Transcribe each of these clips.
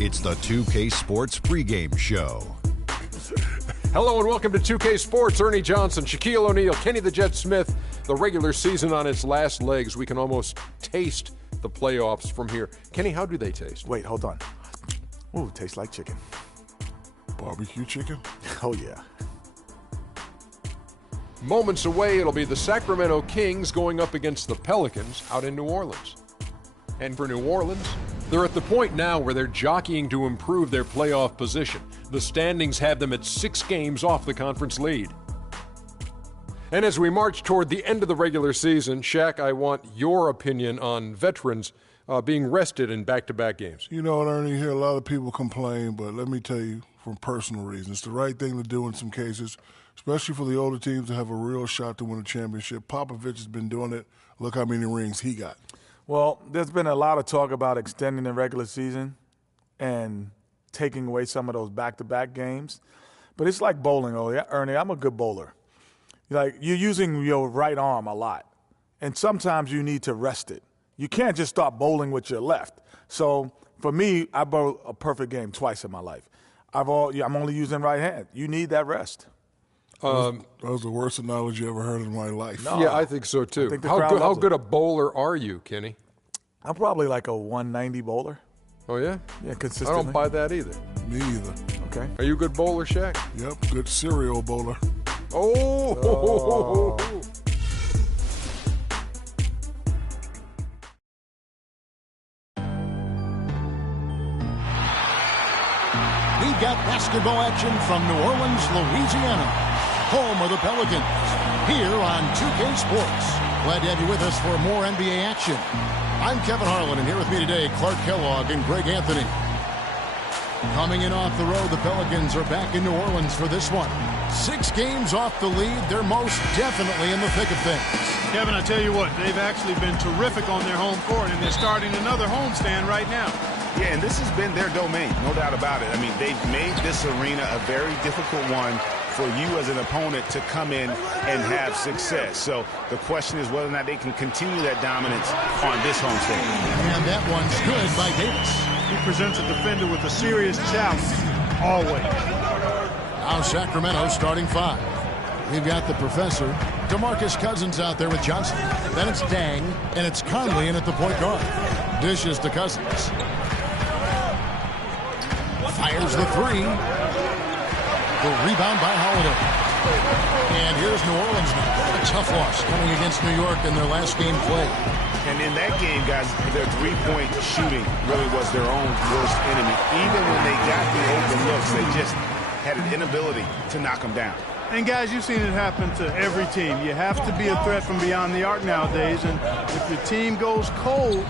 It's the 2K Sports pregame show. Hello and welcome to 2K Sports. Ernie Johnson, Shaquille O'Neal, Kenny the Jet Smith. The regular season on its last legs. We can almost taste the playoffs from here. Kenny, how do they taste? Wait, hold on. Ooh, tastes like chicken. Barbecue chicken? Oh, yeah. Moments away, it'll be the Sacramento Kings going up against the Pelicans out in New Orleans. And for New Orleans, they're at the point now where they're jockeying to improve their playoff position. The standings have them at 6 games off the conference lead. And as we march toward the end of the regular season, Shaq, I want your opinion on veterans being rested in back-to-back games. You know what, Ernie, you hear a lot of people complain, but let me tell you from personal reasons, it's the right thing to do in some cases, especially for the older teams to have a real shot to win a championship. Popovich has been doing it. Look how many rings he got. Well, there's been a lot of talk about extending the regular season and taking away some of those back-to-back games. But it's like bowling, Ernie. I'm a good bowler. Like, you're using your right arm a lot, and sometimes you need to rest it. You can't just start bowling with your left. So, for me, I bowled a perfect game twice in my life. I'm only using right hand. You need that rest. That was the worst analogy I ever heard in my life. No, yeah, I think so, too. How good a bowler are you, Kenny? I'm probably like a 190 bowler. Oh, yeah? Yeah, consistently. I don't buy that either. Me either. Okay. Are you a good bowler, Shaq? Yep, good cereal bowler. Oh! We've got basketball action from New Orleans, Louisiana, home of the Pelicans, here on 2K Sports. Glad to have you with us for more NBA action. I'm Kevin Harlan, and here with me today, Clark Kellogg and Greg Anthony. Coming in off the road, the Pelicans are back in New Orleans for this one. 6 games off the lead. They're most definitely in the thick of things. Kevin, I tell you what, they've actually been terrific on their home court, and they're starting another homestand right now. Yeah, and this has been their domain, no doubt about it. I mean, they've made this arena a very difficult one for you as an opponent to come in and have success. So the question is whether or not they can continue that dominance on this homestand. And that one's good by Davis. He presents a defender with a serious challenge, always. Now Sacramento starting 5. We've got the professor, DeMarcus Cousins out there with Johnson. Then it's Dang, and it's Conley in at the point guard. Dishes to Cousins. Fires the 3. The rebound by Holiday. And here's New Orleans now. A tough loss coming against New York in their last game played. And in that game, guys, their three-point shooting really was their own worst enemy. Even when they got the open looks, they just had an inability to knock them down. And, guys, you've seen it happen to every team. You have to be a threat from beyond the arc nowadays, and if your team goes cold,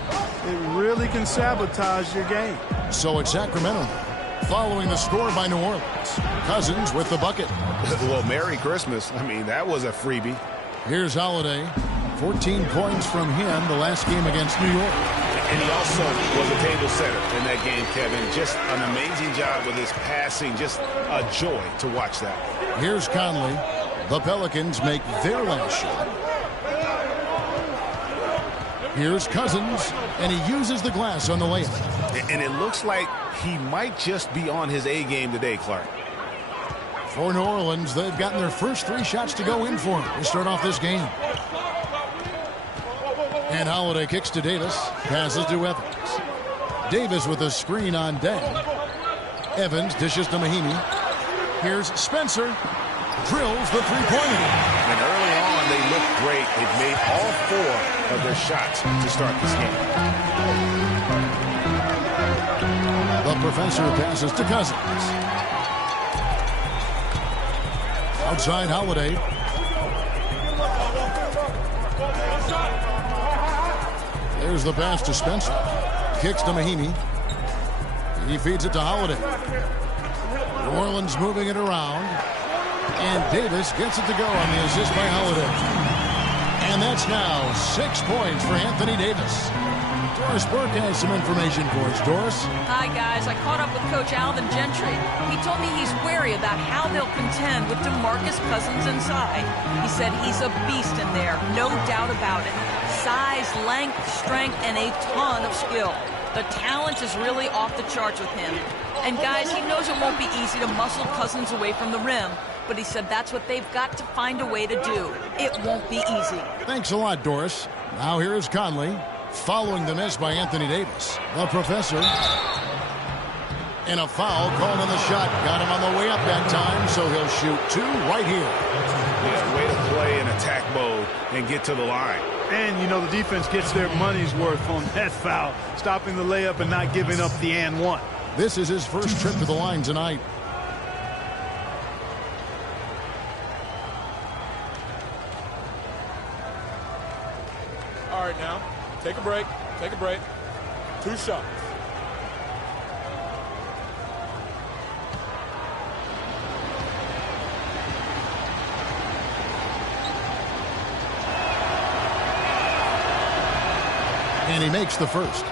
it really can sabotage your game. So it's Sacramento following the score by New Orleans. Cousins with the bucket. Well, Merry Christmas. I mean, that was a freebie. Here's Holiday. 14 points from him the last game against New York. And he also was a table setter in that game, Kevin. Just an amazing job with his passing. Just a joy to watch that. Here's Conley. The Pelicans make their last shot. Here's Cousins, and he uses the glass on the layup. And it looks like he might just be on his A game today, Clark. For New Orleans, they've gotten their first 3 shots to go in for him to start off this game. And Holiday kicks to Davis, passes to Evans. Davis with a screen on Deng. Evans dishes to Mahinmi. Here's Spencer, drills the three-pointer. And early on, they looked great. They've made all 4 of their shots to start this game. The professor passes to Cousins. Outside Holiday. There's the pass to Spencer. Kicks to Mahinmi. He feeds it to Holiday. New Orleans moving it around. And Davis gets it to go on the assist by Holiday. And that's now 6 points for Anthony Davis. Doris Burke has some information for us. Doris? Hi, guys. I caught up with Coach Alvin Gentry. He told me he's wary about how they'll contend with DeMarcus Cousins inside. He said he's a beast in there, no doubt about it. Size, length, strength, and a ton of skill. The talent is really off the charts with him. And guys, he knows it won't be easy to muscle Cousins away from the rim, but he said that's what they've got to find a way to do. It won't be easy. Thanks a lot, Doris. Now here is Conley, following the miss by Anthony Davis. The professor. And a foul called on the shot. Got him on the way up that time, so he'll shoot 2 right here. Yeah, way to play in attack mode and get to the line. And, you know, the defense gets their money's worth on that foul, stopping the layup and not giving up the and one. This is his first trip to the line tonight. All right, now, take a break. Take a break. 2 shots. And he makes the first.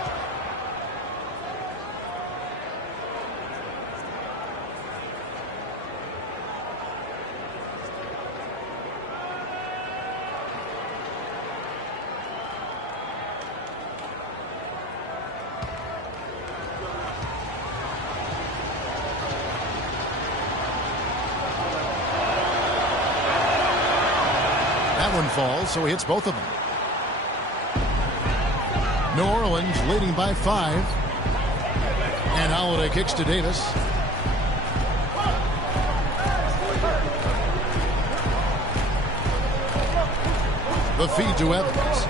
That one falls, so he hits both of them. New Orleans leading by 5. And Holiday kicks to Davis. The feed to Evans.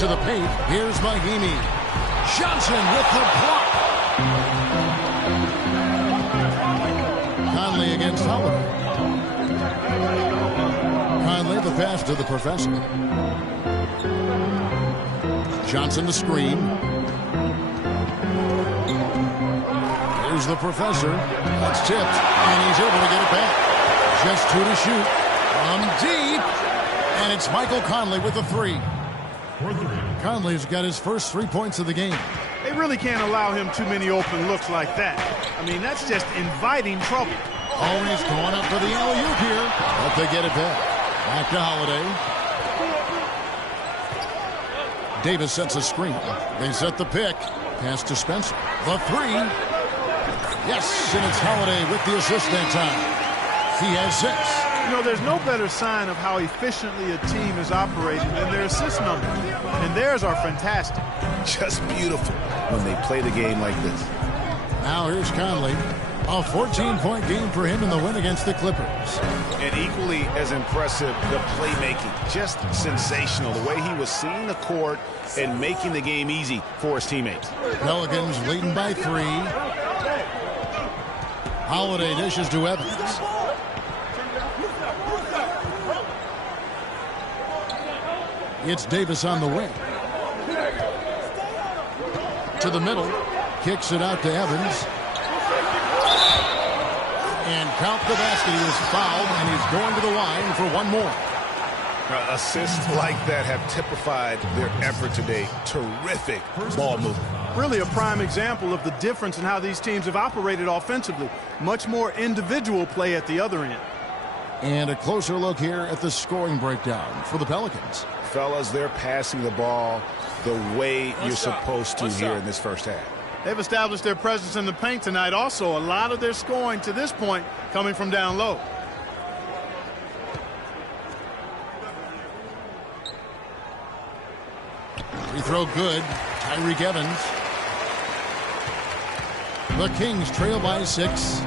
To the paint. Here's Mahinmi. Johnson with the block. Conley against Holiday. Conley the pass to the professor. Johnson the screen. Here's the professor. That's tipped, and he's able to get it back. Just 2 to shoot. From deep. And it's Michael Conley with the 3. Conley's got his first 3 points of the game. They really can't allow him too many open looks like that. I mean, that's just inviting trouble. Always going up for the alley-oop here. But they get it back. Back to Holiday. Davis sets a screen. They set the pick. Pass to Spencer. The 3. Yes, and it's Holiday with the assist that time. He has 6. You know, there's no better sign of how efficiently a team is operating than their assist numbers. And theirs are fantastic. Just beautiful when they play the game like this. Now here's Conley. A 14-point game for him in the win against the Clippers. And equally as impressive, the playmaking. Just sensational. The way he was seeing the court and making the game easy for his teammates. Pelicans leading by 3. Holiday dishes to Evans. It's Davis on the wing. To the middle. Kicks it out to Evans. And count the basket. He is fouled, and he's going to the line for 1 more. Assists like that have typified their effort today. Terrific ball movement. Really a prime example of the difference in how these teams have operated offensively. Much more individual play at the other end. And a closer look here at the scoring breakdown for the Pelicans. Fellas, they're passing the ball the way you're supposed to here in this first half. They've established their presence in the paint tonight. Also, a lot of their scoring to this point coming from down low. Free throw good. Tyreke Evans. The Kings trail by 6.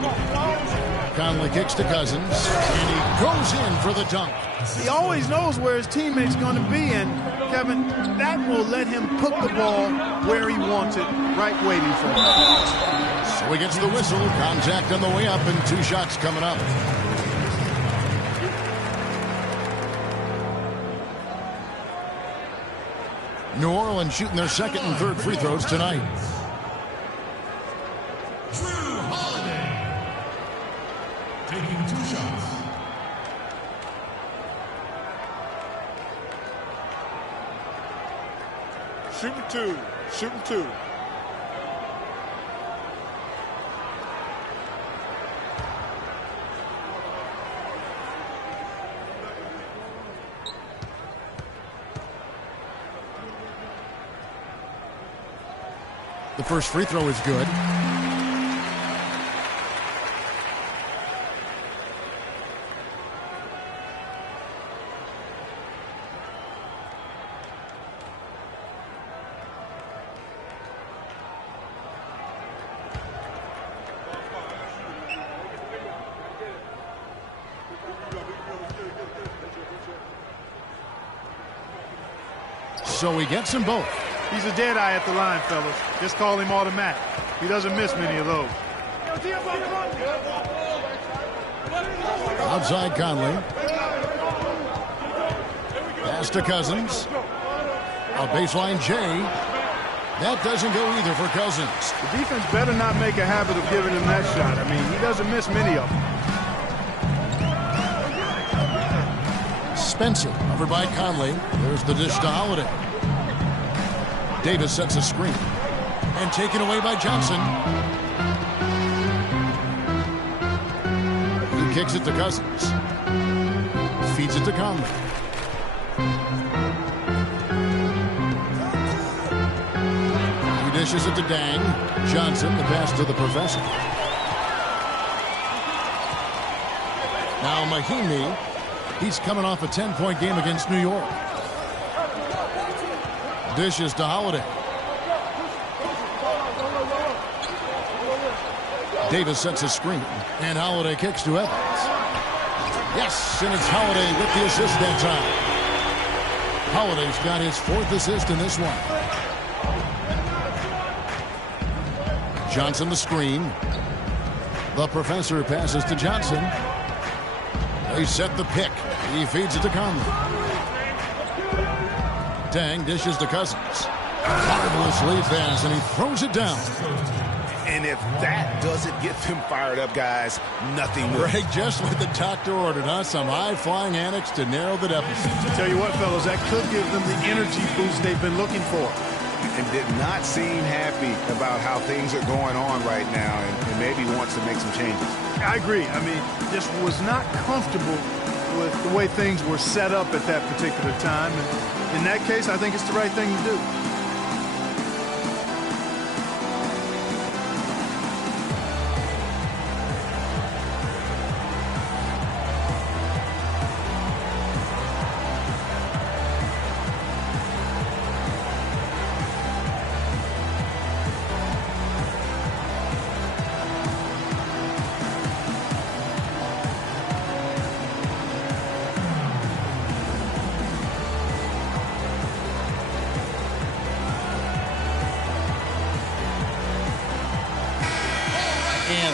Conley kicks to Cousins, and he goes in for the dunk. He always knows where his teammate's going to be, and Kevin, that will let him put the ball where he wants it, right waiting for him. So he gets the whistle. Contact on the way up, and 2 shots coming up. New Orleans shooting their second and third free throws tonight. Taking 2 shots. Shooting 2. Shooting 2. The first free throw is good. So he gets them both. He's a dead eye at the line, fellas. Just call him automatic. He doesn't miss many of those. Outside Conley. Pass to Cousins. A baseline J. That doesn't go either for Cousins. The defense better not make a habit of giving him that shot. I mean, he doesn't miss many of them. Spencer over by Conley. There's the dish to Holiday. Davis sets a screen. And taken away by Johnson. He kicks it to Cousins. Feeds it to Conley. He dishes it to Dang. Johnson, the pass to the Professor. Now Mahinmi. He's coming off a 10-point game against New York. Dishes to Holiday. Davis sets a screen, and Holiday kicks to Evans. Yes, and it's Holiday with the assist that time. Holiday's got his 4th assist in this one. Johnson the screen. The Professor passes to Johnson. They set the pick. He feeds it to Conley. Dang dishes to Cousins. Marvelous lead pass, and he throws it down. And if that doesn't get them fired up, guys, nothing will. Greg, just what the doctor ordered, huh? Some high-flying antics to narrow the deficit. Tell you what, fellas, that could give them the energy boost they've been looking for. And did not seem happy about how things are going on right now, and maybe wants to make some changes. I agree. I mean, just was not comfortable with the way things were set up at that particular time. And in that case, I think it's the right thing to do.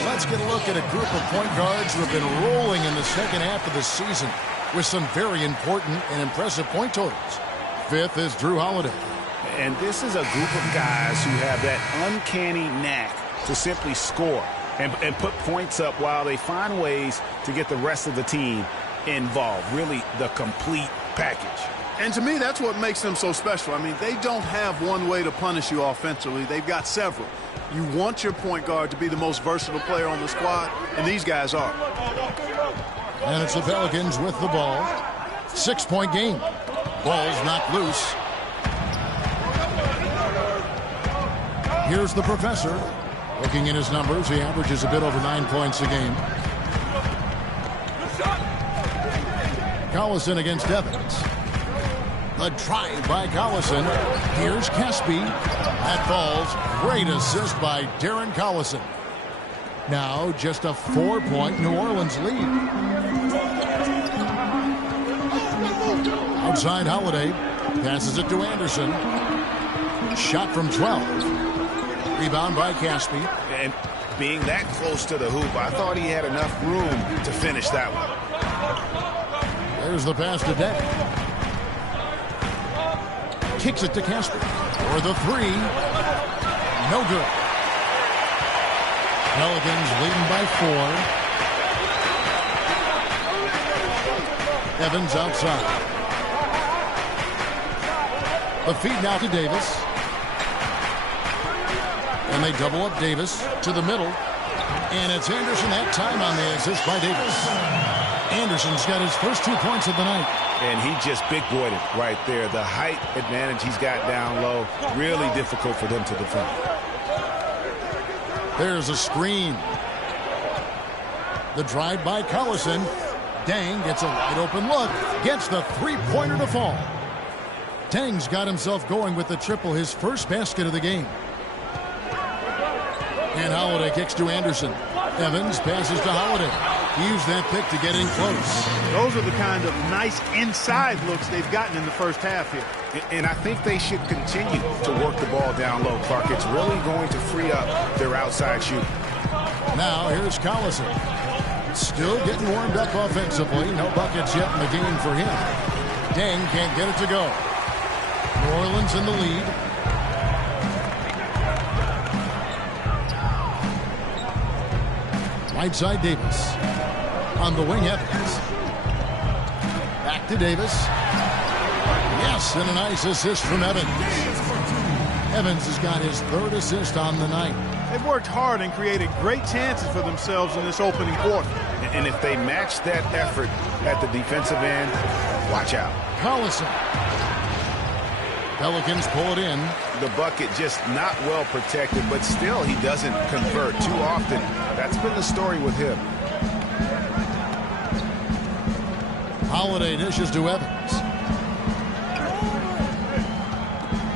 Let's get a look at a group of point guards who have been rolling in the second half of the season with some very important and impressive point totals. 5th is Drew Holiday. And this is a group of guys who have that uncanny knack to simply score and put points up while they find ways to get the rest of the team involved. Really the complete package. And to me, that's what makes them so special. I mean, they don't have one way to punish you offensively. They've got several. You want your point guard to be the most versatile player on the squad, and these guys are. And it's the Pelicans with the ball. 6-point game. Ball's knocked loose. Here's the Professor. Looking in his numbers, he averages a bit over 9 points a game. Collison against Evans. A drive by Collison. Here's Caspi. That falls. Great assist by Darren Collison. Now just a 4-point New Orleans lead. Outside Holiday. Passes it to Anderson. Shot from 12. Rebound by Caspi. And being that close to the hoop, I thought he had enough room to finish that one. There's the pass to Day. Kicks it to Casper for the 3. No good. Pelicans leading by 4. Evans outside. The feed now to Davis. And they double up Davis to the middle. And it's Anderson that time on the assist by Davis. Anderson's got his first 2 points of the night. And he just big-boyed it right there. The height advantage he's got down low, really difficult for them to defend. There's a screen. The drive by Collison. Deng gets a wide open look. Gets the three-pointer to fall. Deng's got himself going with the triple, his first basket of the game. And Holiday kicks to Anderson. Evans passes to Holiday. Used that pick to get in close. Those are the kind of nice inside looks they've gotten in the first half here. And I think they should continue to work the ball down low, Clark. It's really going to free up their outside shooting. Now here's Collison. Still getting warmed up offensively. No buckets yet in the game for him. Deng can't get it to go. New Orleans in the lead. Right side Davis. On the wing, Evans. Back to Davis. Yes, and a nice assist from Evans. Evans has got his third assist on the night. They've worked hard and created great chances for themselves in this opening quarter. And if they match that effort at the defensive end, watch out. Collison. Pelicans pull it in. The bucket just not well protected, but still he doesn't convert too often. That's been the story with him. Holiday dishes to Evans.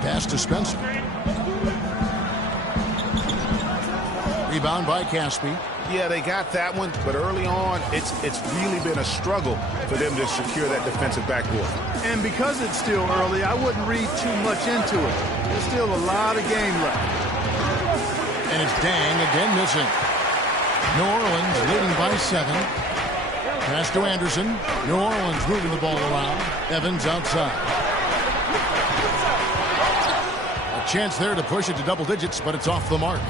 Pass to Spencer. Rebound by Caspi. Yeah, they got that one, but early on, it's really been a struggle for them to secure that defensive backboard. And because it's still early, I wouldn't read too much into it. There's still a lot of game left. And it's Deng again missing. New Orleans leading by 7. Pass to Anderson. New Orleans moving the ball around. Evans outside. A chance there to push it to double digits, but it's off the mark.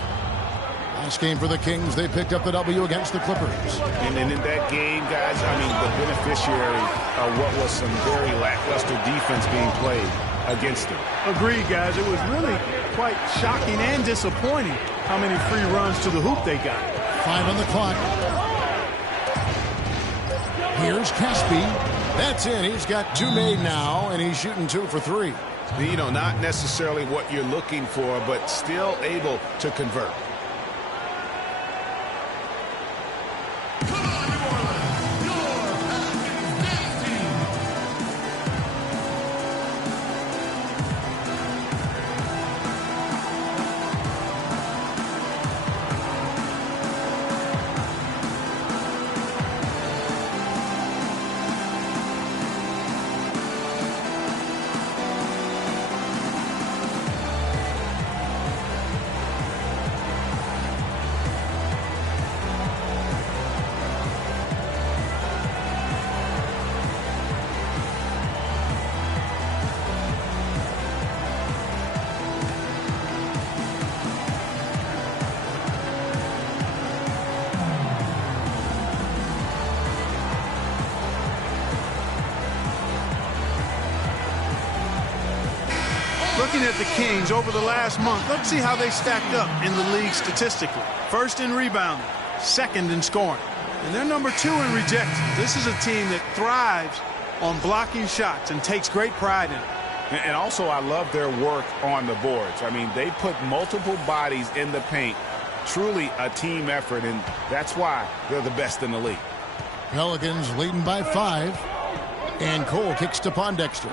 Last game for the Kings, they picked up the W against the Clippers. And in that game, guys, I mean, the beneficiary of what was some very lackluster defense being played against them. Agreed, guys. It was really quite shocking and disappointing how many free runs to the hoop they got. 5 on the clock. Here's Caspi. That's it. He's got 2 made now, and he's shooting 2 for 3. You know, not necessarily what you're looking for, but still able to convert. Looking at the Kings over the last month, let's see how they stacked up in the league statistically. First in rebounding, second in scoring, and they're number 2 in rejections. This is a team that thrives on blocking shots and takes great pride in it. And also, I love their work on the boards. I mean, they put multiple bodies in the paint. Truly a team effort, and that's why they're the best in the league. Pelicans leading by 5. And Cole kicks to Pondexter.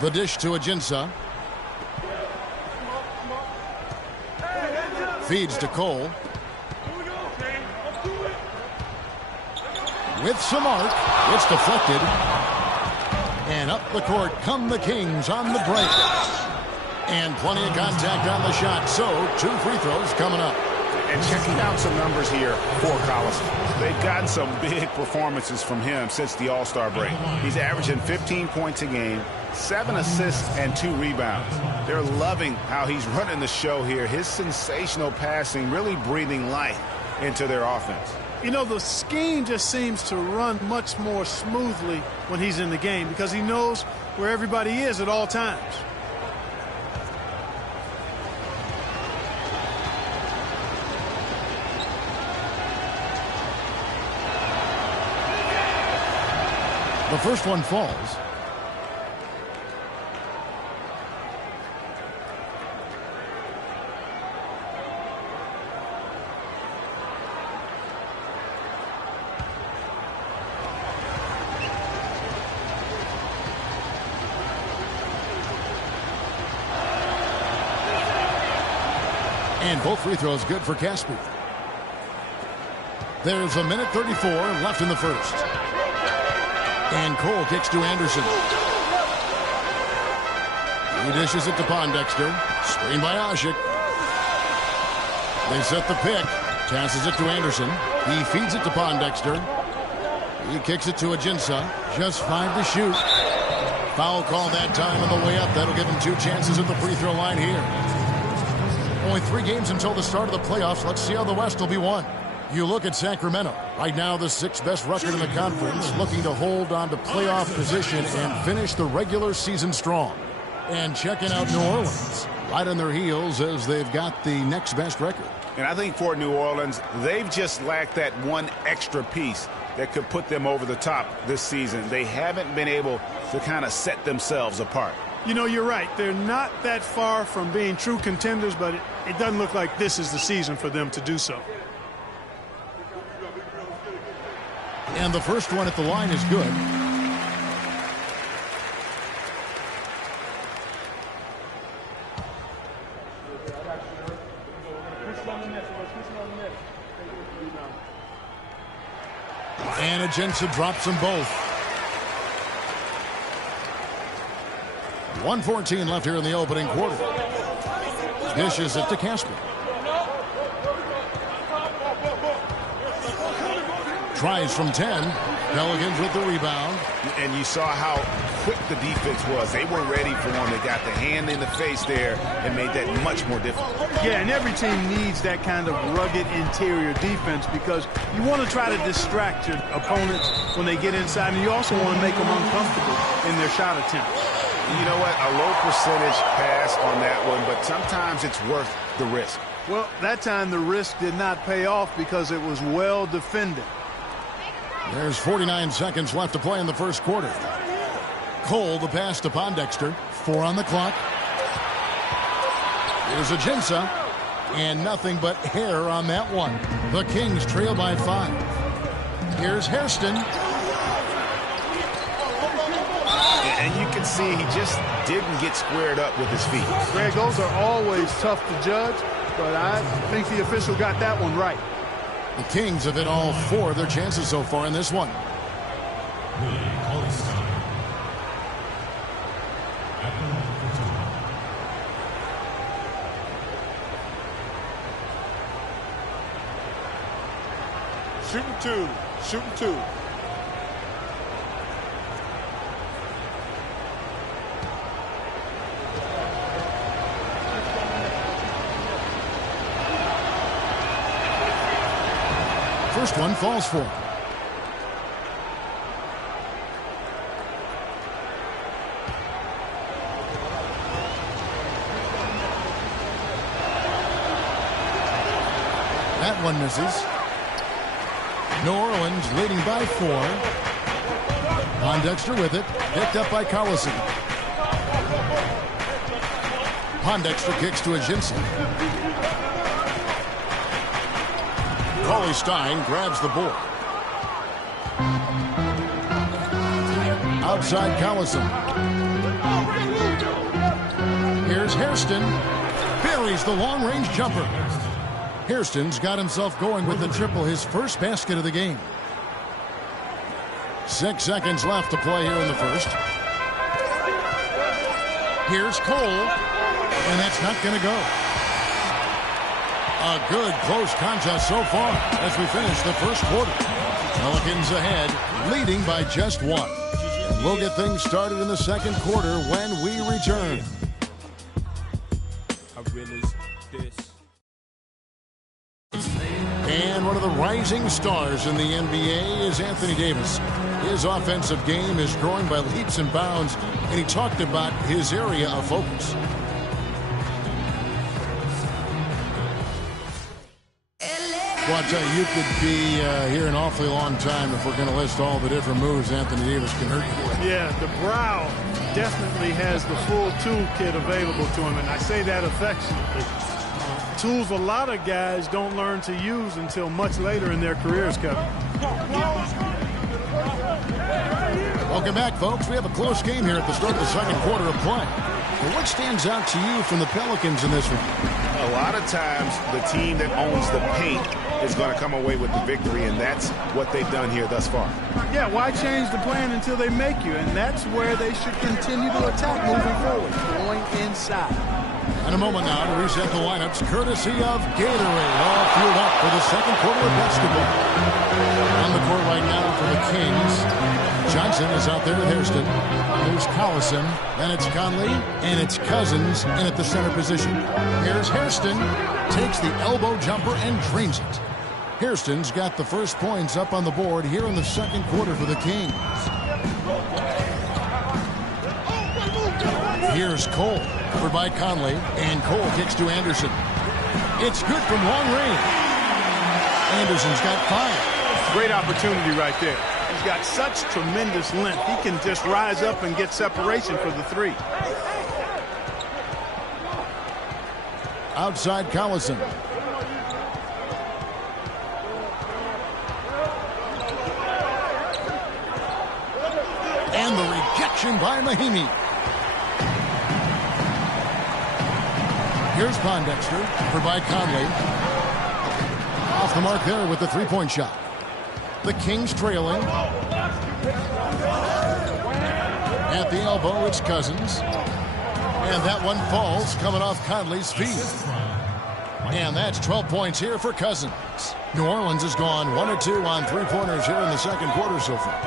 The dish to Ajinça. Feeds to Cole. With some arc. It's deflected. And up the court come the Kings on the break. And plenty of contact on the shot. So 2 free throws coming up. And checking out some numbers here for Collison. They've gotten some big performances from him since the All-Star break. He's averaging 15 points a game, 7 assists, and 2 rebounds. They're loving how he's running the show here. His sensational passing really breathing life into their offense. You know, the scheme just seems to run much more smoothly when he's in the game because he knows where everybody is at all times. The first one falls. And both free throws good for Caspi. There's a minute 34 left in the first. And Cole kicks to Anderson. He dishes it to Pondexter. Screen by Asik. They set the pick. Passes it to Anderson. He feeds it to Pondexter. He kicks it to Ajinça. Just 5 to shoot. Foul call that time on the way up. That'll give him 2 chances at the free throw line here. Only 3 games until the start of the playoffs. Let's see how the West will be won. You look at Sacramento. Right now, the 6th best record in the conference, looking to hold on to playoff position and finish the regular season strong. And checking out New Orleans, right on their heels as they've got the next best record. And I think for New Orleans, they've just lacked that one extra piece that could put them over the top this season. They haven't been able to kind of set themselves apart. You know, you're right. They're not that far from being true contenders, but it doesn't look like this is the season for them to do so. And the first one at the line is good. And Ajinça drops them both. 1:14 left here in the opening quarter. Dishes it to Caspi. Tries from 10. Pelicans with the rebound. And you saw how quick the defense was. They were ready for one. They got the hand in the face there and made that much more difficult. Yeah, and every team needs that kind of rugged interior defense because you want to try to distract your opponents when they get inside, and you also want to make them uncomfortable in their shot attempts. You know what? A low percentage pass on that one, but sometimes it's worth the risk. Well, that time the risk did not pay off because it was well defended. There's 49 seconds left to play in the first quarter. Cole, the pass to Pondexter. 4 on the clock. Here's Ajinça. And nothing but hair on that one. The Kings trail by 5. Here's Hairston. And you can see he just didn't get squared up with his feet. Greg, those are always tough to judge, but I think the official got that one right. The Kings have hit all 4 of their chances so far in this one. Shooting 2. Shooting 2. First one falls for him. That one misses. New Orleans leading by 4. Pondexter with it. Picked up by Collison. Pondexter kicks to Ajinça. Cauley-Stein grabs the board. Outside Collison. Here's Hairston. Buries the long-range jumper. Hairston's got himself going with the triple, his first basket of the game. 6 seconds left to play here in the first. Here's Cole, and that's not going to go. A good close contest so far as we finish the first quarter. Pelicans ahead, leading by just 1. And we'll get things started in the second quarter when we return. And one of the rising stars in the NBA is Anthony Davis. His offensive game is growing by leaps and bounds, and he talked about his area of focus. Well, I'll tell you, you could be here an awfully long time if we're going to list all the different moves Anthony Davis can hurt you with. Yeah, the brow definitely has the full toolkit available to him, and I say that affectionately. Tools a lot of guys don't learn to use until much later in their careers, Kevin. Welcome back, folks. We have a close game here at the start of the second quarter of play. But what stands out to you from the Pelicans in this one? A lot of times, the team that owns the paint is going to come away with the victory, and that's what they've done here thus far. Yeah, why change the plan until they make you? And that's where they should continue to attack moving forward, going inside. In a moment now to reset the lineups, courtesy of Gatorade, all fueled up for the second quarter of basketball. On the court right now for the Kings, Johnson is out there with Hairston. Here's Collison, then it's Conley, and it's Cousins in at the center position. Here's Hairston, takes the elbow jumper and drains it. Hairston's got the first points up on the board here in the second quarter for the Kings. Here's Cole, covered by Conley, and Cole kicks to Anderson. It's good from long range. Anderson's got 5. Great opportunity right there. He's got such tremendous length. He can just rise up and get separation for the 3. Outside Collison. And the rejection by Mahinmi. Here's Pondexter, covered by Conley. Off the mark there with the three-point shot. The Kings trailing. At the elbow, it's Cousins. And that one falls, coming off Conley's feet. And that's 12 points here for Cousins. New Orleans has gone 1 or 2 on three-pointers here in the second quarter so far.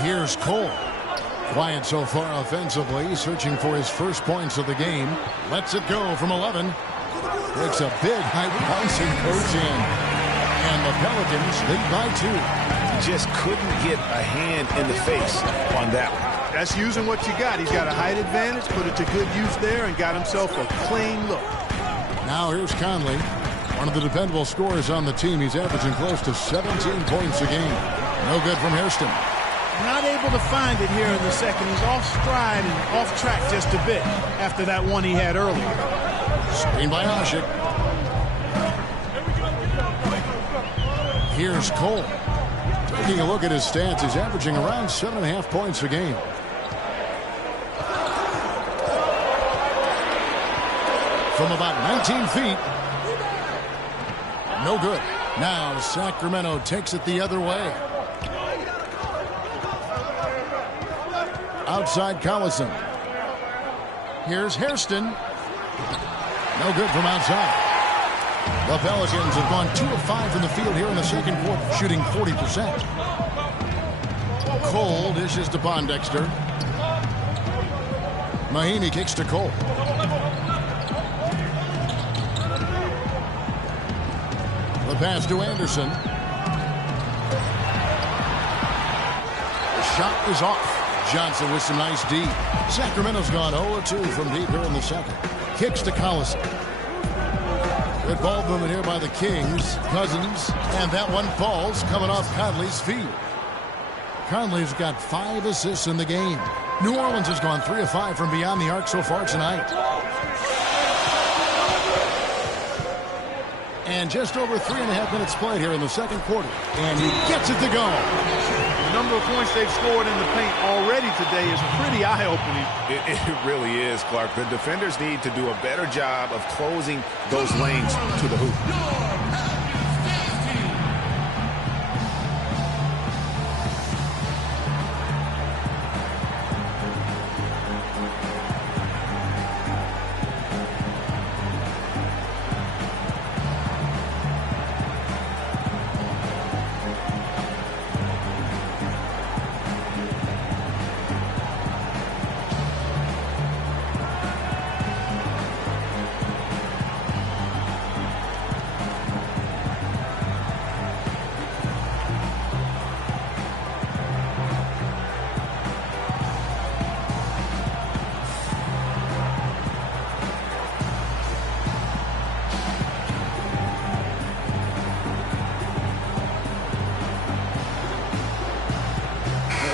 Here's Cole. Quiet so far offensively, searching for his first points of the game. Lets it go from 11. Takes a big high-bouncing coach in. And the Pelicans lead by 2. Just couldn't get a hand in the face on that one. That's using what you got. He's got a height advantage, put it to good use there, and got himself a clean look. Now here's Conley, one of the dependable scorers on the team. He's averaging close to 17 points a game. No good from Hairston. Not able to find it here in the second. He's off stride and off track just a bit after that one he had earlier. Screen by Asik. Here's Cole. Taking a look at his stats, he's averaging around 7.5 points a game. From about 19 feet. No good. Now Sacramento takes it the other way. Outside Collison. Here's Hairston. No good from outside. The Pelicans have gone 2 of 5 from the field here in the second quarter, shooting 40%. Cole dishes to Pondexter. Mahinmi kicks to Cole. The pass to Anderson. The shot is off. Johnson with some nice D. Sacramento's gone 0-2 from deep here in the second. Kicks to Collison. Good ball movement here by the Kings. Cousins. And that one falls, coming off Conley's feet. Conley's got 5 assists in the game. New Orleans has gone 3 of 5 from beyond the arc so far tonight. And just over 3.5 minutes played here in the second quarter. And he gets it to go. The number of points they've scored in the paint already today is pretty eye-opening. It really is, Clark. The defenders need to do a better job of closing those lanes to the hoop.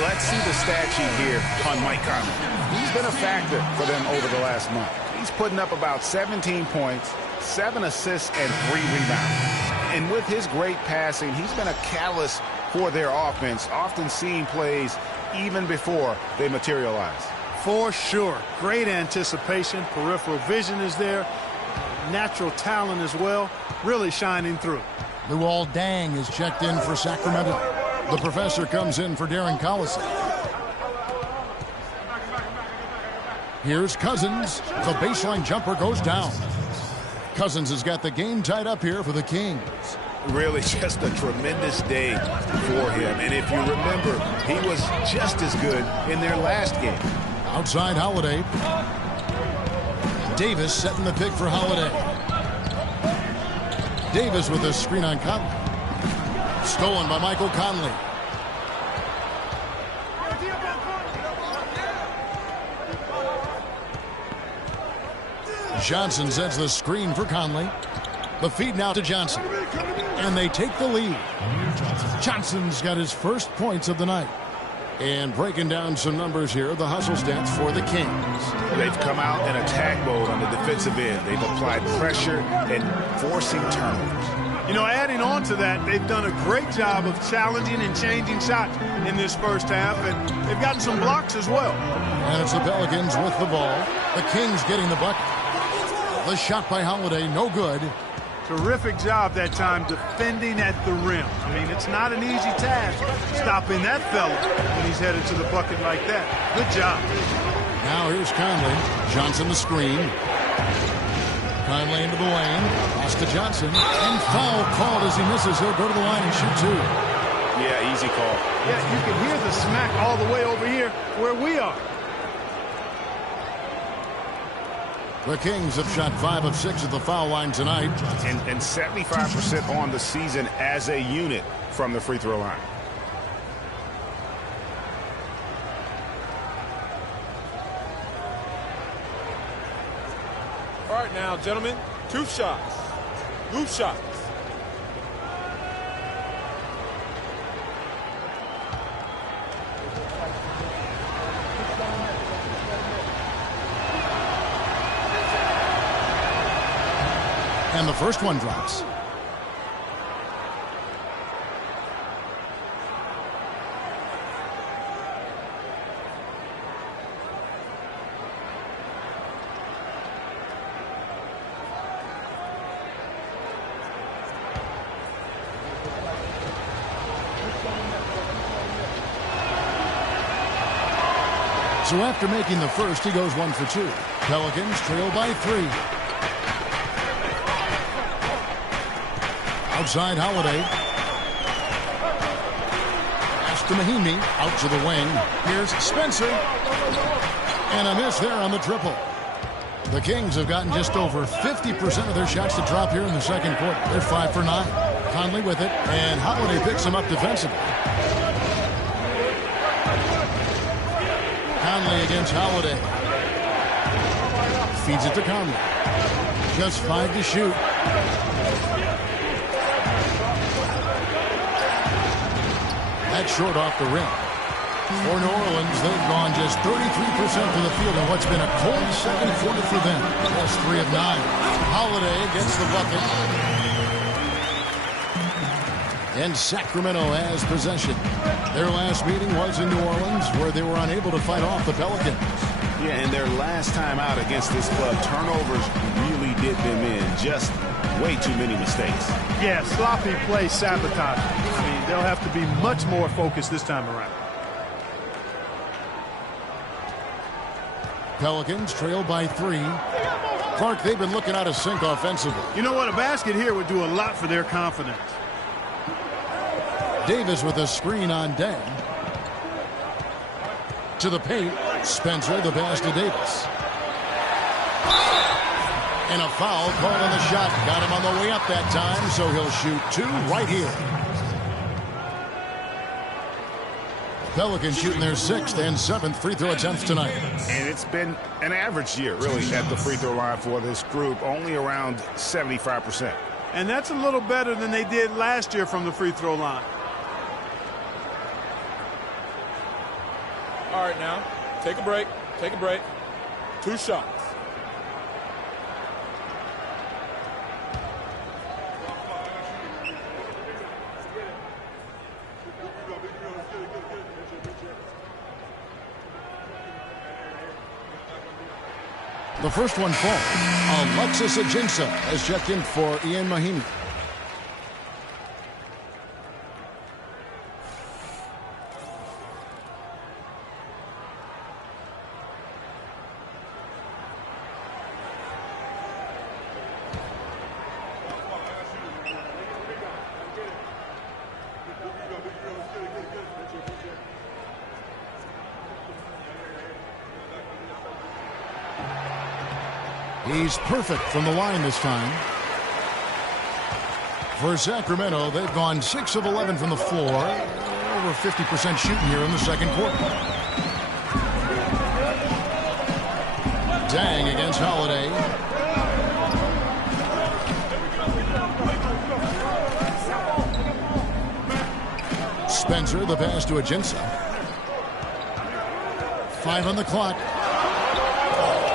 Let's see the stat sheet here on Mike Conley. He's been a factor for them over the last month. He's putting up about 17 points, 7 assists, and 3 rebounds. And with his great passing, he's been a catalyst for their offense, often seeing plays even before they materialize. For sure. Great anticipation. Peripheral vision is there. Natural talent as well. Really shining through. Luol Deng is checked in for Sacramento. The professor comes in for Darren Collison. Here's Cousins. The baseline jumper goes down. Cousins has got the game tied up here for the Kings. Really just a tremendous day for him. And if you remember, he was just as good in their last game. Outside Holiday. Davis setting the pick for Holiday. Davis with a screen on Conley. Stolen by Michael Conley. Johnson sets the screen for Conley. The feed now to Johnson. And they take the lead. Johnson's got his first points of the night. And breaking down some numbers here, the hustle stats for the Kings. They've come out in attack mode on the defensive end. They've applied pressure and forcing turnovers. You know, adding on to that, they've done a great job of challenging and changing shots in this first half, and they've gotten some blocks as well. And it's the Pelicans with the ball. The Kings getting the bucket. The shot by Holiday, no good. Terrific job that time defending at the rim. I mean, it's not an easy task stopping that fella when he's headed to the bucket like that. Good job. Now here's Conley. Johnson the screen. Conley into the lane. Pass to Johnson. And foul called as he misses. He'll go to the line and shoot two. Yeah, easy call. Yeah, you can hear the smack all the way over here where we are. The Kings have shot 5 of 6 at the foul line tonight. And 75% on the season as a unit from the free throw line. All right now, gentlemen, 2 shots. Loose shots. And the first one drops. So after making the first, he goes 1 for 2. Pelicans trail by 3. Outside Holiday. Pass to Mahinmi. Out to the wing. Here's Spencer. And a miss there on the triple. The Kings have gotten just over 50% of their shots to drop here in the second quarter. They're 5 for 9. Conley with it. And Holiday picks him up defensively. Conley against Holiday. Feeds it to Conley. Just 5 to shoot. That's short off the rim. For New Orleans, they've gone just 33% from the field in what's been a cold second quarter for them. That's 3 of 9. Holiday gets the bucket. And Sacramento has possession. Their last meeting was in New Orleans, where they were unable to fight off the Pelicans. Yeah, and their last time out against this club, turnovers really did them in. Just way too many mistakes. Yeah, sloppy play sabotage. I mean, they'll have to be much more focused this time around. Pelicans trail by 3. Clark, they've been looking out of sync offensively. You know what? A basket here would do a lot for their confidence. Davis with a screen on Deng. To the paint. Spencer, the pass to Davis. And a foul called on the shot. Got him on the way up that time, so he'll shoot 2 right here. Pelicans shooting their 6th and 7th free throw attempts tonight. And it's been an average year, really, at the free throw line for this group, only around 75%. And that's a little better than they did last year from the free throw line. All right now, take a break. Take a break. 2 shots. The first one falls. Alexis Ajinça has checked in for Ian Mahinmi. He's perfect from the line this time. For Sacramento, they've gone 6 of 11 from the floor. Over 50% shooting here in the second quarter. Dang against Holiday. Spencer, the pass to Ajinça. 5 on the clock.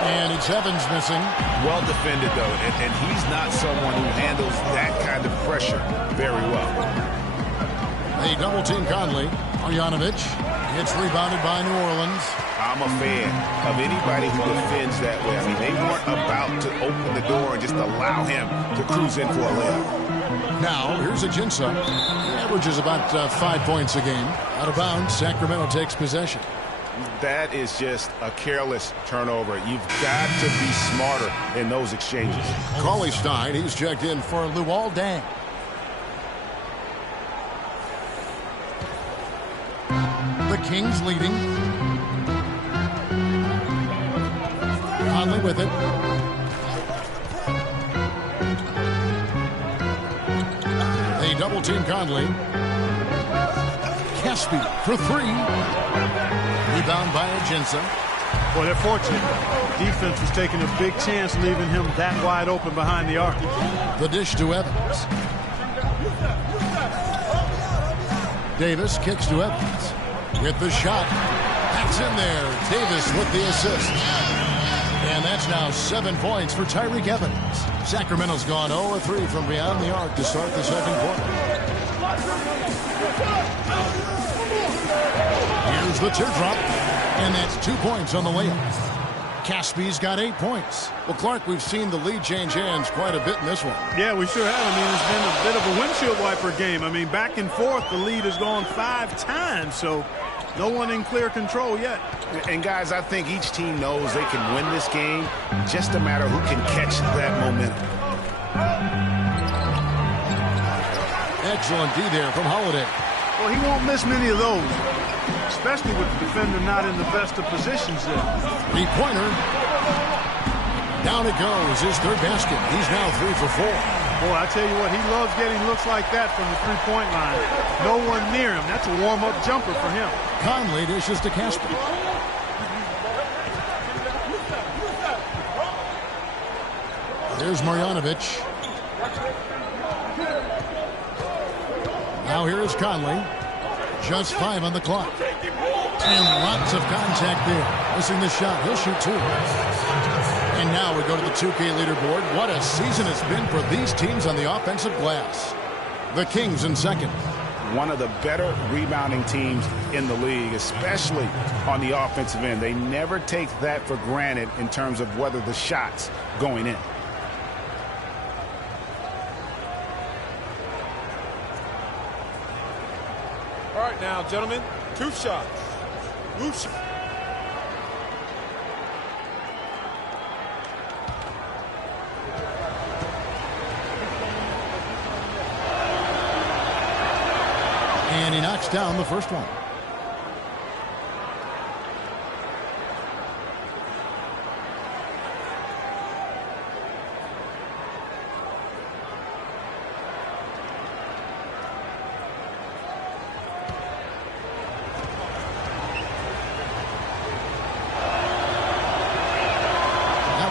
And it's Evans missing. Well defended, though, and he's not someone who handles that kind of pressure very well. They double-team Conley. Marjanovic. It's rebounded by New Orleans. I'm a fan of anybody who defends that way. I mean, they weren't about to open the door and just allow him to cruise in for a layup. Now, here's Ajinça. He averages about 5 points a game. Out of bounds, Sacramento takes possession. That is just a careless turnover. You've got to be smarter in those exchanges. Cauley-Stein, he's checked in for Luol Deng. The Kings leading. Conley with it. They double-team Conley. Caspi for 3. Rebound by Ajinça. Well, they're fortunate. Defense was taking a big chance leaving him that wide open behind the arc. The dish to Evans. Davis kicks to Evans. With the shot. That's in there. Davis with the assist. And that's now 7 points for Tyreke Evans. Sacramento's gone 0 of 3 from beyond the arc to start the second quarter. Here's the teardrop, and that's 2 points on the layup. Caspi's got 8 points. Well, Clark, we've seen the lead change hands quite a bit in this one. Yeah, we sure have. I mean, it's been a bit of a windshield wiper game. I mean, back and forth, the lead has gone 5 times, so no one in clear control yet. And, guys, I think each team knows they can win this game. Just a matter who can catch that momentum. Excellent D there from Holiday. Well, he won't miss many of those, especially with the defender not in the best of positions there. 3-pointer. Down it goes. His third basket. He's now 3 for 4. Boy, I tell you what, he loves getting looks like that from the three-point line. No one near him. That's a warm-up jumper for him. Conley dishes to Caspi. There's Marjanovic. Now here is Conley. Just 5 on the clock. And lots of contact there. Missing the shot. He'll shoot 2. And now we go to the 2K leaderboard. What a season it's been for these teams on the offensive glass. The Kings in second. One of the better rebounding teams in the league, especially on the offensive end. They never take that for granted in terms of whether the shot's going in. All right, now, gentlemen, 2 shots. Loose. And he knocks down the first one.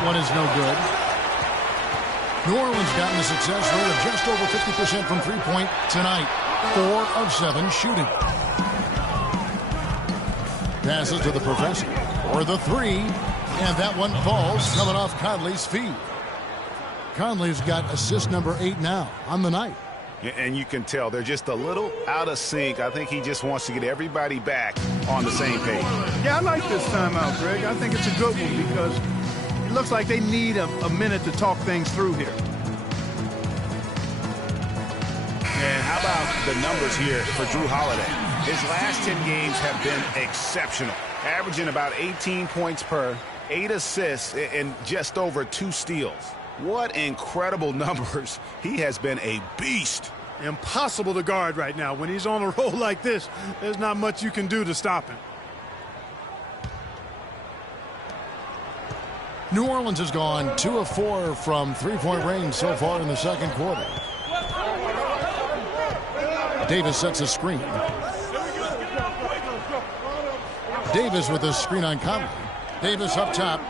One is no good. New Orleans gotten a success rate of just over 50% from three-point tonight. 4 of 7 shooting. Passes to the professor for the 3, and that one falls coming off Conley's feet. Conley's got assist number 8 now on the night. And you can tell they're just a little out of sync. I think he just wants to get everybody back on the same page. Yeah, I like this timeout, Greg. I think it's a good one because looks like they need a minute to talk things through here. And how about the numbers here for Jrue Holiday? His last 10 games have been exceptional, averaging about 18 points per, 8 assists, and just over 2 steals. What incredible numbers. He has been a beast. Impossible to guard right now. When he's on a roll like this, there's not much you can do to stop him. New Orleans has gone 2 of 4 from three-point range so far in the second quarter. Davis sets a screen. Davis with a screen on Conley. Davis up top.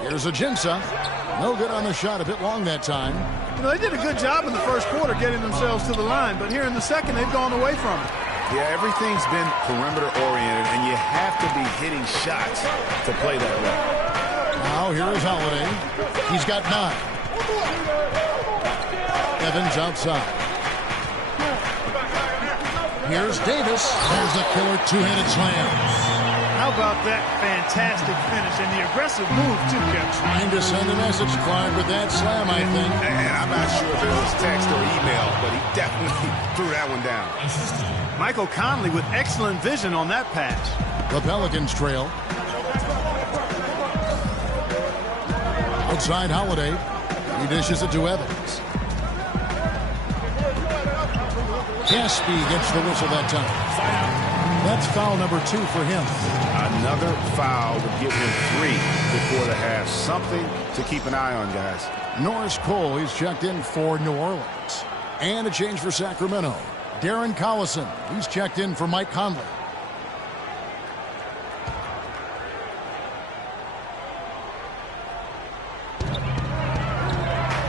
Here's Ajinça. No good on the shot. A bit long that time. You know, they did a good job in the first quarter getting themselves to the line, but here in the second, they've gone away from it. Yeah, everything's been perimeter-oriented, and you have to be hitting shots to play that way. Now here is Holiday. He's got 9. Evans outside. Here's Davis. There's a killer two-handed slam. How about that fantastic finish and the aggressive move, too, Kevin? Trying to send a message, Clark, with that slam, I think. And I'm not sure if it was text or email, but he definitely threw that one down. Michael Conley with excellent vision on that pass. The Pelicans trail. Outside Holiday. He dishes it to Evans. Gaspy gets the whistle that time. That's foul number 2 for him. Another foul would give him 3 before the half. Something to keep an eye on, guys. Norris Cole, he's checked in for New Orleans. And a change for Sacramento. Darren Collison, he's checked in for Mike Conley.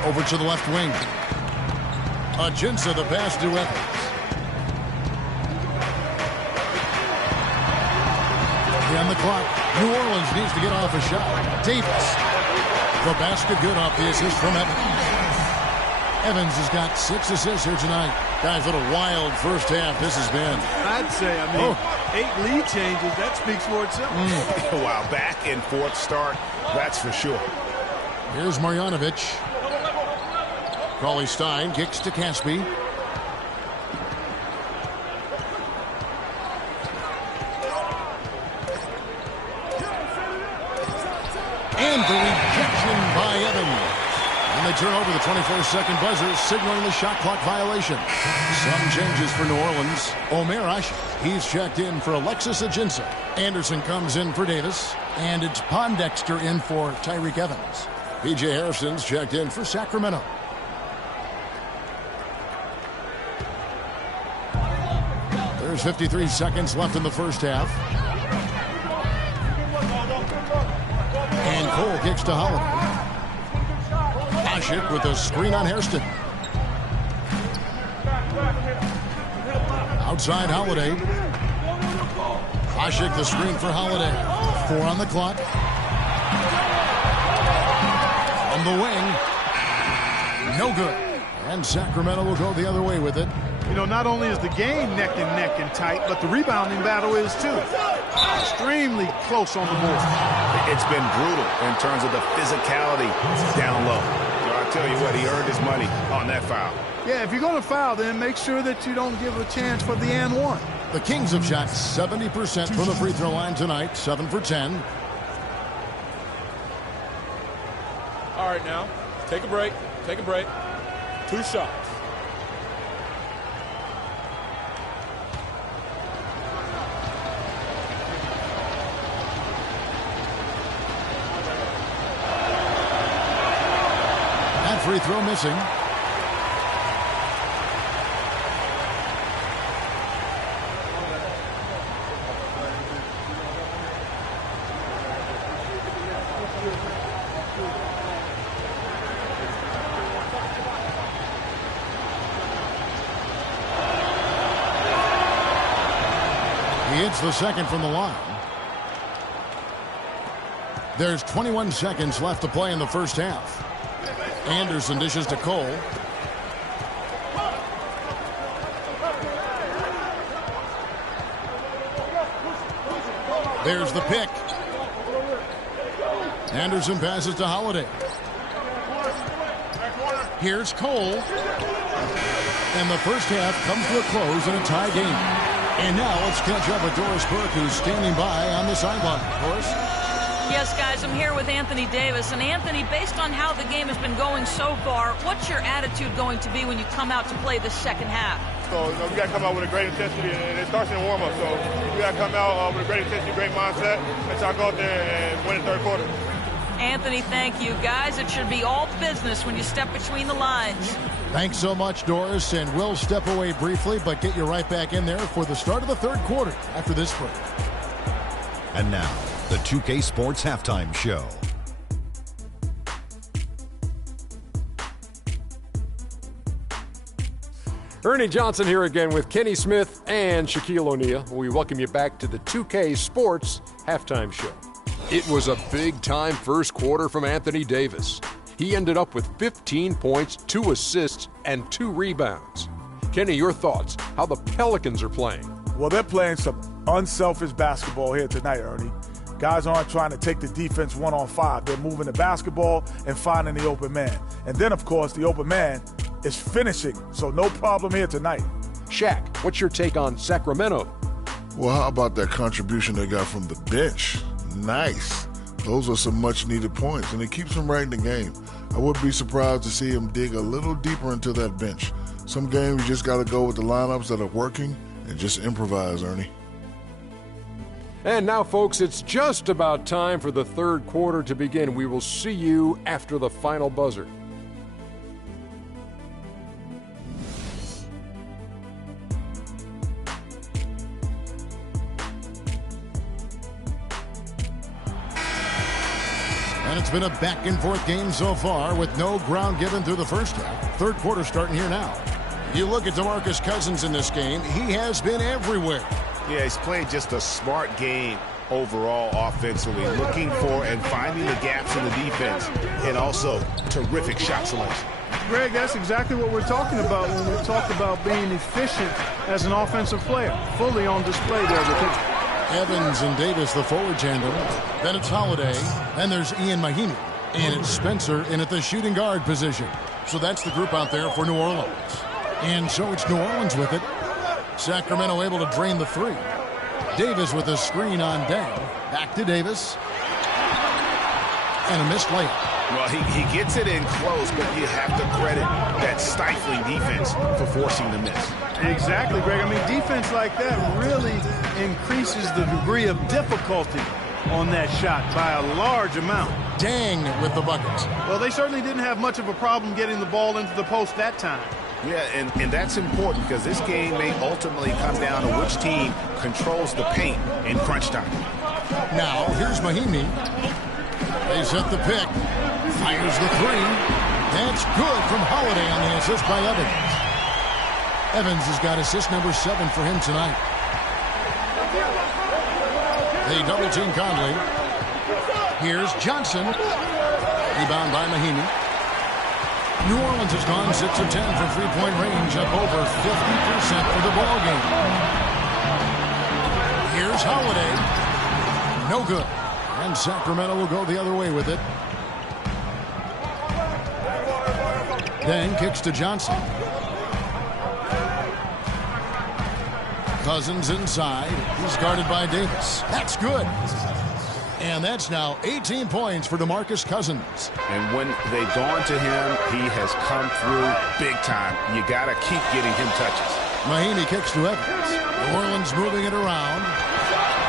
Over to the left wing. Ajinça, the pass to Evans. On the clock. New Orleans needs to get off a shot. Davis. The basket good off the assist from Evans. Evans has got 6 assists here tonight. Guys, what a wild first half this has been. I'd say, 8 lead changes. That speaks for itself. Wow, back and forth start. That's for sure. Here's Marjanovic. Cauley-Stein kicks to Gaspy. And the rejection by Evans. And they turn over the 24-second buzzer, signaling the shot clock violation. Some changes for New Orleans. Omer Asik, he's checked in for Alexis Ajinça. Anderson comes in for Davis. And it's Pondexter in for Tyreke Evans. P.J. Harrison's checked in for Sacramento. There's 53 seconds left in the first half. And Cole kicks to Holiday. Asik with a screen on Hairston. Outside Holiday. Asik the screen for Holiday. 4 on the clock. From the wing. No good. And Sacramento will go the other way with it. You know, not only is the game neck and tight, but the rebounding battle is too. Extremely close on the board. It's been brutal in terms of the physicality down low. So I'll tell you what, he earned his money on that foul. Yeah, if you're going to foul, then make sure that you don't give a chance for the and one. The Kings have shot 70% from the free throw line tonight, 7 for 10. All right, now, take a break. 2 shots. That free throw missing. He hits the second from the line. There's 21 seconds left to play in the first half. Anderson dishes to Cole. There's the pick. Anderson passes to Holiday. Here's Cole. And the first half comes to a close in a tie game. And now let's catch up with Doris Burke, who's standing by on the sideline. Doris? Yes, guys, I'm here with Anthony Davis. And Anthony, based on how the game has been going so far, what's your attitude going to be when you come out to play the second half? So, we got to come out with a great intensity, and it starts in the warm-up. So, we got to come out with a great intensity, great mindset, and try to go out there and win the third quarter. Anthony, thank you. Guys, it should be all business when you step between the lines. Thanks so much, Doris, and we'll step away briefly, but get you right back in there for the start of the third quarter after this break. And now, the 2K Sports Halftime Show. Ernie Johnson here again with Kenny Smith and Shaquille O'Neal. We welcome you back to the 2K Sports Halftime Show. It was a big-time first quarter from Anthony Davis. He ended up with 15 points, 2 assists, and 2 rebounds. Kenny, your thoughts, how the Pelicans are playing? Well, they're playing some unselfish basketball here tonight, Ernie. Guys aren't trying to take the defense 1-on-5. They're moving the basketball and finding the open man. And then, of course, the open man is finishing, so no problem here tonight. Shaq, what's your take on Sacramento? Well, how about that contribution they got from the bench? Nice. Those are some much-needed points, and it keeps them right in the game. I wouldn't be surprised to see him dig a little deeper into that bench. Some games you just got to go with the lineups that are working and just improvise, Ernie. And now, folks, it's just about time for the third quarter to begin. We will see you after the final buzzer. And it's been a back-and-forth game so far with no ground given through the first half. Third quarter starting here now. You look at DeMarcus Cousins in this game, he has been everywhere. Yeah, he's playing just a smart game overall offensively, looking for and finding the gaps in the defense, and also terrific shot selection. Greg, that's exactly what we're talking about when we talk about being efficient as an offensive player. Fully on display there with him. Evans and Davis, the forward tandem. Then it's Holiday. Then there's Ian Mahinmi. And it's Spencer in at the shooting guard position. So that's the group out there for New Orleans. And so it's New Orleans with it. Sacramento able to drain the three. Davis with a screen on Deng. Back to Davis. And a missed layup. Well, he gets it in close, but you have to credit that stifling defense for forcing the miss. Exactly, Greg. I mean, defense like that really increases the degree of difficulty on that shot by a large amount. Deng with the bucket. Well, they certainly didn't have much of a problem getting the ball into the post that time. Yeah, and that's important because this game may ultimately come down to which team controls the paint in crunch time. Now, here's Mahinmi. They set the pick. Fires the three. That's good from Holiday on the assist by Evans. Evans has got assist number 7 for him tonight. They double team Conley. Here's Johnson. Rebound by Mahinmi. New Orleans has gone 6 of 10 from three-point range, up over 50% for the ball game. Here's Holiday. No good. And Sacramento will go the other way with it. Deng kicks to Johnson. Cousins inside. He's guarded by Davis. That's good. And that's now 18 points for DeMarcus Cousins. And when they've gone to him, he has come through big time. You got to keep getting him touches. Mahinmi kicks to Evans. New Orleans moving it around.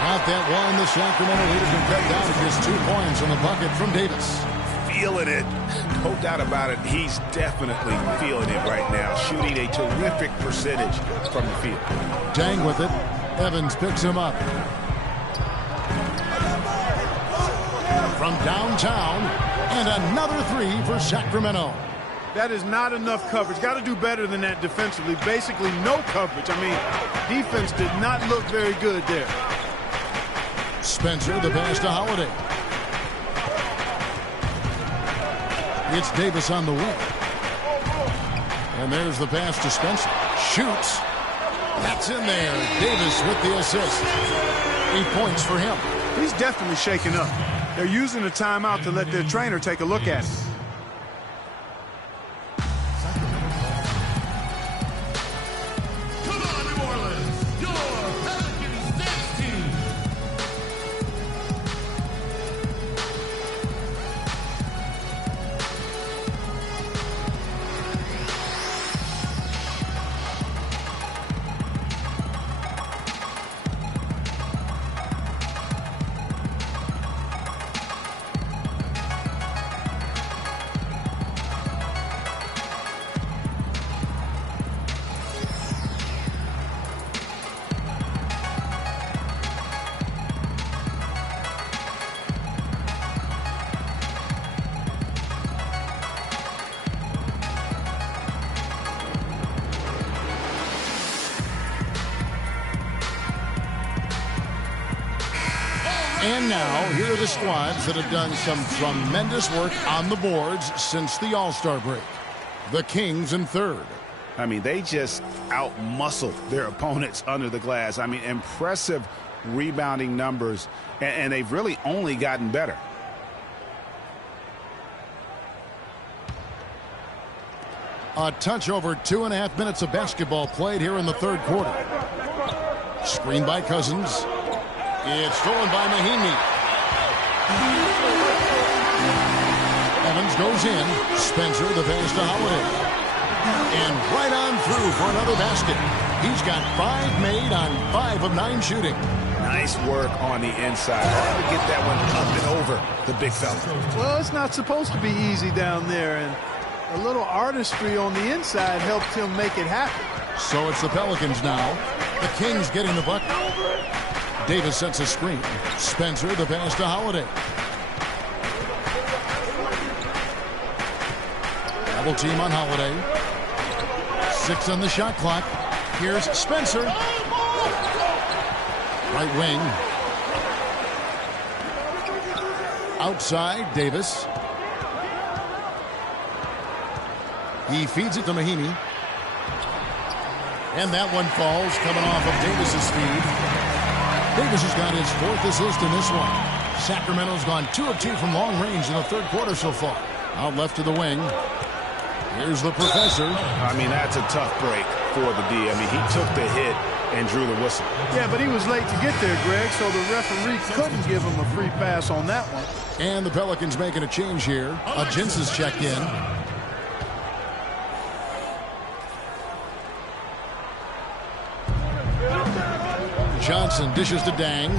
Got that one. The Sacramento leaders can cut down to just 2 points on the bucket from Davis. Feeling it. No doubt about it. He's definitely feeling it right now. Shooting a terrific percentage from the field. Deng with it. Evans picks him up. From downtown, and another three for Sacramento. That is not enough coverage. Got to do better than that defensively. Basically no coverage. I mean, defense did not look very good there. Spencer, the pass to Holiday. It's Davis on the wing. And there's the pass to Spencer. Shoots. That's in there. Davis with the assist. 8 points for him. He's definitely shaken up. They're using the timeout to let their trainer take a look at it. Come on, New Orleans, your Pelicans dance team. And now, here are the squads that have done some tremendous work on the boards since the All-Star break. The Kings in third. I mean, they just out-muscled their opponents under the glass. I mean, impressive rebounding numbers, and they've really only gotten better. A touch over 2.5 minutes of basketball played here in the third quarter. Screen by Cousins. It's stolen by Mahinmi. Evans goes in. Spencer, the pass to Holiday. And right on through for another basket. He's got 5 made on 5 of 9 shooting. Nice work on the inside. Hard to get that one up and over the big fella. Well, it's not supposed to be easy down there, and a little artistry on the inside helped him make it happen. So it's the Pelicans now. The Kings getting the bucket. Davis sets a screen. Spencer, the pass to Holiday. Double team on Holiday. 6 on the shot clock. Here's Spencer. Right wing. Outside, Davis. He feeds it to Mahinmi. And that one falls, coming off of Davis's feed. Davis has got his 4th assist in this one. Sacramento's gone 2 of 2 from long range in the third quarter so far. Out left to the wing. Here's the professor. I mean, that's a tough break for the D. I mean, he took the hit and drew the whistle. Yeah, but he was late to get there, Greg, so the referee couldn't give him a free pass on that one. And the Pelicans making a change here. Agins has checked in. Johnson dishes to Dang.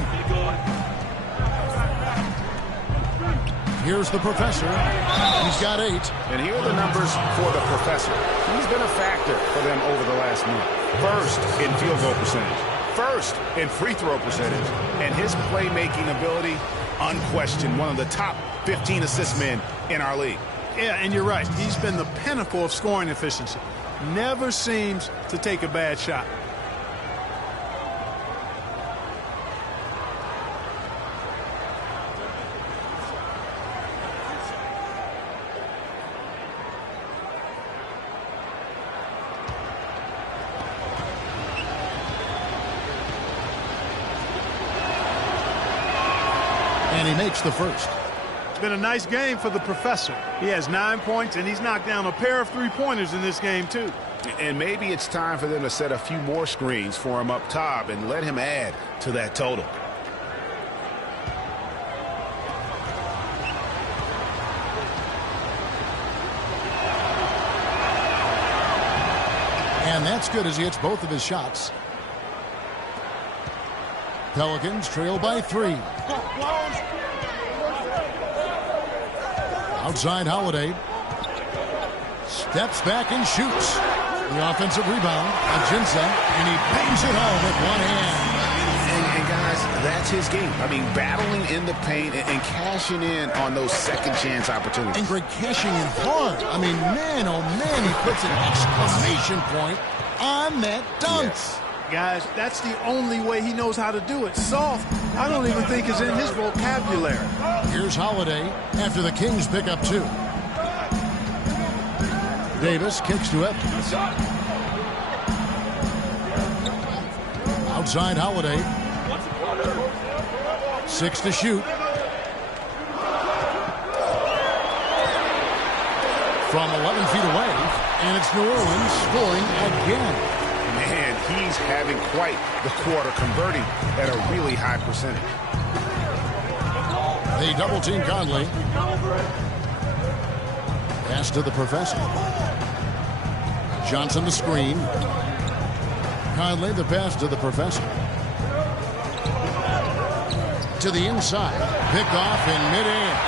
Here's the professor. He's got 8. And here are the numbers for the professor. He's been a factor for them over the last month. First in field goal percentage. First in free throw percentage. And his playmaking ability, unquestioned. One of the top 15 assist men in our league. Yeah, and you're right. He's been the pinnacle of scoring efficiency. Never seems to take a bad shot. And he makes the first. It's been a nice game for the professor. He has 9 points, and he's knocked down a pair of 3-pointers in this game, too. And maybe it's time for them to set a few more screens for him up top and let him add to that total. And that's good as he hits both of his shots. Pelicans trail by 3. Outside Holiday. Steps back and shoots. The offensive rebound. Ajinça, and he bangs it home with one hand. And guys, that's his game. I mean, battling in the paint and cashing in on those second chance opportunities. And Greg cashing in hard. I mean, man, oh man, he puts an exclamation point on that dunk. Yes. Guys, that's the only way he knows how to do it. Soft, I don't even think is in his vocabulary. Here's Holiday after the Kings pick up 2. Davis kicks to Evans. Outside Holiday. 6 to shoot. from 11 feet away, and it's New Orleans scoring again. Man, he's having quite the quarter, converting at a really high percentage. They double-team Conley. Pass to the Professor. Johnson the screen. Conley the pass to the Professor. To the inside. Picked off in midair.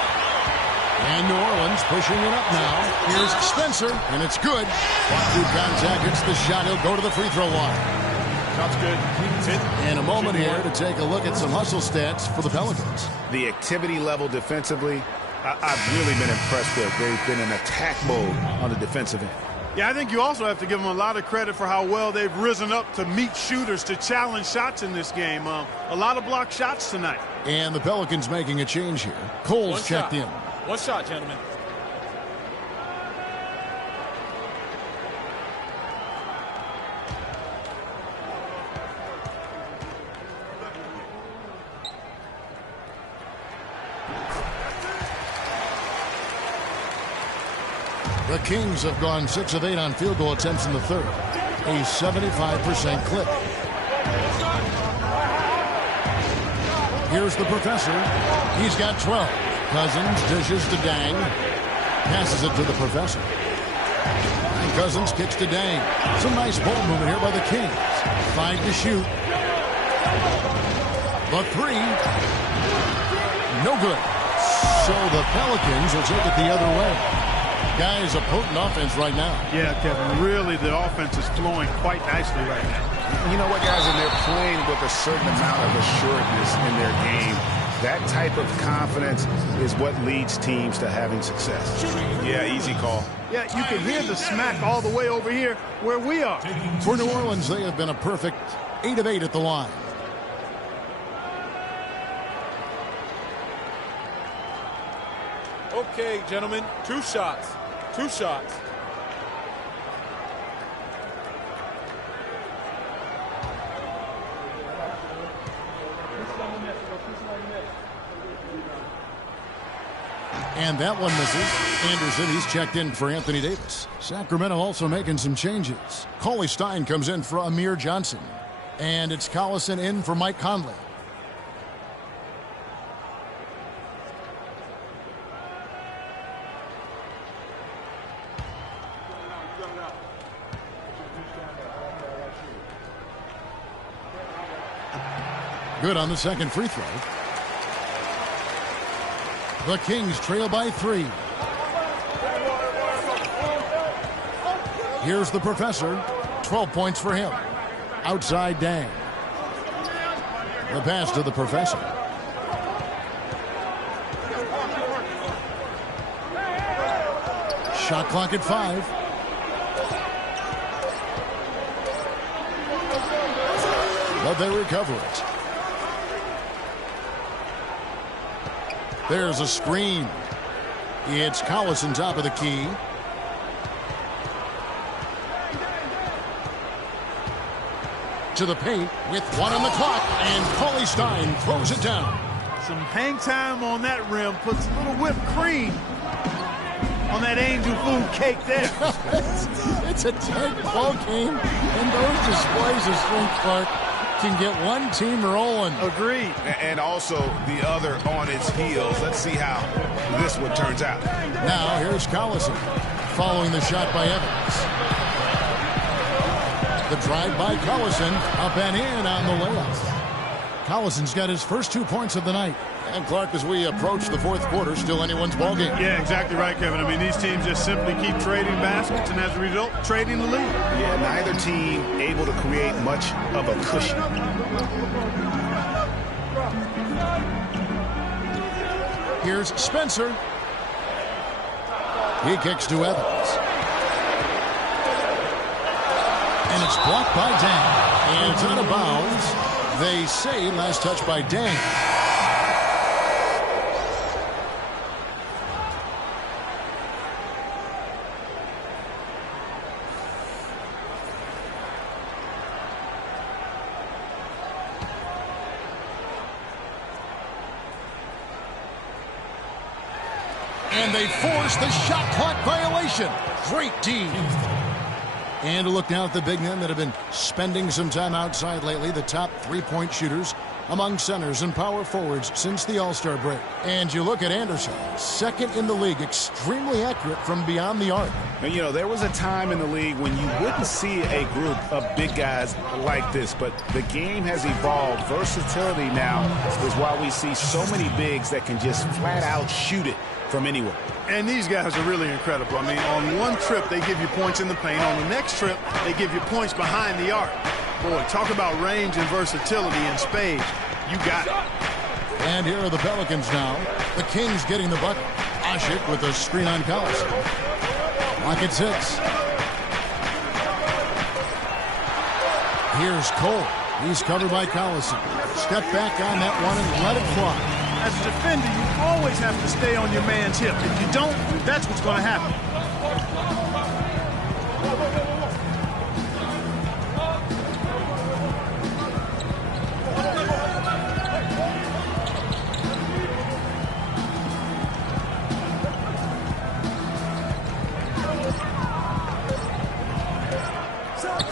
And New Orleans pushing it up now. Here's Spencer, and it's good. Through contact, hits the shot. He'll go to the free throw line. Shot's good. And a moment here to take a look at some hustle stats for the Pelicans. The activity level defensively, I've really been impressed with. They've been in attack mode on the defensive end. Yeah, I think you also have to give them a lot of credit for how well they've risen up to meet shooters, to challenge shots in this game. A lot of blocked shots tonight. And the Pelicans making a change here. Cole's checked in. One shot, gentlemen. The Kings have gone 6 of 8 on field goal attempts in the third. A 75% clip. Here's the Professor. He's got 12. Cousins dishes to Dang. Passes it to the Professor. And Cousins kicks to Dang. Some nice ball movement here by the Kings. 5 to shoot. The 3. No good. So the Pelicans will take it the other way. Guys, a potent offense right now. Yeah, Kevin, really the offense is flowing quite nicely right now. You know what, guys, and they're playing with a certain amount of assuredness in their game. That type of confidence is what leads teams to having success. Yeah, easy call. Yeah, you can hear the smack all the way over here where we are. For New Orleans, they have been a perfect 8 of 8 at the line. Okay, gentlemen, 2 shots. 2 shots. And that one misses. Anderson, he's checked in for Anthony Davis. Sacramento also making some changes. Cauley Stein comes in for Amir Johnson. And it's Collison in for Mike Conley. Good on the second free throw. The Kings trail by 3. Here's the Professor. 12 points for him. Outside Dang. The pass to the Professor. Shot clock at 5. But they recover it. There's a screen. It's Collison top of the key. To the paint with 1 on the clock, and Cauley Stein throws it down. Some hang time on that rim, puts a little whipped cream on that angel food cake there. It's a tight ball game, and those displays of strength, Clark, can get one team rolling. Agreed. And also the other on its heels. Let's see how this one turns out. Now here's Collison following the shot by Evans. The drive by Collison, up and in on the layup. Collison's got his first 2 points of the night. And Clark, as we approach the fourth quarter, still anyone's ballgame. Yeah, exactly right, Kevin. I mean, these teams just simply keep trading baskets, and as a result, trading the lead. Yeah, neither team able to create much of a cushion. Here's Spencer. He kicks to Evans. And it's blocked by Dang. And it's out of bounds. They say last touch by Dang. And they force the shot clock violation. Great D. And a look now at the big men that have been spending some time outside lately. The top three-point shooters among centers and power forwards since the All-Star break. And you look at Anderson, second in the league, extremely accurate from beyond the arc. And, you know, there was a time in the league when you wouldn't see a group of big guys like this, but the game has evolved. Versatility now is why we see so many bigs that can just flat out shoot it from anywhere. And these guys are really incredible. I mean, on one trip, they give you points in the paint. On the next trip, they give you points behind the arc. Boy, talk about range and versatility in spades. You got it. And here are the Pelicans now. The Kings getting the bucket. Asik with a screen on Collison. Lock at 6. Here's Cole. He's covered by Collison. Step back on that one and let it fly. As a defender, you always have to stay on your man's hip. If you don't, that's what's going to happen.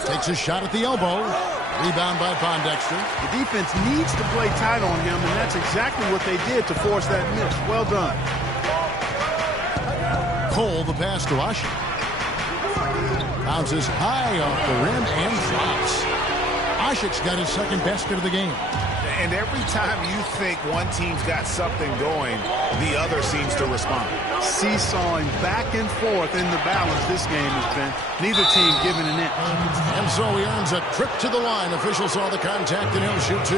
Takes a shot at the elbow. Rebound by Pondexter. The defense needs to play tight on him, and that's exactly what they did to force that miss. Well done. Cole, the pass to Asik. Bounces high off the rim and drops. Asik's got his second basket of the game. And every time you think one team's got something going, the other seems to respond. Seesawing back and forth in the balance this game has been. Neither team giving an inch. And so he earns a trip to the line. Officials saw the contact and he'll shoot 2.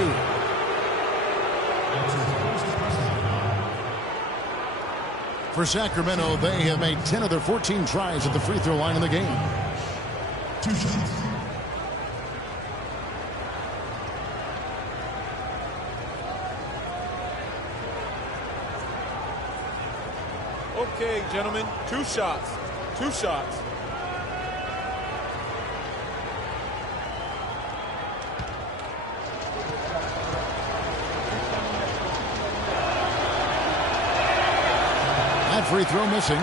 For Sacramento, they have made 10 of their 14 tries at the free throw line in the game. 2 shots. Okay, gentlemen, 2 shots. 2 shots. That free throw missing.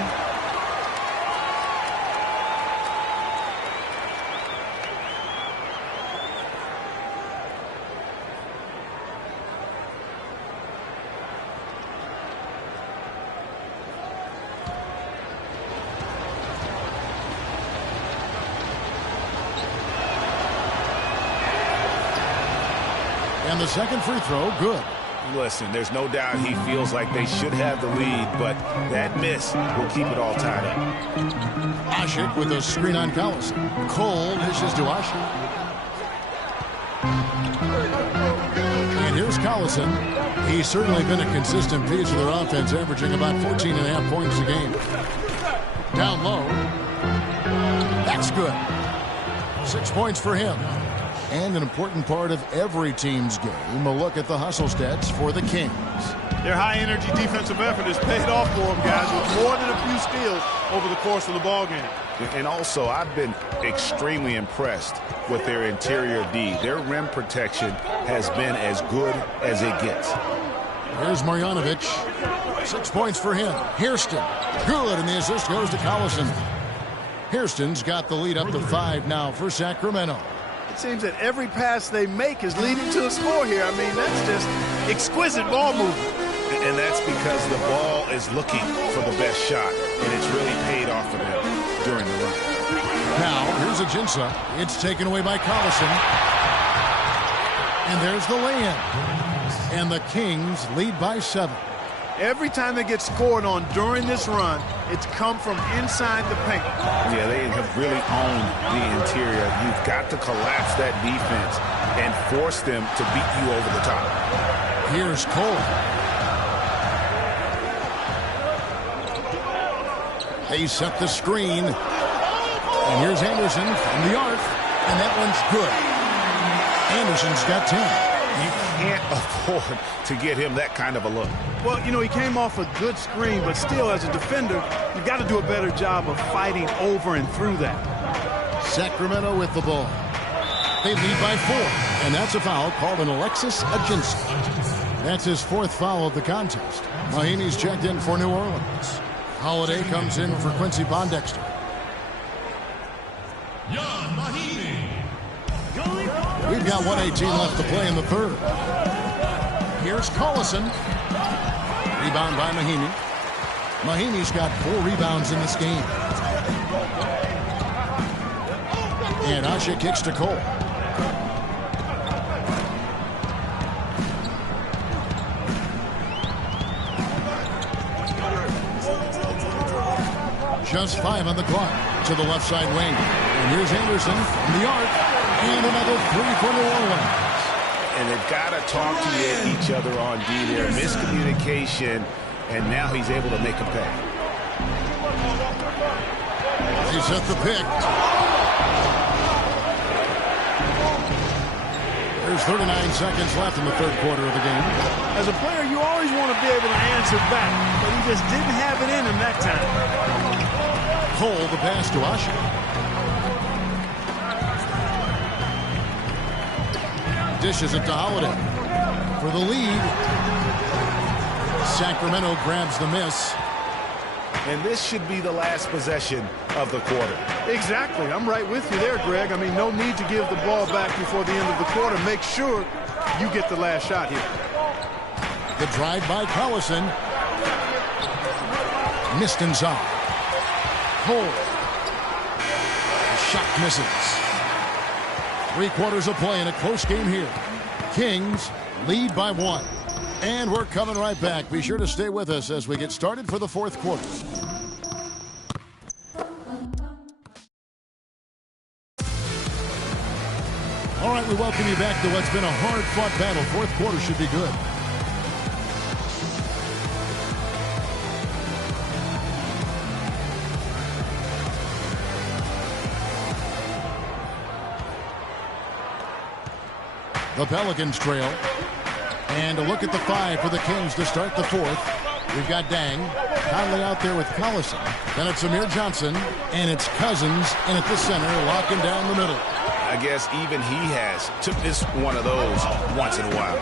And the second free throw, good. Listen, there's no doubt he feels like they should have the lead, but that miss will keep it all tied up. Asik with a screen on Collison. Cole dishes to Asik. And here's Collison. He's certainly been a consistent piece of their offense, averaging about 14.5 points a game. Down low. That's good. 6 points for him. And an important part of every team's game, a look at the hustle stats for the Kings. Their high-energy defensive effort has paid off for them, guys, with more than a few steals over the course of the ballgame. And also, I've been extremely impressed with their interior D. Their rim protection has been as good as it gets. Here's Marjanovic. 6 points for him. Hairston, good, and the assist goes to Collison. Hairston's got the lead up to 5 now for Sacramento. It seems that every pass they make is leading to a score here. I mean, that's just exquisite ball movement. And that's because the ball is looking for the best shot, and it's really paid off for them during the run. Now, here's Ajinça. It's taken away by Collison. And there's the lay-in. And the Kings lead by 7. Every time they get scored on during this run, it's come from inside the paint. Yeah, they have really owned the interior. You've got to collapse that defense and force them to beat you over the top. Here's Cole. They set the screen. And here's Anderson from the arc. And that one's good. Anderson's got 10. You can't afford to get him that kind of a look. Well, you know, he came off a good screen, but still, as a defender, you've got to do a better job of fighting over and through that. Sacramento with the ball. They lead by 4, and that's a foul called on Alexis Ajinça. That's his 4th foul of the contest. Mahinmi's checked in for New Orleans. Holiday comes in for Quincy Pondexter. Jan Mahimi. We've got 1:18 left to play in the third. Here's Collison. Rebound by Mahimi. Mahimi's got 4 rebounds in this game. And Asha kicks to Cole. Just 5 on the clock to the left side wing. And here's Anderson from the arc. And another 3 for New Orleans. And they've got to talk to each other on D there. Miscommunication, and now he's able to make him pay. He set the pick. There's 39 seconds left in the third quarter of the game. As a player, you always want to be able to answer back, but he just didn't have it in him that time. Cole, the pass to Asha. Dishes it to Holiday for the lead. Sacramento grabs the miss. And this should be the last possession of the quarter. Exactly. I'm right with you there, Greg. I mean, no need to give the ball back before the end of the quarter. Make sure you get the last shot here. The drive by Collison. Missed inside. Cole. The shot misses. 3 quarters of play in a close game here. Kings lead by 1. And we're coming right back. Be sure to stay with us as we get started for the fourth quarter. All right, we welcome you back to what's been a hard-fought battle. Fourth quarter should be good. The Pelicans trail. And a look at the 5 for the Kings to start the fourth. We've got Dang. Conley out there with Collison. Then it's Amir Johnson. And it's Cousins in at the center, locking down the middle. I guess even he took this one of those once in a while.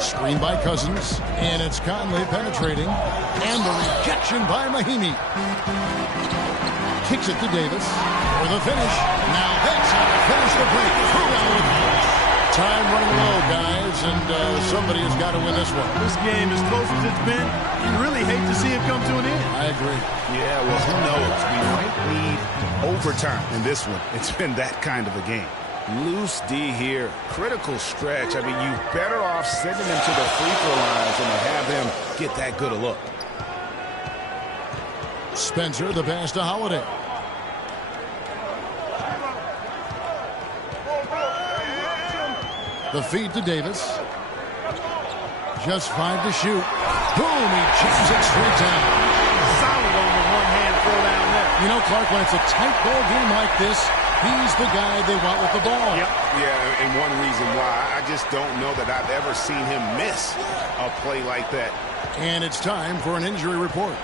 Screen by Cousins. And it's Conley penetrating. And the rejection by Mahimi. Kicks it to Davis for the finish. Now that's how to finish the break. Time running low, guys, and somebody has got to win this one. This game, as close as it's been, you really hate to see it come to an end. I agree. Yeah, well, who knows? We might need overtime in this one. It's been that kind of a game. Loose D here. Critical stretch. I mean, you're better off sending him to the free throw lines than to have him get that good a look. Spencer, the pass to Holiday. The feed to Davis. Just 5 to shoot. Boom, he chips it straight down. Solid on the one-hand throw down there. You know, Clark, when it's a tight ball game like this, he's the guy they want with the ball. Yep. Yeah, and one reason why, I just don't know that I've ever seen him miss a play like that. And it's time for an injury report.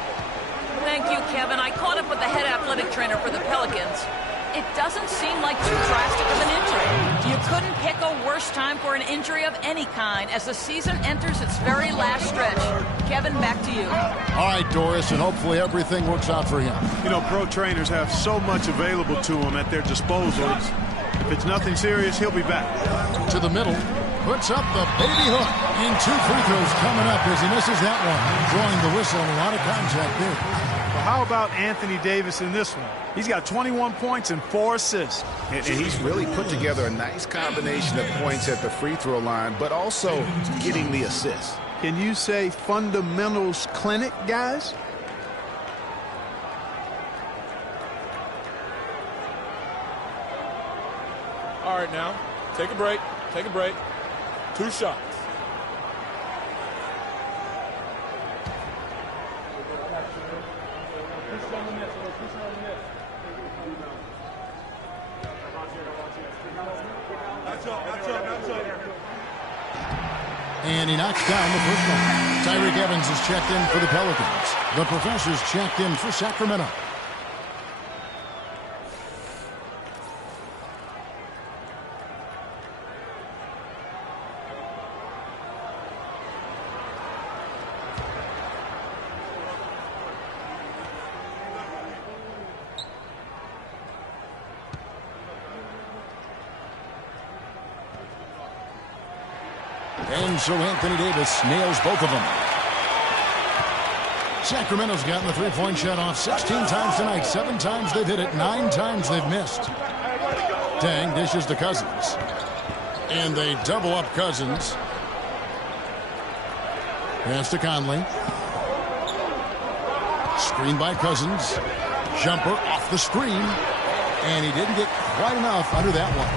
Thank you, Kevin. I caught up with the head athletic trainer for the Pelicans. It doesn't seem like too drastic of an injury. You couldn't pick a worse time for an injury of any kind as the season enters its very last stretch. Kevin, back to you. All right, Doris, and hopefully everything works out for him. You know, pro trainers have so much available to them at their disposal. If it's nothing serious, he'll be back. To the middle. Puts up the baby hook. And 2 free throws coming up as he misses that one. Drawing the whistle and a lot of contact there. Well, how about Anthony Davis in this one? He's got 21 points and 4 assists. And he's really put together a nice combination of points at the free throw line, but also getting the assists. Can you say fundamentals clinic, guys? All right, now, take a break. Take a break. 2 shots. And he knocks down the first one. Tyreke Evans is checked in for the Pelicans. The Professor's checked in for Sacramento. And so Anthony Davis nails both of them. Sacramento's gotten the three-point shot off 16 times tonight. 7 times they've hit it. 9 times they've missed. Dang dishes to Cousins. And they double up Cousins. Pass to Conley. Screen by Cousins. Jumper off the screen. And he didn't get quite enough under that one.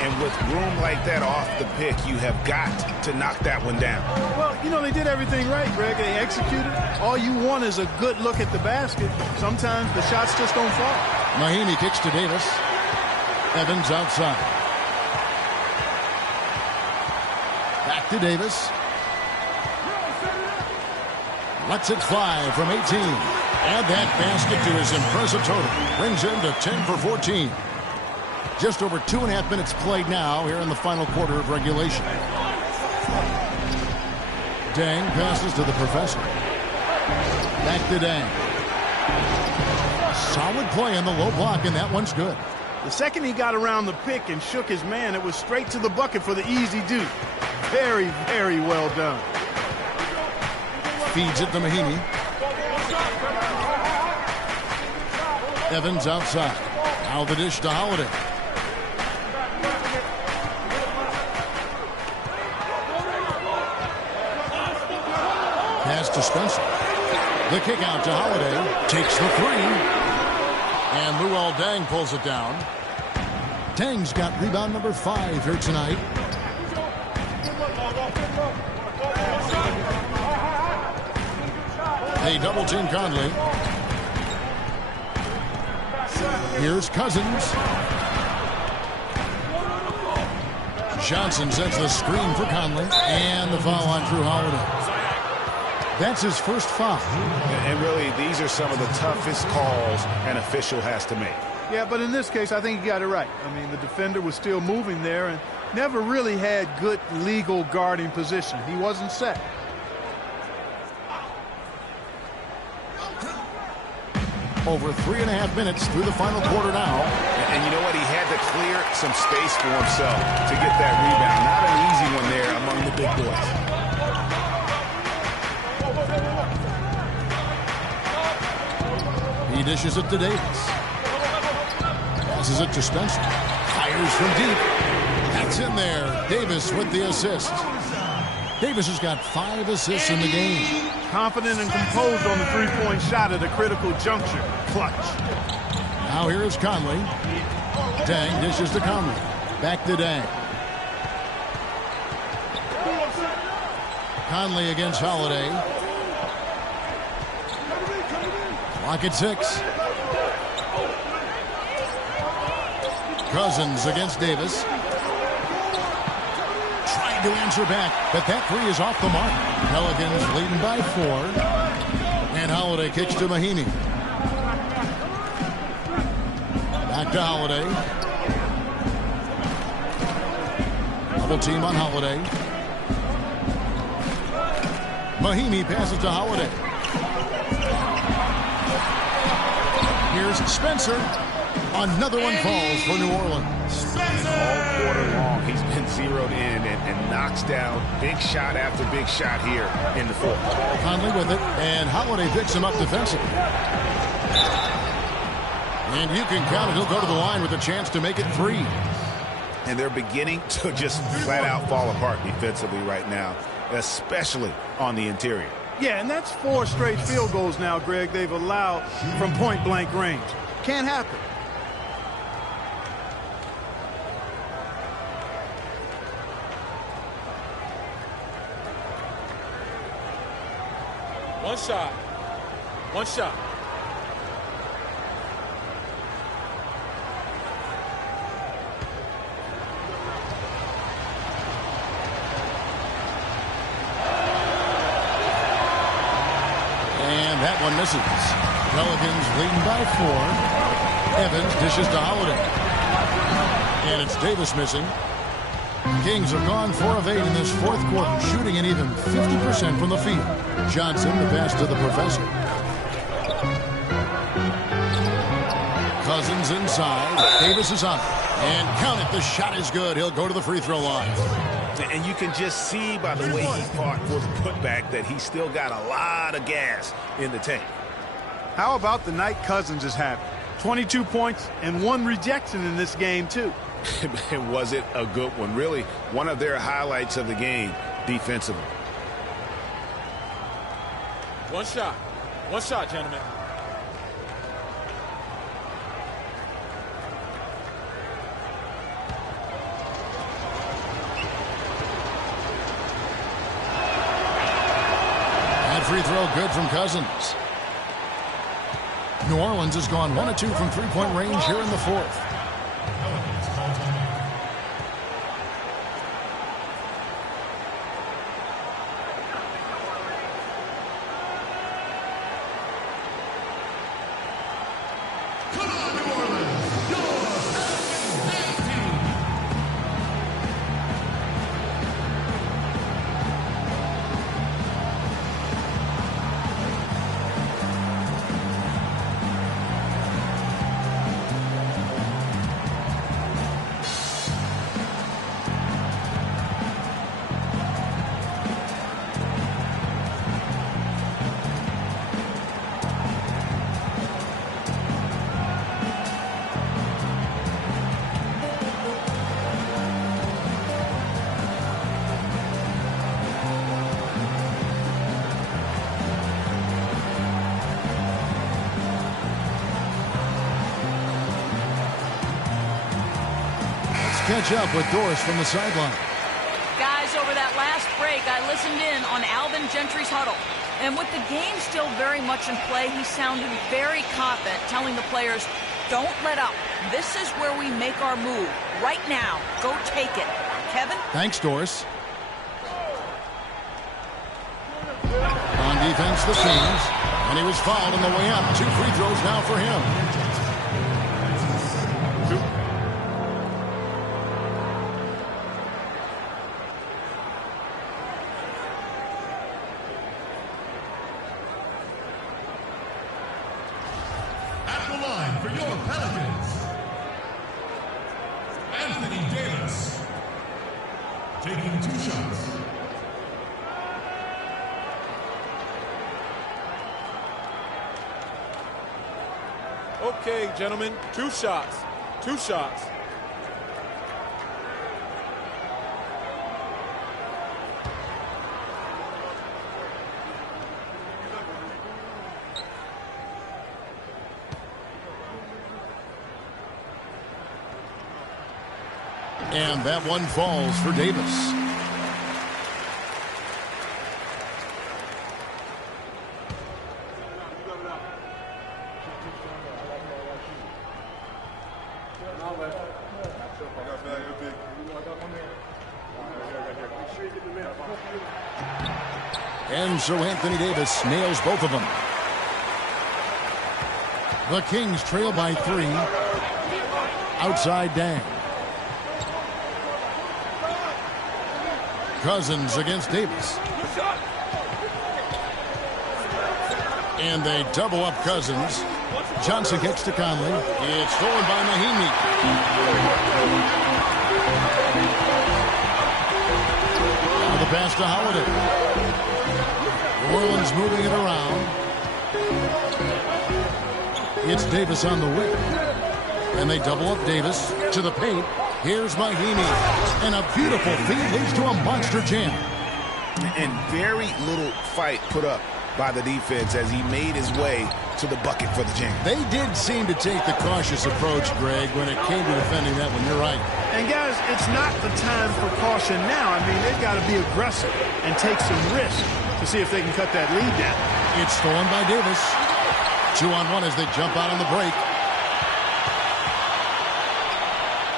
And with room like that off the pick, you have got to knock that one down. Well, you know, they did everything right, Greg. They executed. All you want is a good look at the basket. Sometimes the shots just don't fall. Mahinmi kicks to Davis. Evans outside. Back to Davis. Lets it fly from 18. Add that basket to his impressive total. Brings him to 10 for 14. Just over 2.5 minutes played now here in the final quarter of regulation. Dang passes to the professor. Back to Dang. Solid play in the low block, and that one's good. The second he got around the pick and shook his man, it was straight to the bucket for the easy do. Very, very well done. Feeds it to Mahinmi. Evans outside. Now the dish to Holiday. Pass to Spencer. The kick out to Holiday. Takes the three. And Luol Deng pulls it down. Deng's got rebound number 5 here tonight. They double team Conley. Here's Cousins. Johnson sets the screen for Conley. And the foul on Jrue Holiday. That's his first foul. And really, these are some of the toughest calls an official has to make. Yeah, but in this case, I think he got it right. I mean, the defender was still moving there and never really had good legal guarding position. He wasn't set. Over 3.5 minutes through the final quarter now. And you know what? He had to clear some space for himself to get that rebound. Not an easy one there among the big boys. He dishes it to Davis. Passes it to Spencer. Fires from deep. That's in there. Davis with the assist. Davis has got 5 assists in the game. Confident and composed on the three-point shot at a critical juncture. Clutch. Now here's Conley. Dang dishes to Conley. Back to Dang. Conley against Holiday. Clock at 6. Cousins against Davis. Trying to answer back, but that three is off the mark. Pelicans leading by 4. And Holiday kicks to Mahinmi. Back to Holiday. Double team on Holiday. Mahinmi passes to Holiday. Here's Spencer. Another one falls for New Orleans. And all quarter long, he's been zeroed in and knocks down big shot after big shot here in the fourth. Conley with it, and Holiday picks him up defensively. And you can count it. He'll go to the line with a chance to make it 3. And they're beginning to just flat out fall apart defensively right now, especially on the interior. Yeah, and that's 4 straight field goals now, Greg, they've allowed from point-blank range. Can't happen. One shot. One shot. And that one misses. Pelicans leading by 4. Evans dishes to Holiday. And it's Davis missing. Kings have gone 4 of 8 in this fourth quarter, shooting an even 50% from the field. Johnson, the pass to the professor. Cousins inside. Davis is on. And count it. The shot is good. He'll go to the free throw line. And you can just see by the way he fought for the putback that he's still got a lot of gas in the tank. How about the night Cousins is having? 22 points and 1 rejection in this game, too. Was it a good one? Really, one of their highlights of the game defensively. One shot. One shot, gentlemen. That free throw good from Cousins. New Orleans has gone 1 of 2 from three-point range here in the fourth. Catch up with Doris from the sideline. Guys, over that last break, I listened in on Alvin Gentry's huddle. And with the game still very much in play, he sounded very confident, telling the players, don't let up. This is where we make our move. Right now. Go take it. Kevin? Thanks, Doris. On defense, the Kings. And he was fouled on the way up. 2 free throws now for him. Taking 2 shots. Okay, gentlemen, 2 shots. 2 shots. And that one falls for Davis. And so Anthony Davis nails both of them. The Kings trail by 3. Outside Dang. Cousins against Davis. And they double up Cousins. Johnson kicks to Conley. It's stolen by Mahimi. Now the pass to Holiday. New Orleans moving it around. It's Davis on the wing. And they double up Davis to the paint. Here's Mahimi. And a beautiful feed leads to a monster jam. And very little fight put up by the defense as he made his way to the bucket for the jam. They did seem to take the cautious approach, Greg, when it came to defending that one. You're right. And, guys, it's not the time for caution now. I mean, they've got to be aggressive and take some risk to see if they can cut that lead down. It's stolen by Davis. 2-on-1 as they jump out on the break.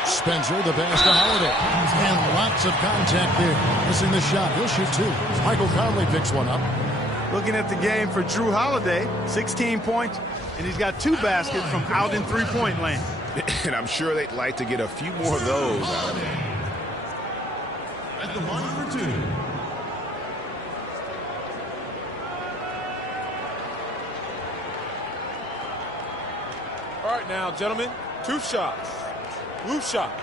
Spencer, the pass to Holiday. And lots of contact there. Missing the shot. He'll shoot 2. Michael Conley picks one up. Looking at the game for Drew Holiday, 16 points, and he's got 2 baskets from out in three-point land. And I'm sure they'd like to get a few more of those out of there. At the line for 2. All right now, gentlemen, 2 shots. Roof shots.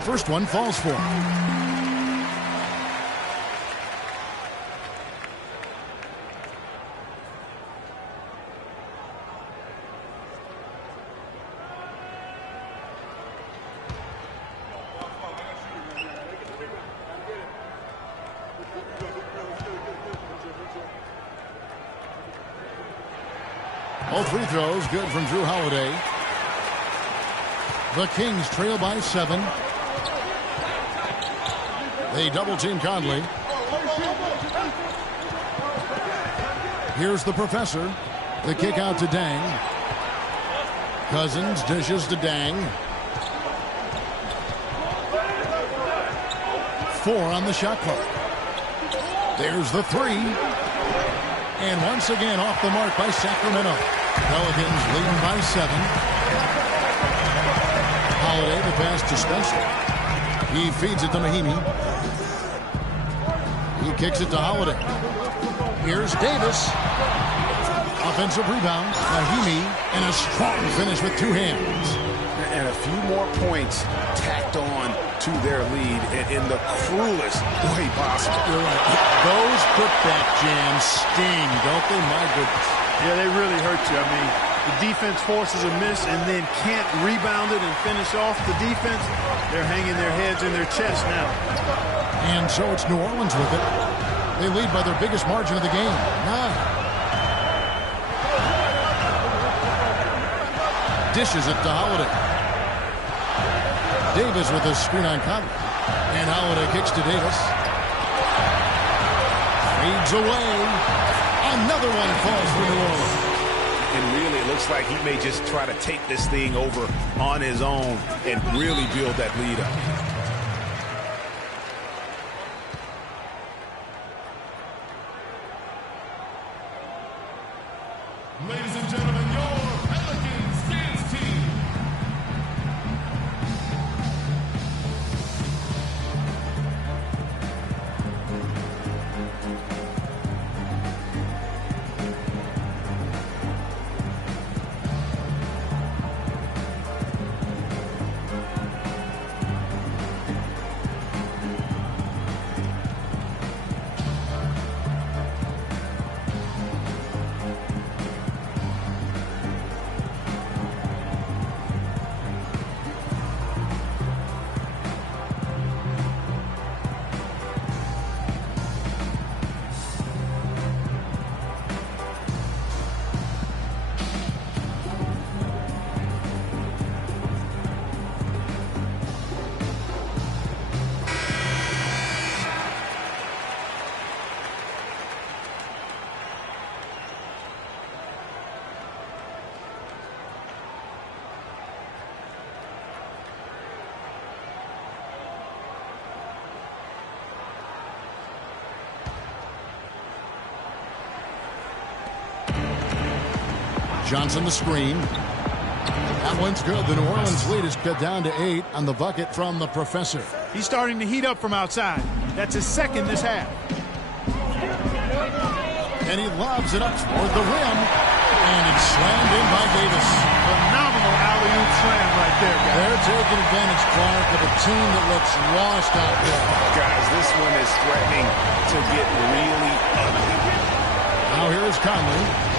First one falls for him. All free throws good from Drew Holiday. The Kings trail by 7. They double-team Conley. Here's the professor. The kick out to Dang. Cousins dishes to Dang. 4 on the shot clock. There's the 3. And once again off the mark by Sacramento. Pelicans leading by 7. Holiday the pass to Spencer. He feeds it to Mahimi. He kicks it to Holiday. Here's Davis. Offensive rebound. Mahimi and a strong finish with 2 hands. And a few more points tacked on to their lead in the cruelest way possible. You're right. Those putback jams sting, don't they? My goodness. Yeah, they really hurt you. I mean, the defense forces a miss and then can't rebound it and finish off the defense. They're hanging their heads in their chest now. And so it's New Orleans with it. They lead by their biggest margin of the game, 9. Dishes it to Holiday. Davis with a screen on Conley. And Holiday kicks to Davis. Fades away. Another one falls for New Orleans. And really, it looks like he may just try to take this thing over on his own and really build that lead up. Ladies and gentlemen, your Pelicans dance team. Johnson the screen. That one's good. The New Orleans lead is cut down to 8 on the bucket from the professor. He's starting to heat up from outside. That's his second this half. And he lobs it up toward the rim. And it's slammed in by Davis. Phenomenal alley-oop slam right there, guys. They're taking advantage, Clark, of a team that looks lost out there. Guys, this one is threatening to get really ugly. Now here's Conley.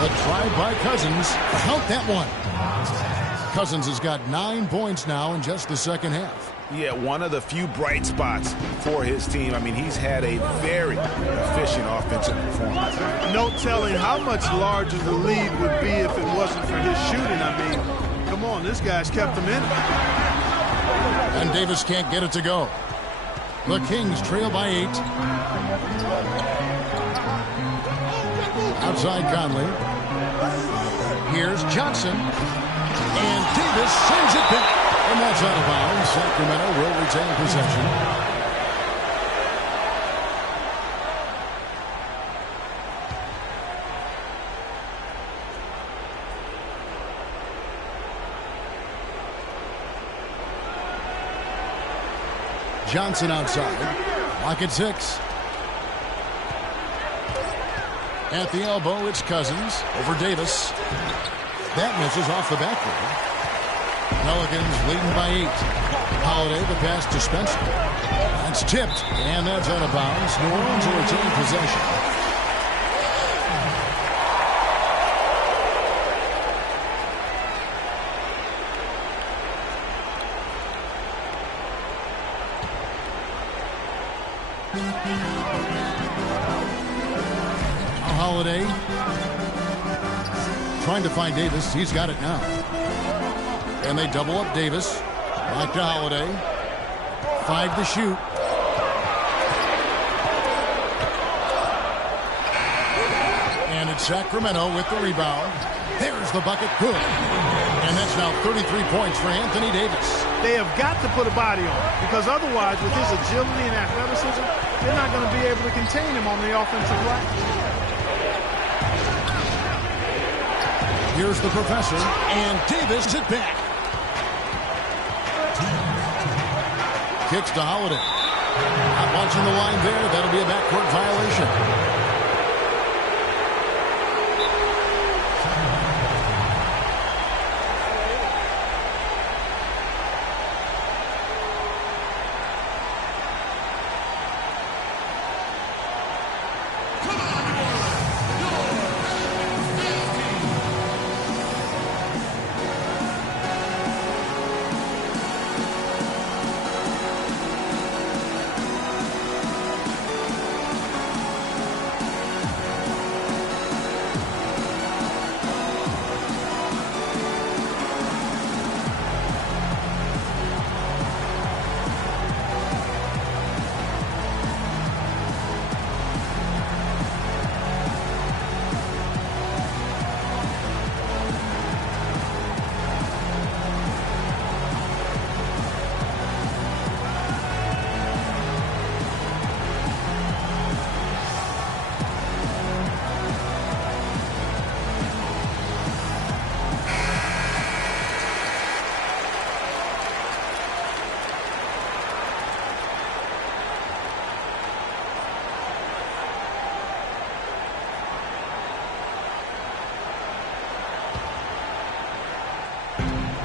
The drive by Cousins. Count that one. Cousins has got 9 points now in just the second half. Yeah, one of the few bright spots for his team. I mean, he's had a very efficient offensive performance. No telling how much larger the lead would be if it wasn't for his shooting. I mean, come on, this guy's kept him in. And Davis can't get it to go. The Kings trail by 8. Outside Conley. Here's Johnson. And Davis sends it back. And that's out of bounds. Sacramento will retain possession. Johnson outside. Lock at 6. At the elbow, it's Cousins over Davis. That misses off the backboard. Pelicans leading by 8. Holiday, the pass to Spencer. That's tipped, and that's out of bounds. New Orleans will retain possession. Holiday trying to find Davis. He's got it now. And they double up Davis. Back to Holiday. 5 to shoot. And it's Sacramento with the rebound. There's the bucket. Good. And that's now 33 points for Anthony Davis. They have got to put a body on him, because otherwise, with his agility and athleticism, they're not going to be able to contain him on the offensive line. Here's the professor, and Davis is it back. Kicks to Holiday. Not watching the line there. That'll be a backcourt violation.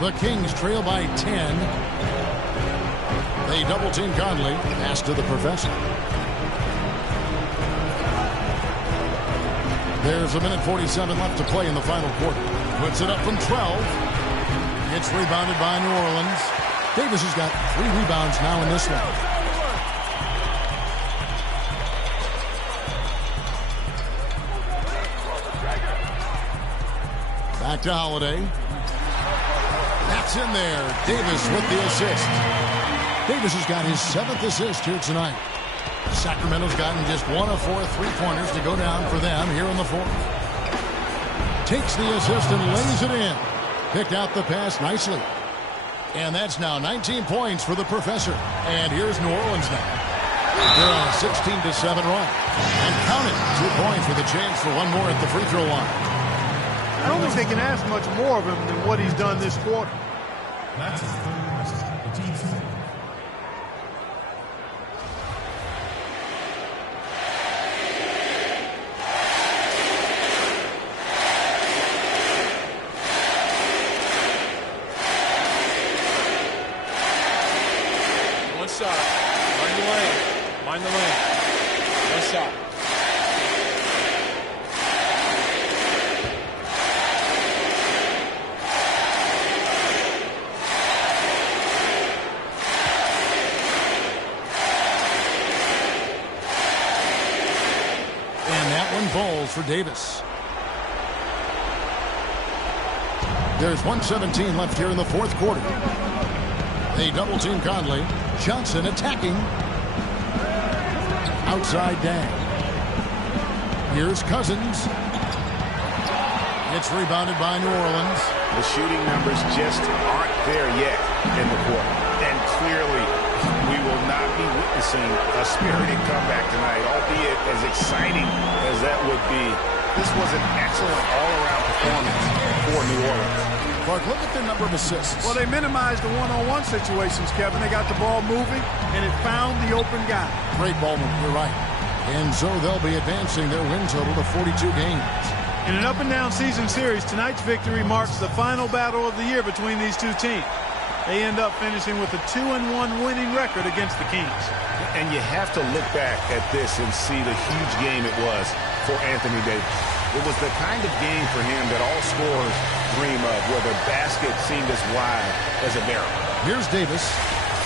The Kings trail by 10. They double team Conley. Pass to the professor. There's a minute 47 left to play in the final quarter. Puts it up from 12. It's rebounded by New Orleans. Davis has got 3 rebounds now in this one. Back to Holiday. That's in there. Davis with the assist. Davis has got his 7th assist here tonight. Sacramento's gotten just 1 of 4 3-pointers to go down for them here in the 4th. Takes the assist and lays it in. Picked out the pass nicely. And that's now 19 points for the professor. And here's New Orleans now. They're on a 16-7 run. And count it. 2 points with a chance for one more at the free throw line. I don't think they can ask much more of him than what he's done this quarter. That's his first. The team's thing. One shot. Mind the lane. Mind the lane. One shot. Falls for Davis. There's 1:17 left here in the 4th quarter. They double team Conley. Johnson attacking. Outside Dang. Here's Cousins. It's rebounded by New Orleans. The shooting numbers just aren't there yet in the quarter. And clearly, we will not be witnessing a spirited comeback tonight, albeit as exciting as that would be. This was an excellent all-around performance for New Orleans. Clark, look at their number of assists. Well, they minimized the one-on-one situations, Kevin. They got the ball moving, and it found the open guy. Great ball movement, you're right. And so they'll be advancing their win total to 42 games. In an up-and-down season series, tonight's victory marks the final battle of the year between these two teams. They end up finishing with a 2-1 winning record against the Kings. And you have to look back at this and see the huge game it was for Anthony Davis. It was the kind of game for him that all scorers dream of, where the basket seemed as wide as a barrel. Here's Davis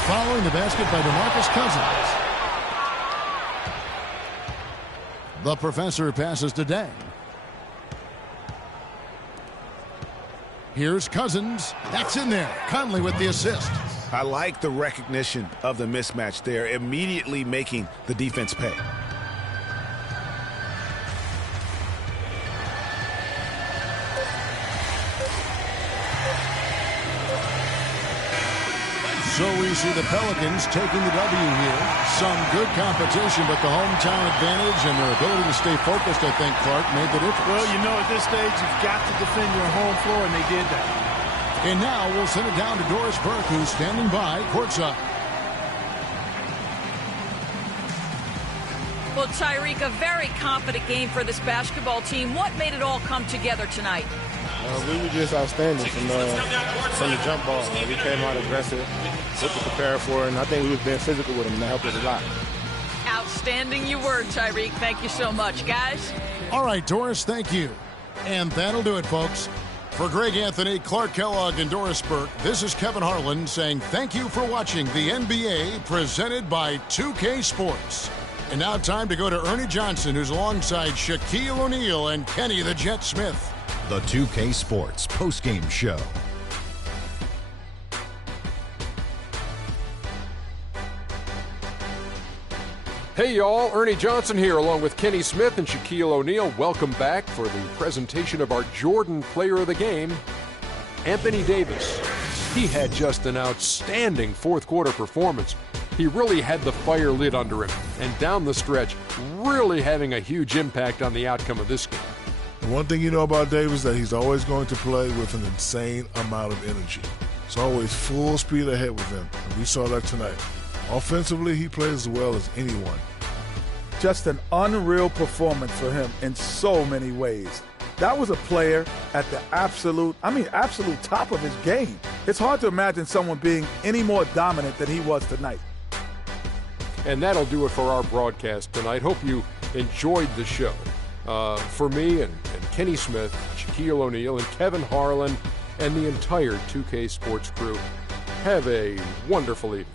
following the basket by DeMarcus Cousins. The professor passes to Deng. Here's Cousins. That's in there. Conley with the assist. I like the recognition of the mismatch there, immediately making the defense pay. So we see the Pelicans taking the W here. Some good competition, but the hometown advantage and their ability to stay focused, I think, Clark, made the difference. Well, you know, at this stage, you've got to defend your home floor, and they did that. And now we'll send it down to Doris Burke, who's standing by courtside. Well, Tyreek, a very confident game for this basketball team. What made it all come together tonight? We were just outstanding from the jump ball. We came out aggressive, looked to prepare for it, and I think we was being physical with them, and that helped us a lot. Outstanding you were, Tyreek. Thank you so much, guys. All right, Doris, thank you. And that'll do it, folks. For Greg Anthony, Clark Kellogg, and Doris Burke, this is Kevin Harlan saying thank you for watching the NBA presented by 2K Sports. And now time to go to Ernie Johnson, who's alongside Shaquille O'Neal and Kenny the Jet Smith. The 2K Sports postgame show. Hey y'all, Ernie Johnson here along with Kenny Smith and Shaquille O'Neal. Welcome back for the presentation of our Jordan Player of the Game, Anthony Davis. He had just an outstanding fourth quarter performance. He really had the fire lit under him, and down the stretch, really having a huge impact on the outcome of this game. And one thing you know about Davis is that he's always going to play with an insane amount of energy. It's always full speed ahead with him, and we saw that tonight. Offensively, he plays as well as anyone. Just an unreal performance for him in so many ways. That was a player at the absolute top of his game. It's hard to imagine someone being any more dominant than he was tonight. And that'll do it for our broadcast tonight. Hope you enjoyed the show. For me and Kenny Smith, Shaquille O'Neal, and Kevin Harlan, and the entire 2K Sports crew, have a wonderful evening.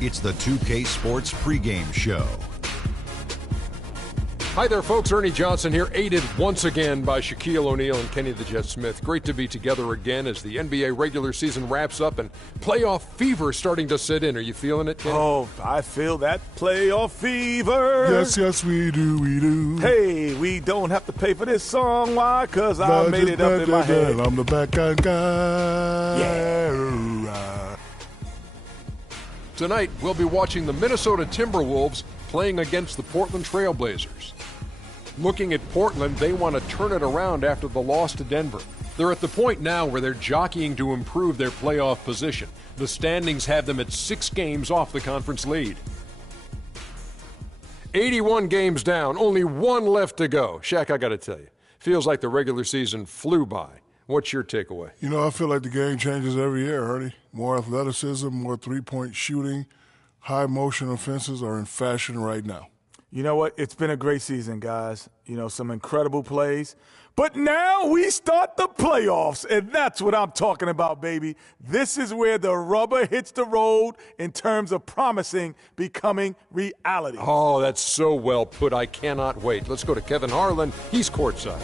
It's the 2K Sports pregame show. Hi there, folks. Ernie Johnson here, aided once again by Shaquille O'Neal and Kenny the Jet Smith. Great to be together again as the NBA regular season wraps up and playoff fever starting to sit in. Are you feeling it, Kenny? Oh, I feel that playoff fever. Yes, we do. Hey, we don't have to pay for this song. Why? Because I made it up in my head. I'm the backhand guy. Yeah. Tonight, we'll be watching the Minnesota Timberwolves playing against the Portland Trail Blazers. Looking at Portland, they want to turn it around after the loss to Denver. They're at the point now where they're jockeying to improve their playoff position. The standings have them at 6 games off the conference lead. 81 games down, only 1 left to go. Shaq, I got to tell you, feels like the regular season flew by. What's your takeaway? You know, I feel like the game changes every year, Ernie. More athleticism, more three-point shooting, high-motion offenses are in fashion right now. You know what? It's been a great season, guys. You know, some incredible plays. But now we start the playoffs, and that's what I'm talking about, baby. This is where the rubber hits the road in terms of promising becoming reality. Oh, that's so well put. I cannot wait. Let's go to Kevin Harlan. He's courtside.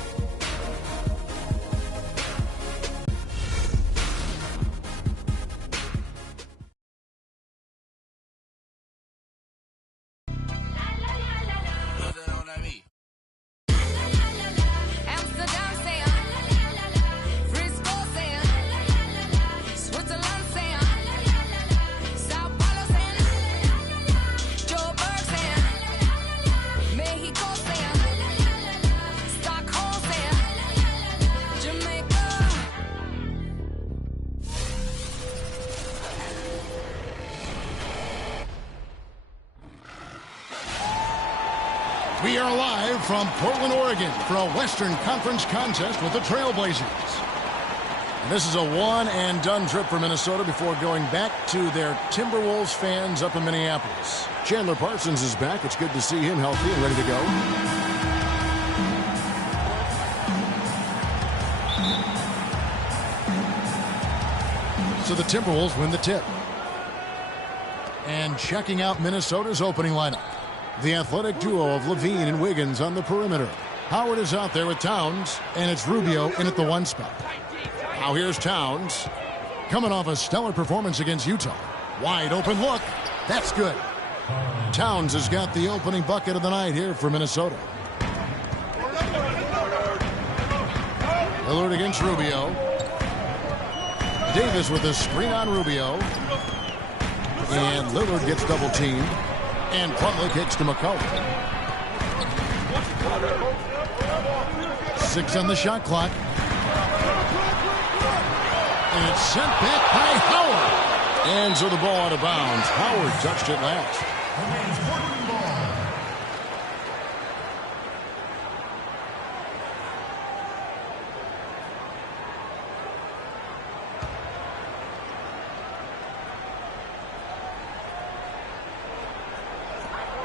We are live from Portland, Oregon for a Western Conference contest with the Trailblazers. And this is a one-and-done trip for Minnesota before going back to their Timberwolves fans up in Minneapolis. Chandler Parsons is back. It's good to see him healthy and ready to go. So the Timberwolves win the tip. And checking out Minnesota's opening lineup. The athletic duo of Levine and Wiggins on the perimeter. Howard is out there with Towns, and it's Rubio in at the 1 spot. Now here's Towns, coming off a stellar performance against Utah. Wide open look. That's good. Towns has got the opening bucket of the night here for Minnesota. Lillard against Rubio. Davis with a screen on Rubio. And Lillard gets double teamed. And Plumlee kicks to McCollum. 6 on the shot clock. And it's sent back by Howard. And so the ball out of bounds. Howard touched it last.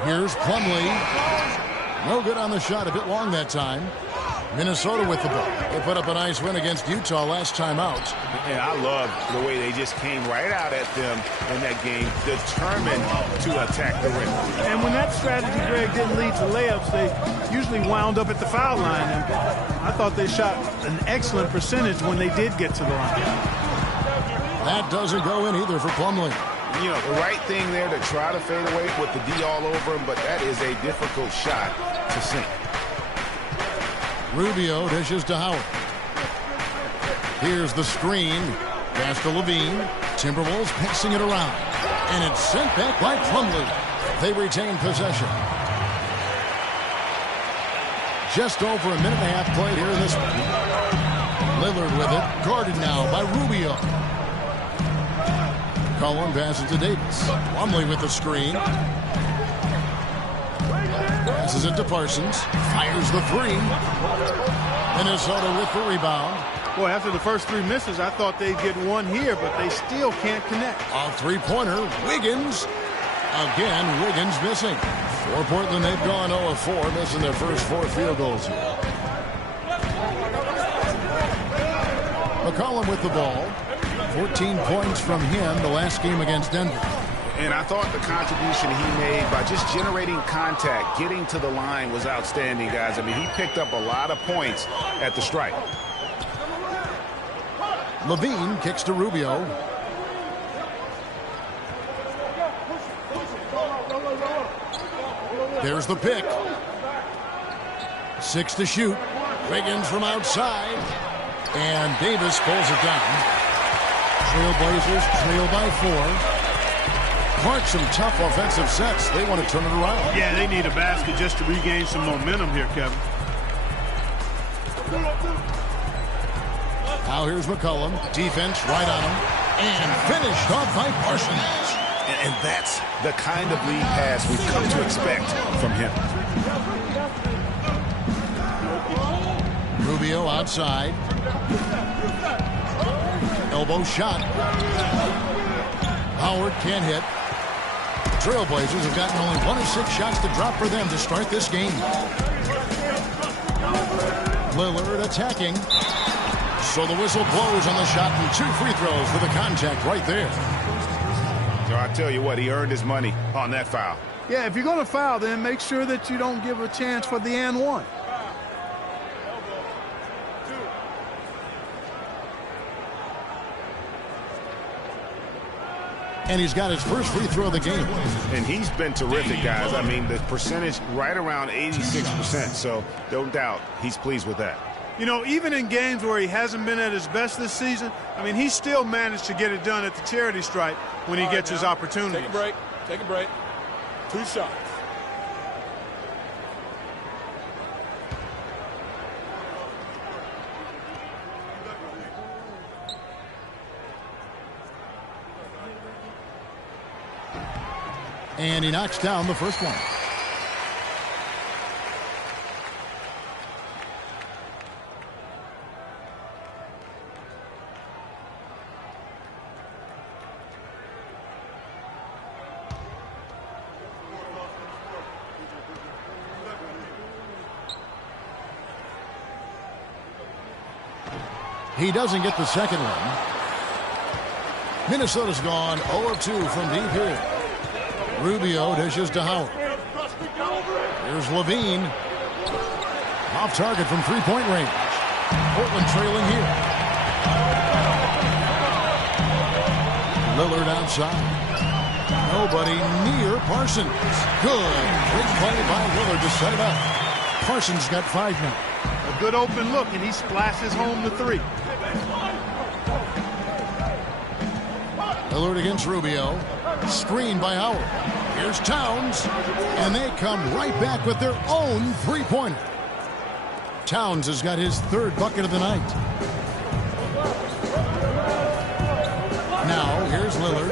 Here's Plumlee. No good on the shot. A bit long that time. Minnesota with the ball. They put up a nice win against Utah last time out. And I love the way they just came right out at them in that game, determined to attack the rim. And when that strategy, Greg, didn't lead to layups, they usually wound up at the foul line. And I thought they shot an excellent percentage when they did get to the line. That doesn't go in either for Plumlee. You know, the right thing there to try to fade away with the D all over him, but that is a difficult shot to sink. Rubio dishes to Howard. Here's the screen. Pass to Levine. Timberwolves passing it around. And it's sent back by Plumlee. They retain possession. Just over a minute and a half played here in this one. Lillard with it. Guarded now by Rubio. Cullen passes to Davis. Plumlee with the screen. Passes it to Parsons. Fires the 3. Minnesota with the rebound. Boy, after the first 3 misses, I thought they'd get one here, but they still can't connect. A 3-pointer. Wiggins. Again, Wiggins missing. For Portland, they've gone 0 of 4, missing their first 4 field goals here. McCollum with the ball. 14 points from him the last game against Denver. And I thought the contribution he made by just generating contact, getting to the line was outstanding, guys. I mean, he picked up a lot of points at the stripe. Levine kicks to Rubio. There's the pick. 6 to shoot. Wiggins from outside. And Davis pulls it down. Trailblazers trail by 4. Clark, some tough offensive sets. They want to turn it around. Yeah, they need a basket just to regain some momentum here, Kevin. Now here's McCollum. Defense right on him. And finished off by Parsons. And that's the kind of lead pass we've come to expect from him. Rubio outside. Elbow shot. Howard can't hit. Trailblazers have gotten only 1 of 6 shots to drop for them to start this game. Lillard attacking. So the whistle blows on the shot and 2 free throws for the contact right there. So I tell you what, he earned his money on that foul. Yeah, if you're going to foul, then make sure that you don't give a chance for the and one. And he's got his first free throw of the game. And he's been terrific, guys. I mean, the percentage right around 86%. So no doubt he's pleased with that. You know, even in games where he hasn't been at his best this season, I mean, he still managed to get it done at the charity stripe when he gets his opportunity. Take a break. Take a break. 2 shots. And he knocks down the first one. He doesn't get the second one. Minnesota's gone 0 of 2 from deep here. Rubio dishes to Howard. Here's Levine. Off target from three-point range. Portland trailing here. Lillard outside. Nobody near Parsons. Good. Big play by Lillard to set it up. Parsons got 5 now. A good open look, and he splashes home the 3. Lillard against Rubio. Screen by Howard. Here's Towns. And they come right back with their own three-pointer. Towns has got his 3rd bucket of the night. Now, here's Lillard.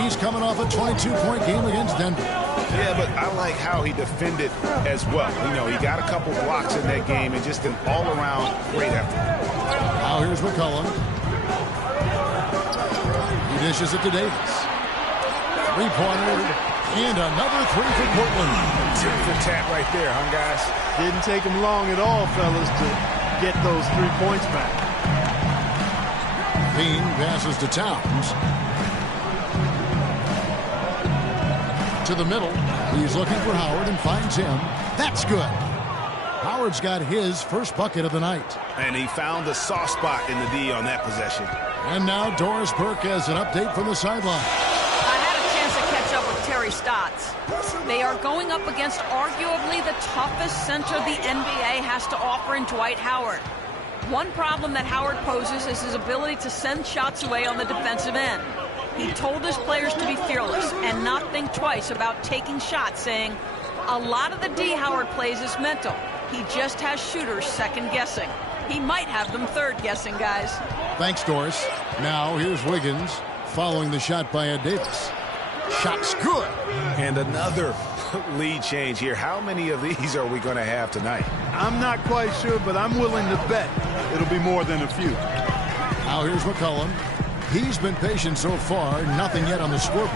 He's coming off a 22-point game against Denver. Yeah, but I like how he defended as well. You know, he got a couple blocks in that game and just an all-around great effort. Now here's McCollum. He dishes it to Davis. 3-pointer and another 3 for Portland. Tip for tap right there, huh, guys? Didn't take him long at all, fellas, to get those 3 points back. Bean passes to Towns. To the middle. He's looking for Howard and finds him. That's good. Howard's got his first bucket of the night. And he found the soft spot in the D on that possession. And now Doris Burke has an update from the sideline. I had a chance to catch up with Terry Stotts. They are going up against arguably the toughest center the NBA has to offer in Dwight Howard. One problem that Howard poses is his ability to send shots away on the defensive end. He told his players to be fearless and not think twice about taking shots, saying, a lot of the D Howard plays is mental. He just has shooters second-guessing. He might have them third-guessing, guys. Thanks, Doris. Now here's Wiggins following the shot by Ed Davis. Shot's good. And another lead change here. How many of these are we going to have tonight? I'm not quite sure, but I'm willing to bet it'll be more than a few. Now here's McCollum. He's been patient so far. Nothing yet on the scoreboard.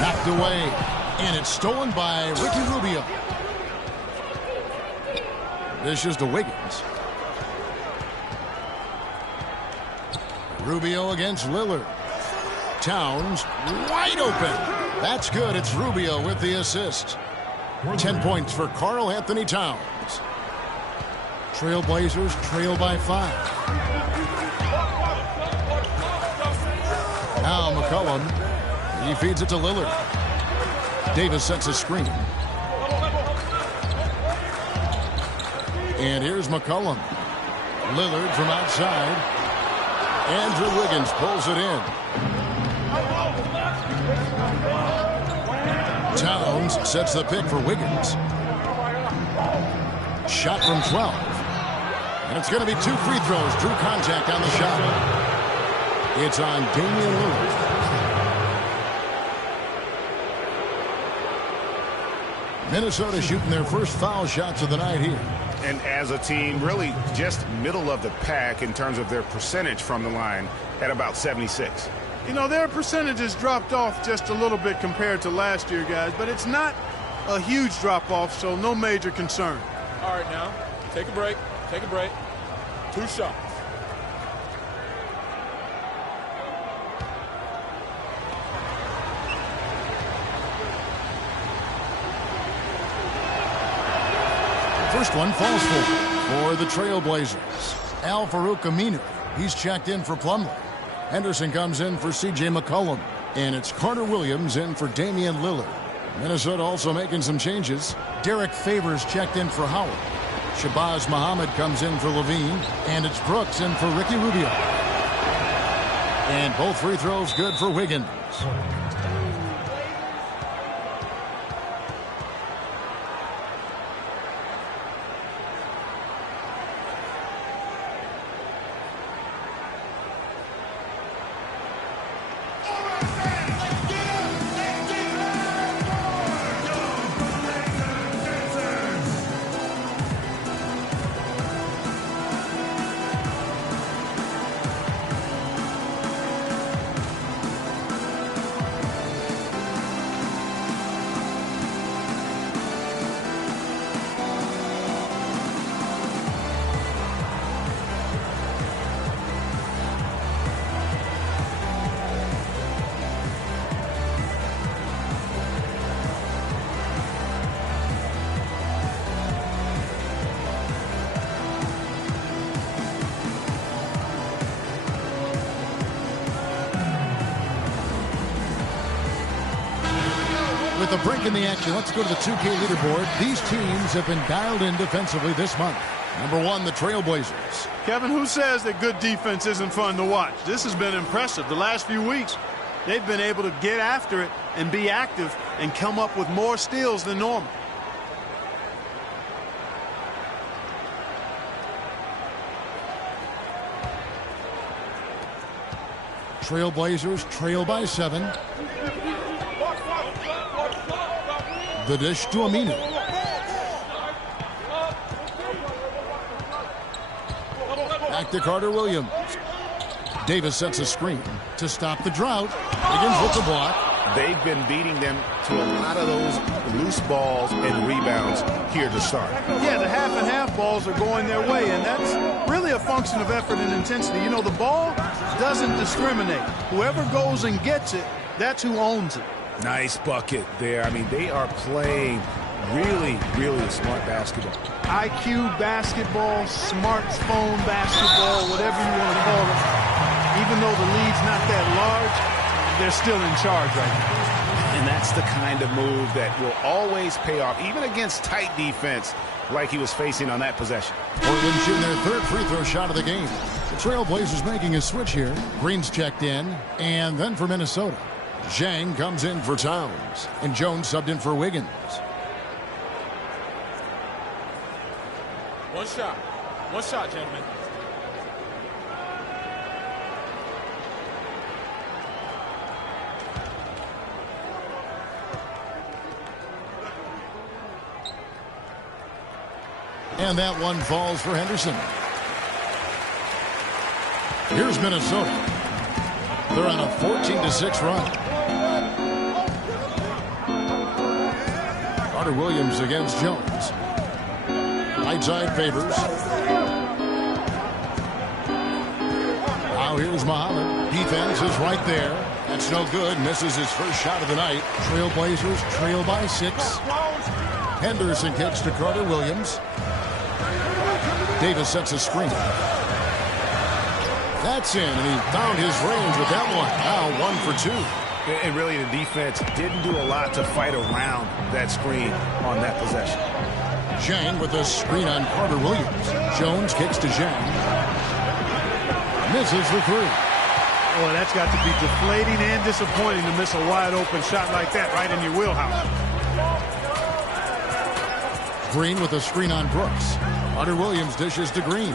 Knocked away. And it's stolen by Ricky Rubio. This is to Wiggins. Rubio against Lillard. Towns wide open. That's good. It's Rubio with the assist. 10 points for Karl Anthony Towns. Trailblazers trail by 5. Now McCollum. He feeds it to Lillard. Davis sets a screen. And here's McCollum. Lillard from outside. Andrew Wiggins pulls it in. Towns sets the pick for Wiggins. Shot from 12. And it's going to be 2 free throws. Drew contact on the shot. It's on Damian Lillard. Minnesota shooting their first foul shots of the night here. And as a team, really just middle of the pack in terms of their percentage from the line at about 76. You know, their percentages dropped off just a little bit compared to last year, guys, but it's not a huge drop-off, so no major concern. All right, now, take a break. Take a break. 2 shots. First one falls for the Trailblazers. Al-Farouq Aminu. He's checked in for Plumlee. Henderson comes in for C.J. McCollum. And it's Carter Williams in for Damian Lillard. Minnesota also making some changes. Derek Favors checked in for Howard. Shabazz Muhammad comes in for Levine. And it's Brooks in for Ricky Rubio. And both free throws good for Wiggins. With a break in the action, let's go to the 2K leaderboard. These teams have been dialed in defensively this month. Number 1, the Trailblazers. Kevin, who says that good defense isn't fun to watch? This has been impressive. The last few weeks, they've been able to get after it and be active and come up with more steals than normal. Trailblazers trail by 7. The dish to Aminu. Back to Carter Williams. Davis sets a screen to stop the drought. Wiggins with the block. They've been beating them to a lot of those loose balls and rebounds here to start. Yeah, the half and half balls are going their way, and that's really a function of effort and intensity. You know, the ball doesn't discriminate. Whoever goes and gets it, that's who owns it. Nice bucket there. I mean, they are playing really, really smart basketball. IQ basketball, smartphone basketball, whatever you want to call it. Even though the lead's not that large, they're still in charge right now. And that's the kind of move that will always pay off, even against tight defense like he was facing on that possession. Portland shooting their 3rd free throw shot of the game. The Trailblazers making a switch here. Green's checked in, and then for Minnesota. Zhang comes in for Towns, and Jones subbed in for Wiggins. One shot, gentlemen. And that one falls for Henderson. Here's Minnesota. They're on a 14-6 run. Carter Williams against Jones. Right side Favors. Now here's Muhammad. Defense is right there. That's no good. Misses his first shot of the night. Trailblazers trail by 6. Henderson kicks to Carter Williams. Davis sets a screen. That's in, and he found his range with that one. Now 1 for 2. And really, the defense didn't do a lot to fight around that screen on that possession. Zhang with a screen on Carter Williams. Jones kicks to Zhang. Misses the 3. Boy, that's got to be deflating and disappointing to miss a wide-open shot like that right in your wheelhouse. Green with a screen on Brooks. Carter Williams dishes to Green.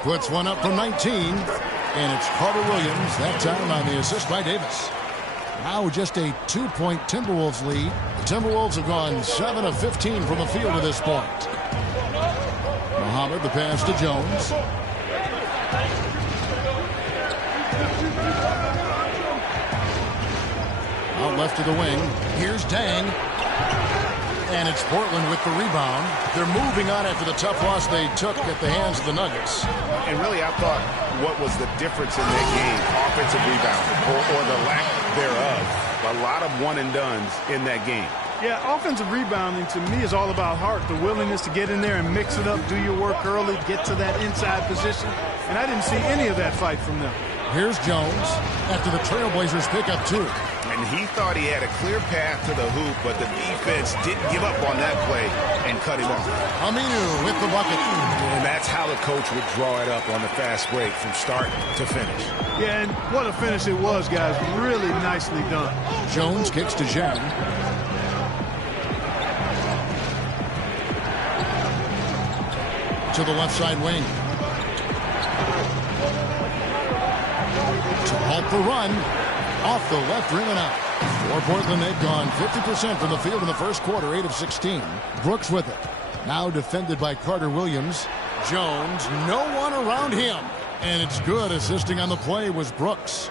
Puts one up from 19, and it's Carter Williams, that time on the assist by Davis. Now just a 2-point Timberwolves lead. The Timberwolves have gone 7 of 15 from the field to this point. Muhammad, the pass to Jones. Out left to the wing. Here's Dang. And it's Portland with the rebound. They're moving on after the tough loss they took at the hands of the Nuggets. And really, I thought what was the difference in that game? Offensive rebound or the lack thereof. A lot of one-and-dones in that game. Yeah, offensive rebounding to me is all about heart, the willingness to get in there and mix it up, do your work early, get to that inside position. And I didn't see any of that fight from them. Here's Jones after the Trailblazers pick up 2. And he thought he had a clear path to the hoop, but the defense didn't give up on that play and cut him off. Aminu with the bucket. And that's how the coach would draw it up on the fast break from start to finish. Yeah, and what a finish it was, guys. Really nicely done. Jones kicks to Zhang. To the left side wing. To halt the run. Off the left rim and out. For Portland, they've gone 50% from the field in the first quarter, 8 of 16. Brooks with it. Now defended by Carter Williams. Jones, no one around him. And it's good. Assisting on the play was Brooks.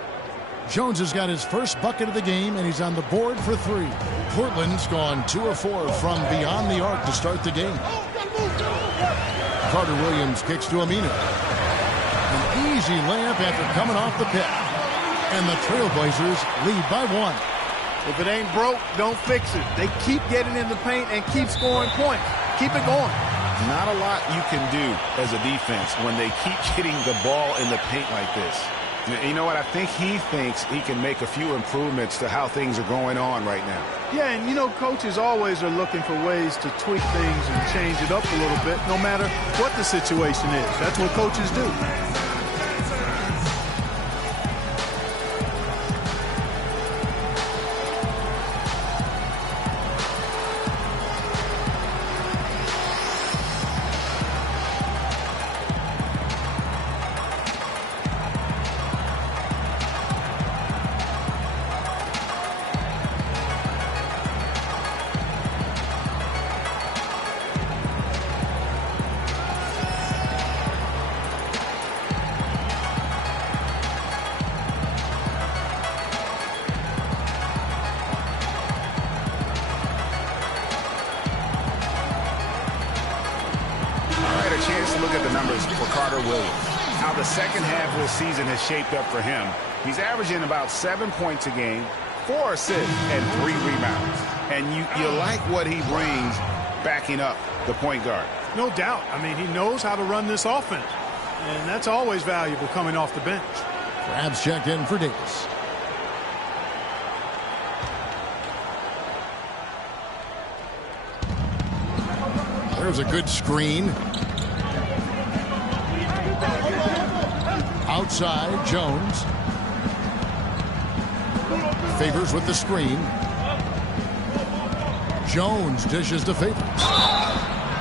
Jones has got his first bucket of the game, and he's on the board for 3. Portland's gone 2 of 4 from beyond the arc to start the game. Carter Williams kicks to Aminu. An easy layup after coming off the pick. And the Trailblazers lead by 1. If it ain't broke, don't fix it. They keep getting in the paint and keep scoring points. Keep it going. Not a lot you can do as a defense when they keep getting the ball in the paint like this. You know what? I think he thinks he can make a few improvements to how things are going on right now. Yeah, and you know, coaches always are looking for ways to tweak things and change it up a little bit, no matter what the situation is. That's what coaches do. Season has shaped up for him. He's averaging about 7 points a game, 4 assists, and 3 rebounds. And you like what he brings backing up the point guard. No doubt. I mean, he knows how to run this offense. And that's always valuable coming off the bench. Crabs checked in for Davis. There's a good screen. Outside, Jones. Favors with the screen. Jones dishes to Favors.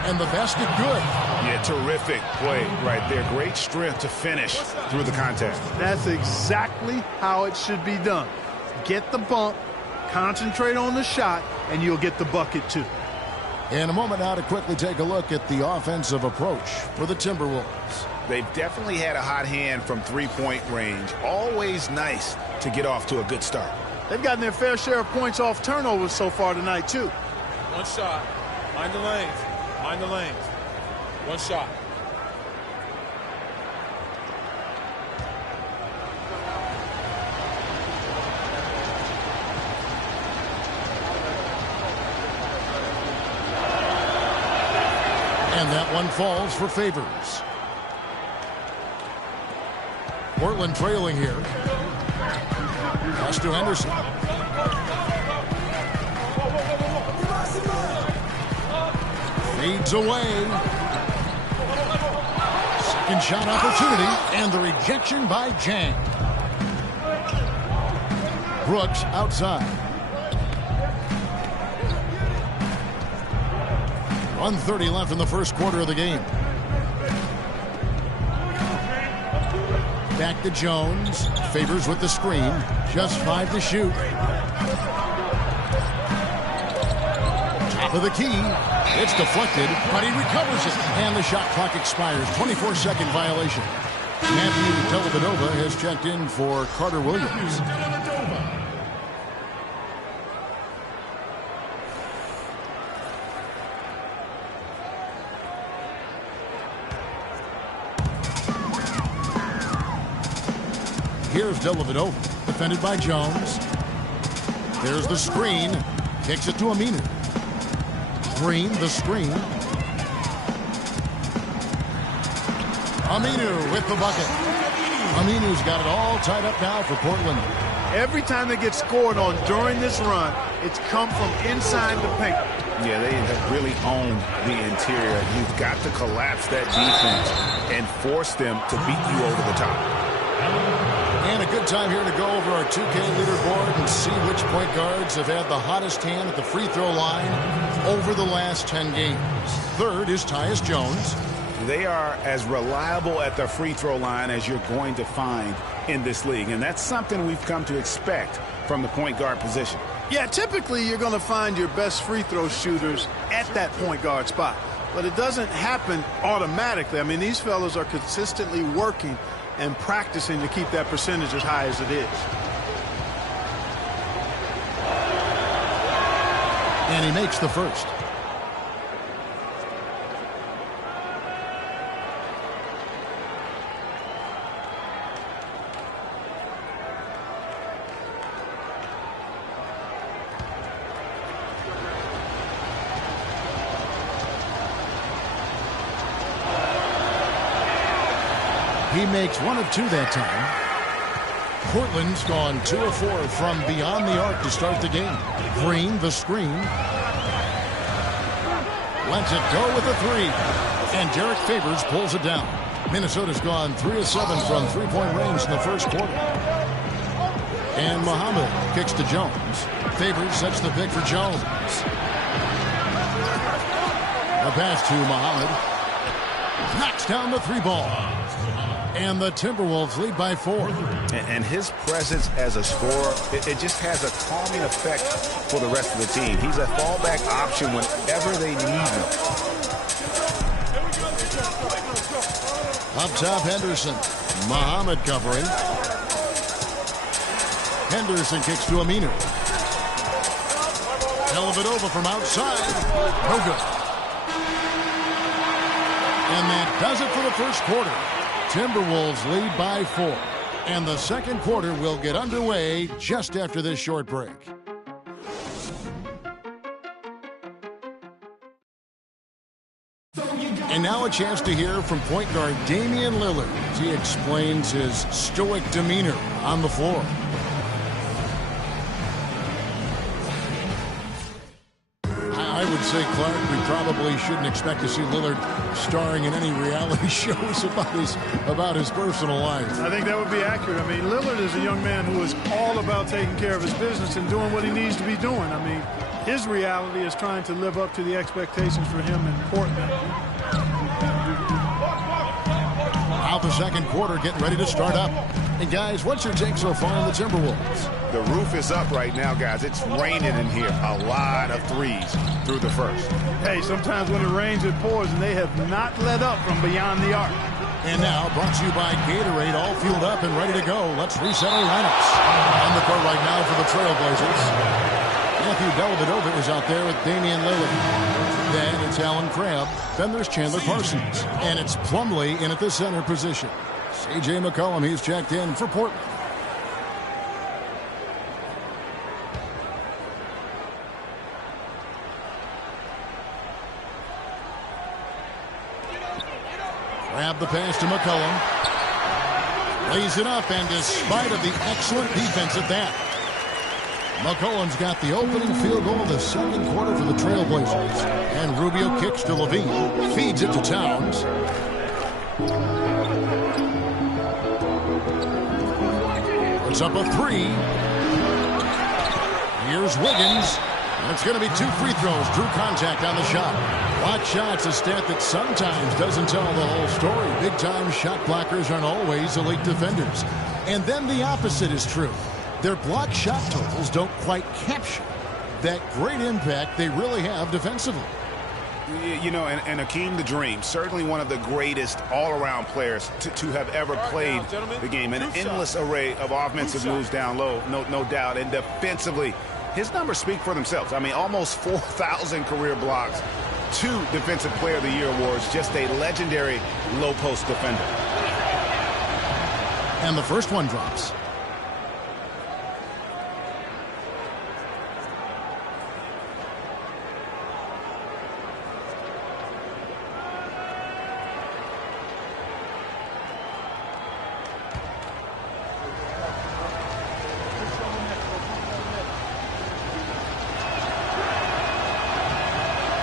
And the basket good. Yeah, terrific play right there. Great strength to finish through the contest. That's exactly how it should be done. Get the bump, concentrate on the shot, and you'll get the bucket too. In a moment now to quickly take a look at the offensive approach for the Timberwolves. They've definitely had a hot hand from three-point range. Always nice to get off to a good start. They've gotten their fair share of points off turnovers so far tonight, too. One shot. Mind the lanes. Mind the lanes. One shot. And that one falls for Favors. Portland trailing here. Pass to Henderson. Fades away. Second shot opportunity, and the rejection by Jang. Brooks outside. 1:30 left in the first quarter of the game. Back to Jones. Favors with the screen. Just 5 to shoot. Top of the key. It's deflected, but he recovers it. And the shot clock expires. 24-second violation. Matthew Dellavedova has checked in for Carter Williams. Here's Dellavedova, defended by Jones. There's the screen. Kicks it to Aminu. Green, the screen. Aminu with the bucket. Aminu's got it all tied up now for Portland. Every time they get scored on during this run, it's come from inside the paint. Yeah, they have really owned the interior. You've got to collapse that defense and force them to beat you over the top. And a good time here to go over our 2K leaderboard and see which point guards have had the hottest hand at the free throw line over the last 10 games. Third is Tyus Jones. They are as reliable at the free throw line as you're going to find in this league. And that's something we've come to expect from the point guard position. Yeah, typically you're going to find your best free throw shooters at that point guard spot. But it doesn't happen automatically. I mean, these fellows are consistently working and practicing to keep that percentage as high as it is. And he makes the first. He makes 1 of 2 that time. Portland's gone 2 of 4 from beyond the arc to start the game. Green, the screen. Lets it go with a 3. And Derek Favors pulls it down. Minnesota's gone 3 of 7 from three-point range in the first quarter. And Muhammad kicks to Jones. Favors sets the pick for Jones. A pass to Muhammad. Knocks down the 3 ball. And the Timberwolves lead by 4. And his presence as a scorer, it just has a calming effect for the rest of the team. He's a fallback option whenever they need him. Up top, Henderson. Muhammad covering. Henderson kicks to Aminu. Dellavedova from outside. No good. And that does it for the first quarter. Timberwolves lead by 4. And the second quarter will get underway just after this short break. And now a chance to hear from point guard Damian Lillard as he explains his stoic demeanor on the floor. I would say, Clark, we probably shouldn't expect to see Lillard starring in any reality shows about his personal life. I think that would be accurate. I mean, Lillard is a young man who is all about taking care of his business and doing what he needs to be doing. I mean, his reality is trying to live up to the expectations for him in Portland. Now the second quarter getting ready to start up. And guys, what's your take so far on the Timberwolves? The roof is up right now, guys. It's raining in here. A lot of threes through the first. Hey, sometimes when it rains, it pours, and they have not let up from beyond the arc. And now, brought to you by Gatorade, all fueled up and ready to go. Let's reset our lineups. On the court right now for the Trailblazers. Matthew Dellavedova is out there with Damian Lillard. Then it's Alan Crabb. Then there's Chandler Parsons. And it's Plumlee in at the center position. C.J. McCollum, he's checked in for Portland. Grab the pass to McCollum. Lays it up, and despite of the excellent defense at that, McCollum's got the opening field goal of the second quarter for the Trailblazers. And Rubio kicks to Levine. Feeds it to Towns. Puts up a three. Here's Wiggins. And it's going to be 2 free throws. Drew contact on the shot. Block shots, a stat that sometimes doesn't tell the whole story. Big-time shot blockers aren't always elite defenders. And then the opposite is true. Their block shot totals don't quite capture that great impact they really have defensively. You know, and Hakeem the Dream, certainly one of the greatest all-around players to have ever played the game. An endless array of offensive moves down low, no doubt. And defensively, his numbers speak for themselves. I mean, almost 4,000 career blocks, 2 Defensive Player of the Year awards, just a legendary low-post defender. And the first one drops.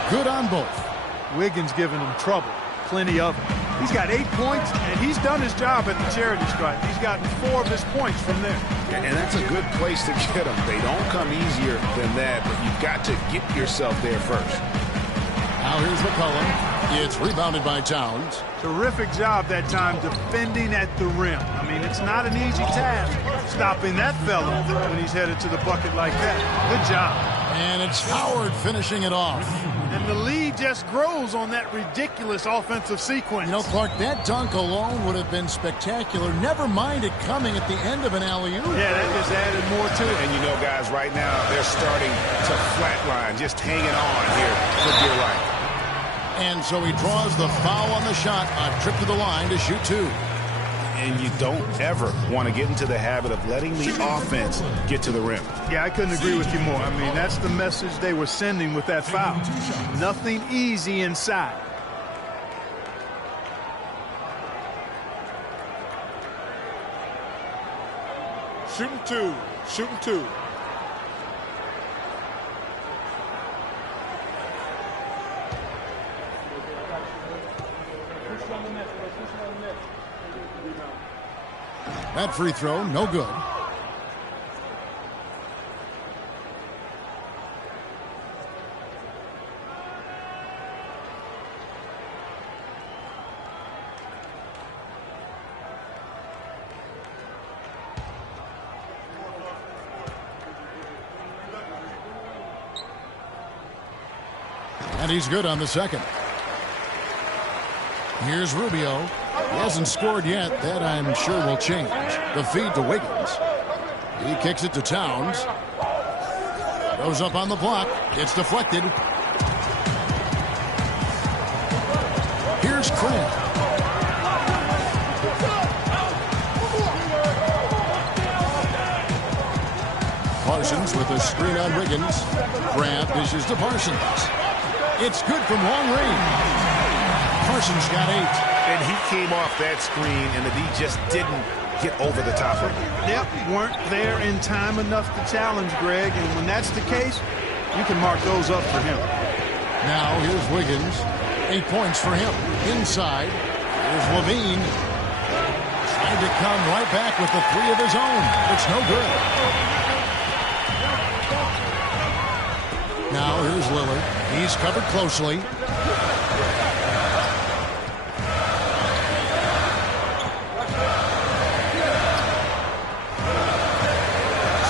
Good on both. Wiggins giving him trouble. Plenty of it. He's got 8 points, and he's done his job at the charity stripe. He's gotten 4 of his points from there. And that's a good place to get them. They don't come easier than that, but you've got to get yourself there first. Now here's McCollum. It's rebounded by Towns. Terrific job that time defending at the rim. I mean, it's not an easy task stopping that fella when he's headed to the bucket like that. Good job. And it's Howard finishing it off. And the lead just grows on that ridiculous offensive sequence. You know, Clark, that dunk alone would have been spectacular. Never mind it coming at the end of an alley-oop. Yeah, that just added more to it. And you know, guys, right now, they're starting to flatline, just hanging on here for dear life. And so he draws the foul on the shot, a trip to the line to shoot 2. And you don't ever want to get into the habit of letting the offense get to the rim. Yeah, I couldn't agree with you more. I mean, that's the message they were sending with that foul. Nothing easy inside. Shooting 2. Shooting 2. That free throw, no good. And he's good on the second. Here's Rubio. He hasn't scored yet. That, I'm sure, will change. The feed to Wiggins. He kicks it to Towns. Goes up on the block. It's deflected. Here's Craig. Parsons with a screen on Wiggins. Grab dishes to Parsons. It's good from long range. Parsons got 8. And he came off that screen, and the D just didn't get over the top of it. Yep, weren't there in time enough to challenge Greg, and when that's the case, you can mark those up for him. Now here's Wiggins. 8 points for him. Inside, here's Levine. Trying to come right back with the 3 of his own. It's no good. Now here's Lillard. He's covered closely.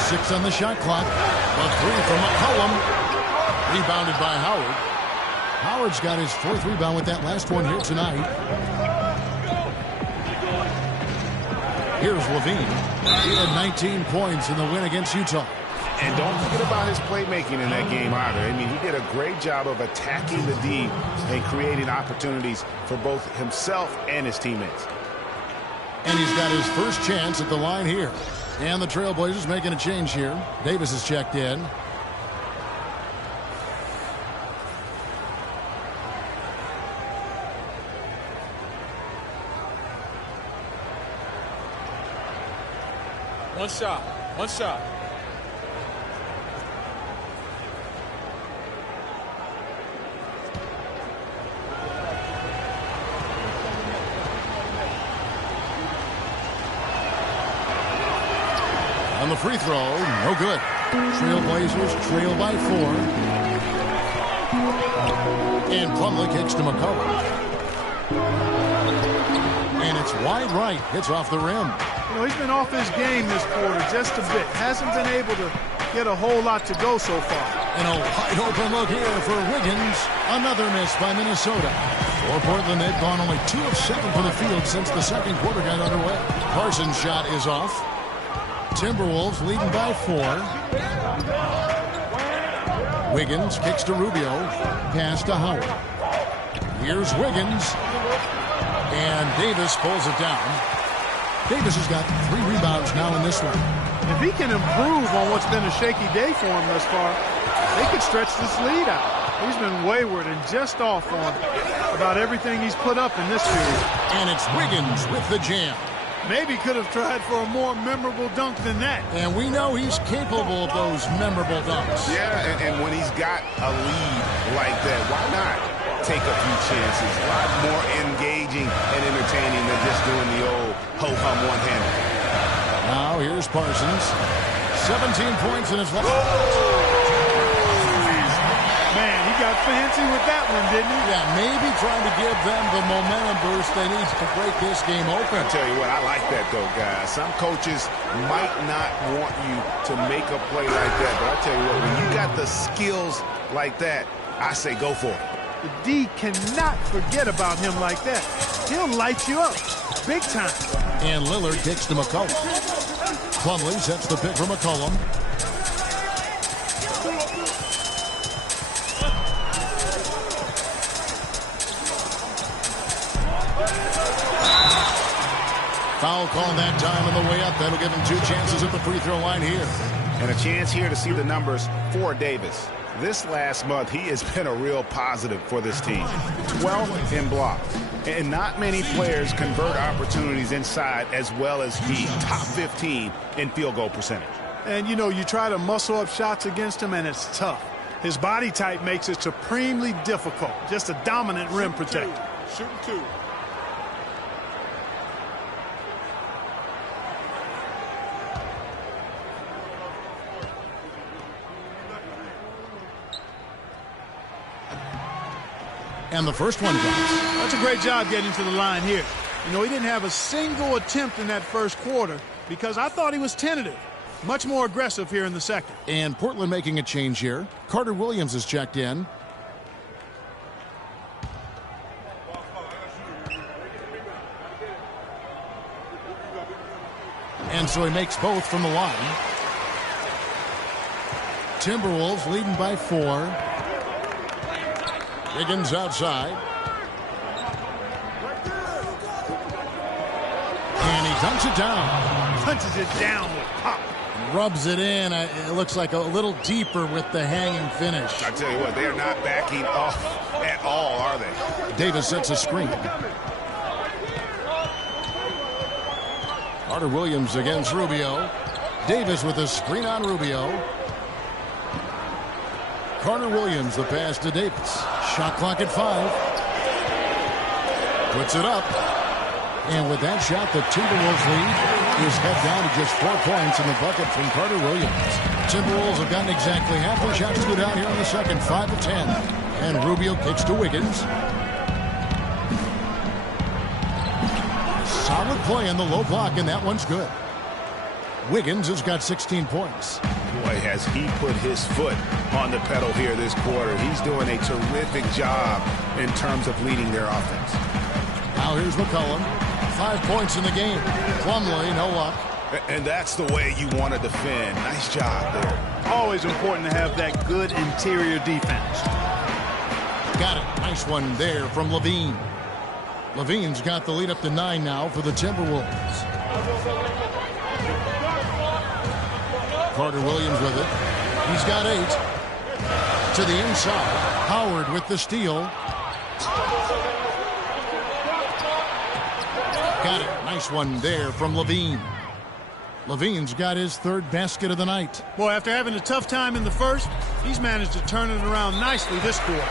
Six on the shot clock. The 3 from McCollum. Rebounded by Howard. Howard's got his 4th rebound with that last one here tonight. Here's Levine. He had 19 points in the win against Utah. And don't forget about his playmaking in that game either. I mean, he did a great job of attacking the D and creating opportunities for both himself and his teammates. And he's got his first chance at the line here. And the Trailblazers making a change here. Davis is checked in. One shot. One shot. On the free throw, no good. Trailblazers trail by 4. And Plumlee kicks to McCollum. And it's wide right. Hits off the rim. You know, he's been off his game this quarter just a bit. Hasn't been able to get a whole lot to go so far. And a wide open look here for Wiggins. Another miss by Minnesota. For Portland, they've gone only 2 of 7 from the field since the second quarter got underway. Parsons' shot is off. Timberwolves leading by 4. Wiggins kicks to Rubio. Pass to Howard. Here's Wiggins. And Davis pulls it down. Davis has got 3 rebounds now in this one. If he can improve on what's been a shaky day for him thus far, they could stretch this lead out. He's been wayward and just off on about everything he's put up in this series. And it's Wiggins with the jam. Maybe could have tried for a more memorable dunk than that. And we know he's capable of those memorable dunks. Yeah, and when he's got a lead like that, why not take a few chances? A lot more engaging and entertaining than just doing the old ho-hum one-hander. Now here's Parsons. 17 points in his last. Man, he got fancy with that one, didn't he? Yeah, maybe trying to give them the momentum boost they need to break this game open. I'll tell you what, I like that though, guys. Some coaches might not want you to make a play like that, but I'll tell you what, when you got the skills like that, I say go for it. The D cannot forget about him like that. He'll light you up big time. And Lillard kicks to McCollum. Plumlee sets the pick for McCollum. Foul call that time on the way up. That'll give him 2 chances at the free throw line here. And a chance here to see the numbers for Davis. This last month, he has been a real positive for this team. 12 in blocks. And not many players convert opportunities inside as well as he. Top 15 in field goal percentage. And, you know, you try to muscle up shots against him, and it's tough. His body type makes it supremely difficult. Just a dominant rim protector. Shooting 2. And the first one goes. That's a great job getting to the line here. You know, he didn't have a single attempt in that first quarter because I thought he was tentative. Much more aggressive here in the second. And Portland making a change here. Carter Williams is checked in. And so he makes both from the line. Timberwolves leading by 4. Wiggins outside. And he dunks it down. Punches it down with pop. Rubs it in. It looks like a little deeper with the hanging finish. I tell you what, they are not backing off at all, are they? Davis sets a screen. Carter Williams against Rubio. Davis with a screen on Rubio. Carter Williams, the pass to Davis. Shot clock at 5. Puts it up. And with that shot, the Timberwolves lead is cut down to just 4 points in the bucket from Carter Williams. Timberwolves have gotten exactly half their shots to go down here in the second, 5 of 10. And Rubio kicks to Wiggins. Solid play in the low block, and that one's good. Wiggins has got 16 points. Boy, has he put his foot on the pedal here this quarter. He's doing a terrific job in terms of leading their offense. Now here's McCollum. 5 points in the game. Plumlee, no luck. And that's the way you want to defend. Nice job there. Always important to have that good interior defense. Got it. Nice one there from Levine. Levine's got the lead up to 9 now for the Timberwolves. Carter Williams with it. He's got 8. To the inside. Howard with the steal. Got it. Nice one there from Levine. Levine's got his third basket of the night. Boy, after having a tough time in the first, he's managed to turn it around nicely this quarter.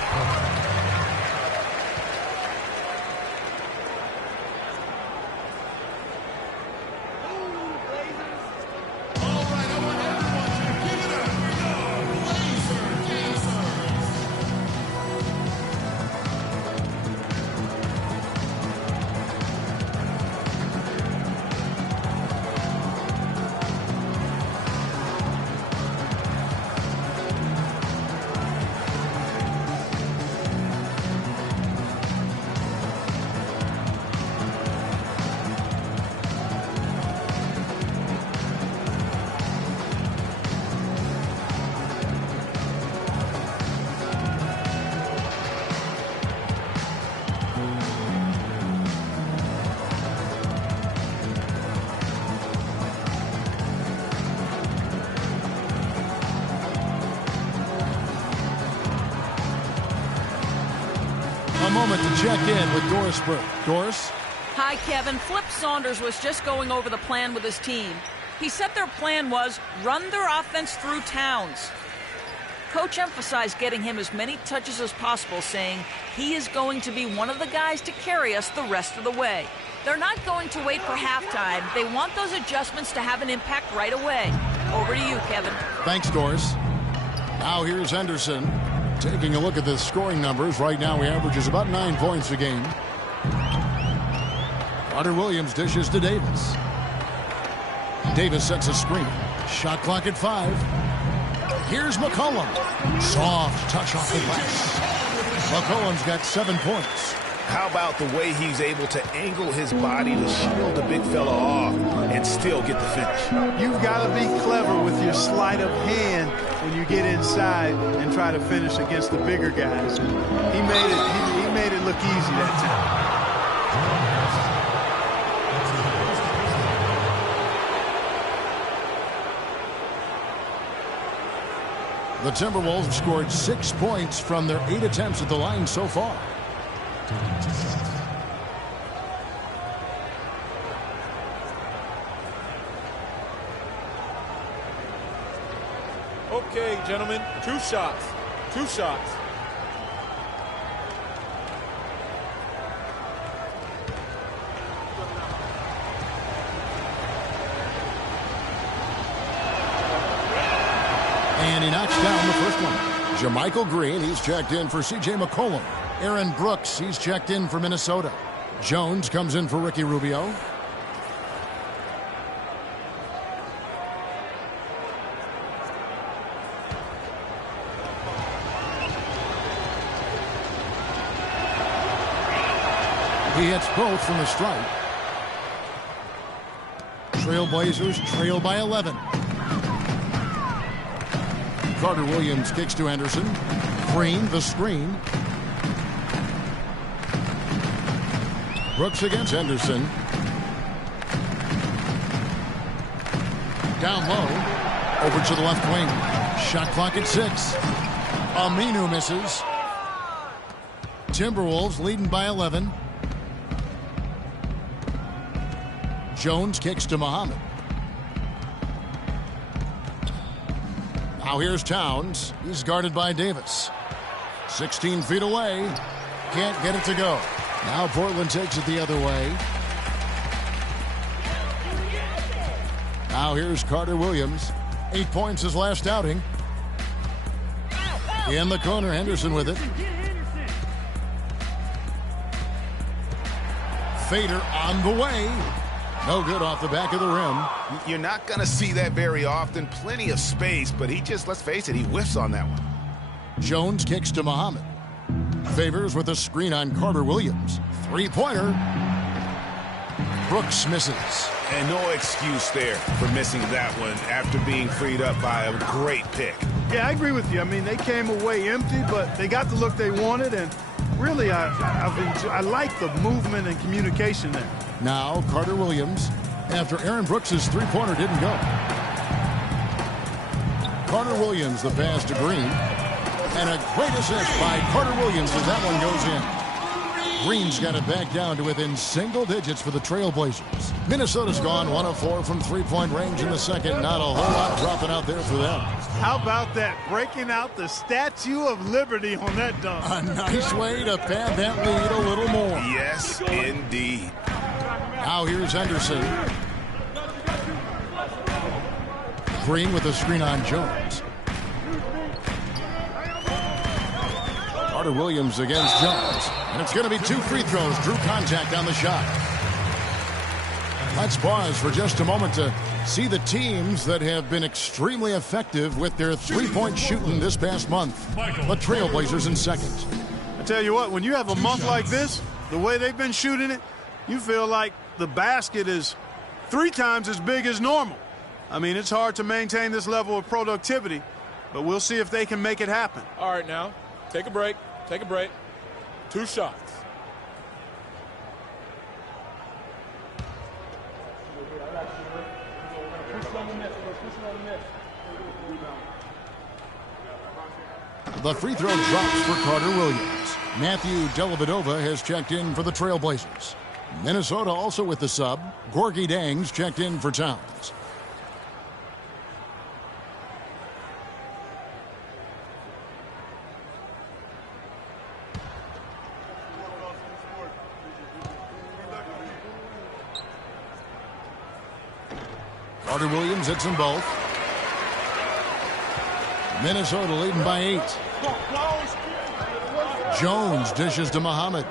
A moment to check in with Doris Burke. Doris? Hi, Kevin. Flip Saunders was just going over the plan with his team. He said their plan was run their offense through Towns. Coach emphasized getting him as many touches as possible, saying he is going to be one of the guys to carry us the rest of the way. They're not going to wait for halftime. They want those adjustments to have an impact right away. Over to you, Kevin. Thanks, Doris. Now here's Henderson. Taking a look at the scoring numbers, right now he averages about 9 points a game. Carter Williams dishes to Davis. Davis sets a screen. Shot clock at 5. Here's McCollum. Soft touch off the glass. McCollum's got 7 points. How about the way he's able to angle his body to shield the big fella off and still get the finish? You've got to be clever with your sleight of hand when you get inside and try to finish against the bigger guys. He made it look easy that time. The Timberwolves have scored 6 points from their 8 attempts at the line so far. Okay, gentlemen, 2 shots. 2 shots. And he knocks down the first one. JaMychal Green, he's checked in for C.J. McCollum. Aaron Brooks, he's checked in for Minnesota. Jones comes in for Ricky Rubio. He hits both from the stripe. Trailblazers trail by 11. Carter Williams kicks to Henderson. Green, the screen. Brooks against Henderson. Down low. Over to the left wing. Shot clock at 6. Aminu misses. Timberwolves leading by 11. Jones kicks to Muhammad. Now here's Towns. He's guarded by Davis. 16 feet away. Can't get it to go. Now Portland takes it the other way. Now here's Carter Williams. 8 points his last outing. In the corner, Henderson with it. Fader on the way. No good off the back of the rim. You're not going to see that very often. Plenty of space, but he just, let's face it, he whiffs on that one. Jones kicks to Muhammad. Favors with a screen on Carter Williams. 3-pointer. Brooks misses. And no excuse there for missing that one after being freed up by a great pick. Yeah, I agree with you. I mean, they came away empty, but they got the look they wanted, and really, I like the movement and communication there. Now Carter Williams, after Aaron Brooks' 3-pointer didn't go. Carter Williams, the pass to Green. And a great assist by Carter Williams as that one goes in. Green's got it back down to within single digits for the Trailblazers. Minnesota's gone 1 of 4 from three-point range in the second. Not a whole lot dropping out there for them. How about that? Breaking out the Statue of Liberty on that dunk. A nice way to pad that lead a little more. Yes, indeed. Now here's Henderson. Green with a screen on Jones. Carter Williams against Jones. And it's going to be 2 free throws. Drew contact on the shot. Let's pause for just a moment to see the teams that have been extremely effective with their three-point shooting this past month. The Trailblazers in second. I tell you what, when you have a month like this, the way they've been shooting it, you feel like the basket is 3 times as big as normal. I mean, it's hard to maintain this level of productivity, but we'll see if they can make it happen. All right, now, take a break. Take a break. 2 shots. The free throw drops for Carter Williams. Matthew Dellavedova has checked in for the Trailblazers. Minnesota also with the sub. Gorgui Dieng's checked in for Towns. Carter Williams hits them both. Minnesota leading by 8. Jones dishes to Muhammad.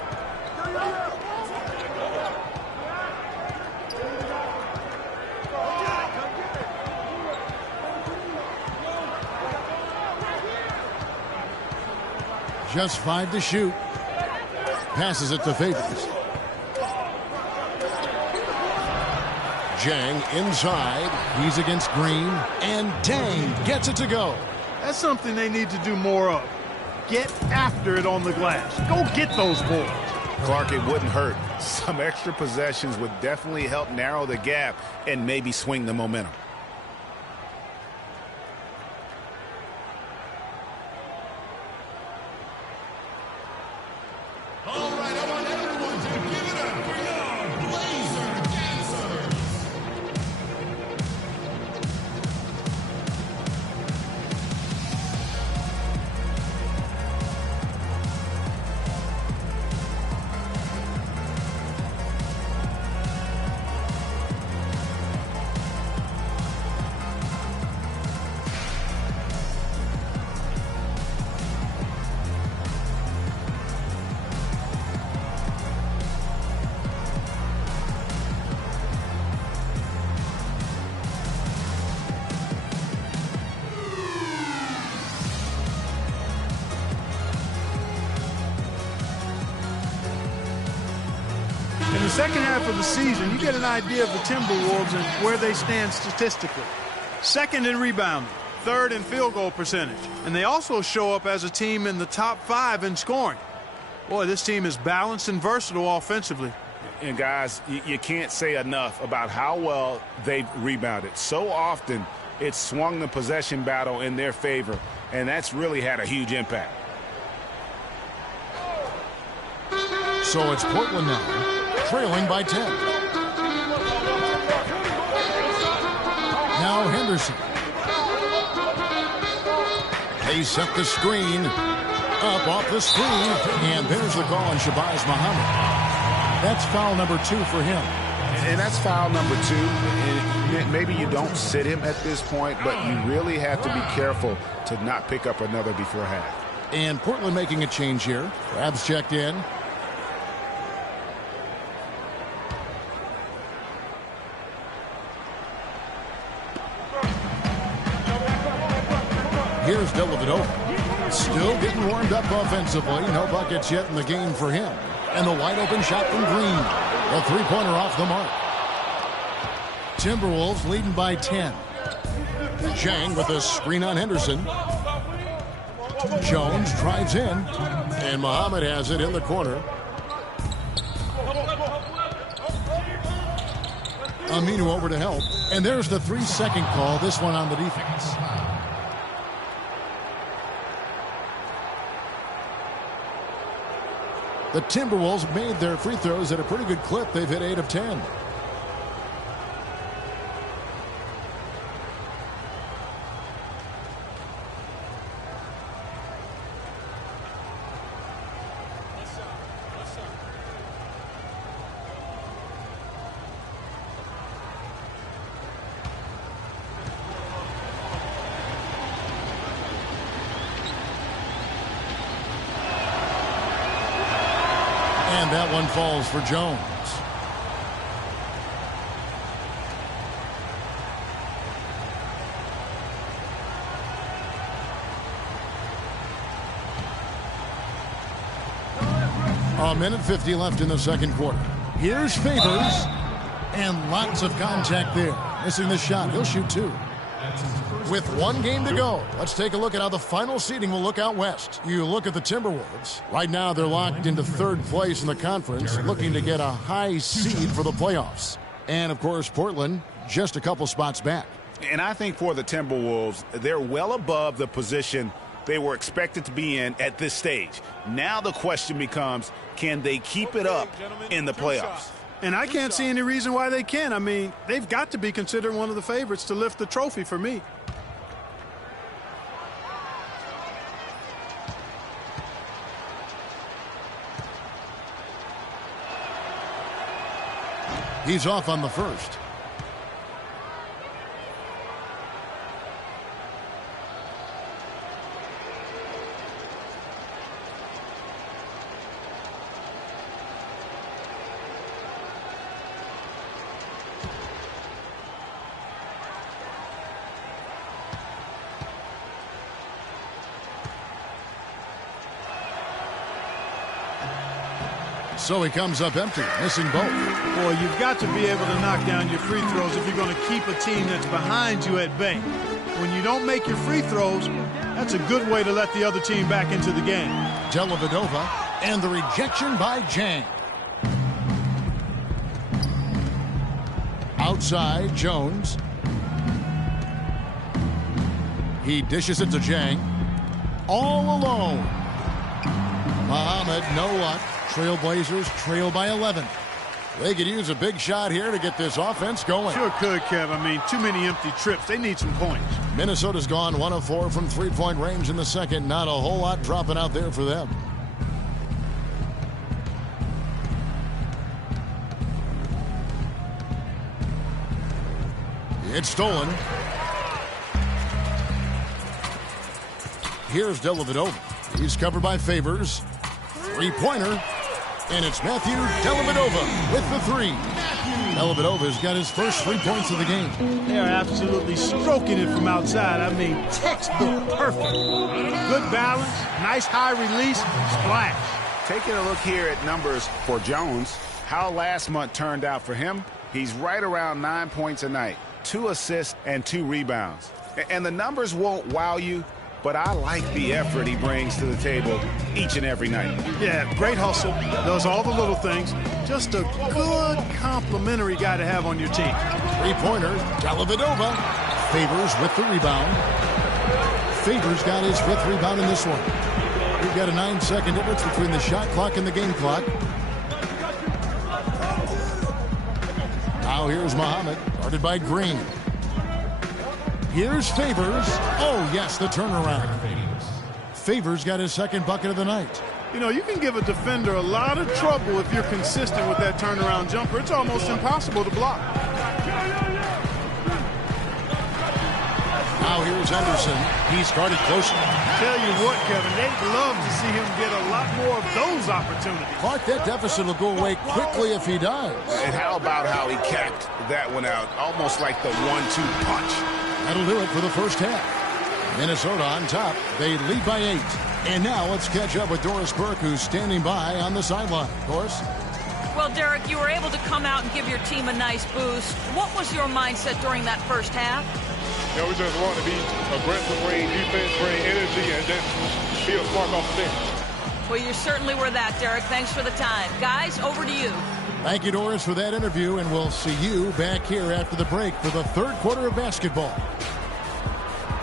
Just 5 to shoot. Passes it to Favors. Dieng inside. He's against Green. And Dieng gets it to go. That's something they need to do more of. Get after it on the glass. Go get those boards. Clark, it wouldn't hurt. Some extra possessions would definitely help narrow the gap and maybe swing the momentum. All right, I want everyone to give it up for your Blazer dancers. In the second half of the season, you get an idea of the Timberwolves and where they stand statistically. 2nd in rebounding, 3rd in field goal percentage, and they also show up as a team in the top 5 in scoring. Boy, this team is balanced and versatile offensively. And guys, you can't say enough about how well they've rebounded. So often, it's swung the possession battle in their favor, and that's really had a huge impact. So it's Portland now, trailing by 10. Now Henderson. They set the screen up off the screen, and there's the call on Shabazz Muhammad. That's foul number 2 for him. And that's foul number 2. And maybe you don't sit him at this point, but you really have to be careful to not pick up another before half. And Portland making a change here. Crabs checked in. Here's Dellavedova. Still getting warmed up offensively. No buckets yet in the game for him. And the wide open shot from Green. The three-pointer off the mark. Timberwolves leading by 10. Dieng with a screen on Henderson. Jones drives in. And Muhammad has it in the corner. Aminu over to help. And there's the 3-second call. This one on the defense. The Timberwolves made their free throws at a pretty good clip. They've hit 8 of 10. And that one falls for Jones. A minute 50 left in the second quarter. Here's Favors. And lots of contact there. Missing the shot. He'll shoot 2. With 1 game to go, let's take a look at how the final seeding will look out west. You look at the Timberwolves. Right now, they're locked into 3rd place in the conference, looking to get a high seed for the playoffs. And, of course, Portland just a couple spots back. And I think for the Timberwolves, they're well above the position they were expected to be in at this stage. Now the question becomes, can they keep it up in the playoffs? And I can't see any reason why they can. I mean, they've got to be considered one of the favorites to lift the trophy for me. He's off on the first. So he comes up empty, missing both. Boy, you've got to be able to knock down your free throws if you're going to keep a team that's behind you at bay. When you don't make your free throws, that's a good way to let the other team back into the game. Dellavedova, and the rejection by Jang. Outside, Jones. He dishes it to Jang. All alone. Muhammad, no luck. Trailblazers trail by 11. They could use a big shot here to get this offense going. Sure could, Kev. I mean, too many empty trips. They need some points. Minnesota's gone 1 of 4 from three-point range in the second. Not a whole lot dropping out there for them. It's stolen. Here's Dellavedova. He's covered by Favors. Three-pointer. And it's Matthew Dellavedova with the 3. Dellavedova's got his first 3 points of the game. They're absolutely stroking it from outside. I mean, textbook perfect. Good balance, nice high release, splash. Taking a look here at numbers for Jones, how last month turned out for him, he's right around 9 points a night, 2 assists and 2 rebounds. And the numbers won't wow you, but I like the effort he brings to the table each and every night. Yeah, great hustle, does all the little things. Just a good complimentary guy to have on your team. Three-pointer, Dellavedova. Favors with the rebound. Favors got his 5th rebound in this one. We've got a 9-second difference between the shot clock and the game clock. Now here's Muhammad, guarded by Green. Here's Favors. Oh, yes, the turnaround. Favors got his 2nd bucket of the night. You know, you can give a defender a lot of trouble if you're consistent with that turnaround jumper. It's almost impossible to block. Now here's Henderson. He's guarded closely. Tell you what, Kevin, they'd love to see him get a lot more of those opportunities. Clark, that deficit will go away quickly if he does. And how about how he capped that one out, almost like the 1-2 punch. That'll do it for the first half. Minnesota on top. They lead by 8. And now let's catch up with Doris Burke, who's standing by on the sideline. Doris? Well, Derek, you were able to come out and give your team a nice boost. What was your mindset during that first half? You know, we just want to be aggressive, bring defense, bring energy, and just be a spark off the bench. Well, you certainly were that, Derek. Thanks for the time. Guys, over to you. Thank you, Doris, for that interview, and we'll see you back here after the break for the 3rd quarter of basketball.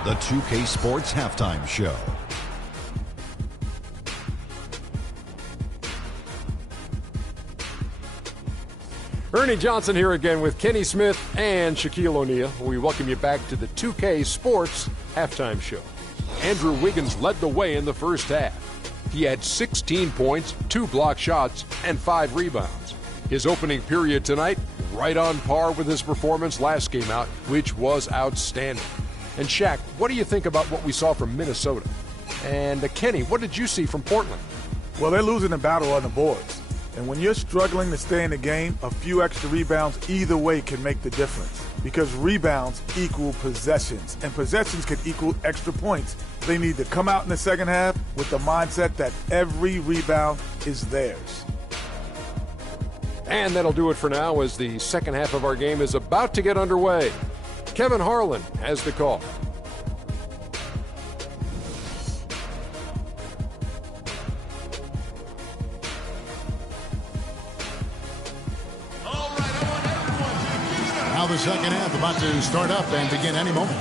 The 2K Sports Halftime Show. Ernie Johnson here again with Kenny Smith and Shaquille O'Neal. We welcome you back to the 2K Sports Halftime Show. Andrew Wiggins led the way in the first half. He had 16 points, 2 block shots, and 5 rebounds. His opening period tonight, right on par with his performance last game out, which was outstanding. And Shaq, what do you think about what we saw from Minnesota? And Kenny, what did you see from Portland? Well, they're losing the battle on the boards. And when you're struggling to stay in the game, a few extra rebounds either way can make the difference. Because rebounds equal possessions, and possessions can equal extra points. They need to come out in the second half with the mindset that every rebound is theirs. And that'll do it for now as the second half of our game is about to get underway. Kevin Harlan has the call. Now the second half about to start up and begin any moment.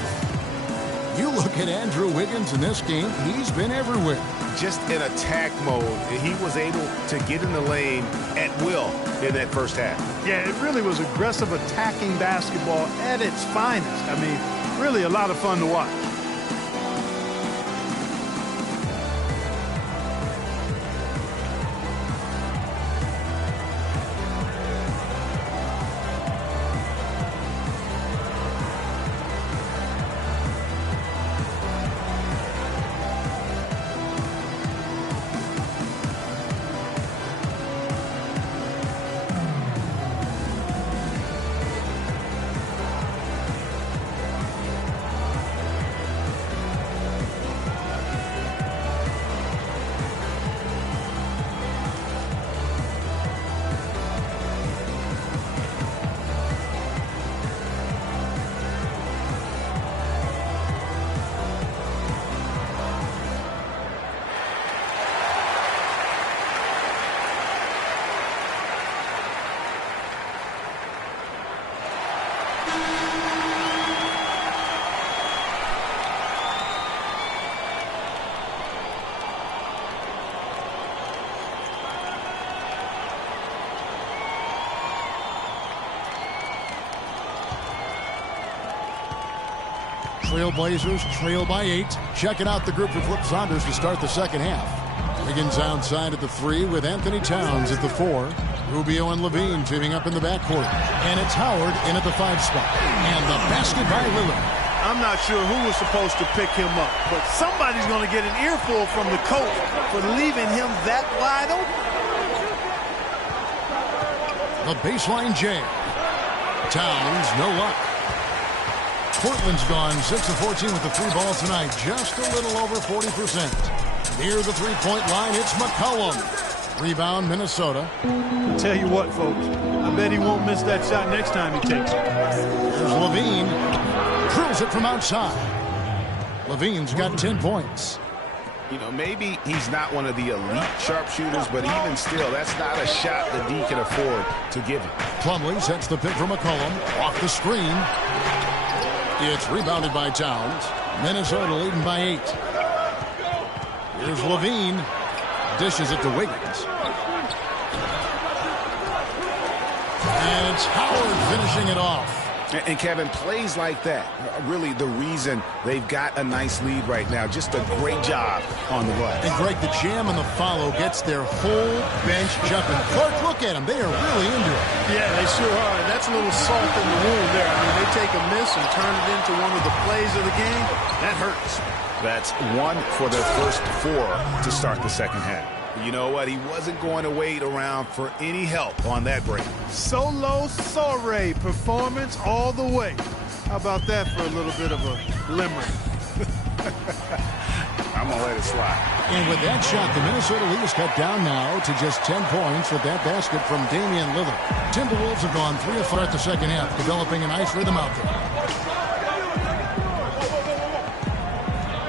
You look at Andrew Wiggins in this game, he's been everywhere. Just in attack mode, he was able to get in the lane at will in that first half. Yeah, it really was aggressive attacking basketball at its finest. I mean, really a lot of fun to watch. Trailblazers trail by 8. Checking out the group for Flip Saunders to start the second half. Wiggins outside at the 3 with Anthony Towns at the 4. Rubio and Levine teaming up in the backcourt. And it's Howard in at the 5 spot. And the basket by Lillard. I'm not sure who was supposed to pick him up, but somebody's going to get an earful from the coach for leaving him that wide open. The baseline jam. Towns, no luck. Portland's gone 6 of 14 with the 3 ball tonight, just a little over 40%. Near the 3-point line, it's McCollum. Rebound, Minnesota. I'll tell you what, folks, I bet he won't miss that shot next time he takes it. There's Levine. Drills it from outside. Levine's got 10 points. You know, maybe he's not one of the elite sharpshooters, but even still, that's not a shot that D can afford to give him. Plumlee sets the pick for McCollum. Off the screen. It's rebounded by Towns. Minnesota leading by 8. Here's Levine. Dishes it to Wiggins. And it's Howard finishing it off. And Kevin, plays like that, really the reason they've got a nice lead right now. Just a great job on the glass. And Greg, the jam and the follow gets their whole bench jumping. Clark, look at them. They are really into it. Yeah, they sure are. That's a little salt in the wound there. I mean, they take a miss and turn it into one of the plays of the game. That hurts. That's 1 for their first 4 to start the second half. You know what? He wasn't going to wait around for any help on that break. Solo soiree performance all the way. How about that for a little bit of a limerick? I'm going to let it slide. And with that shot, the Minnesota lead is cut down now to just 10 points with that basket from Damian Lillard. Timberwolves have gone 3 of 4 at the second half, developing a nice rhythm out there.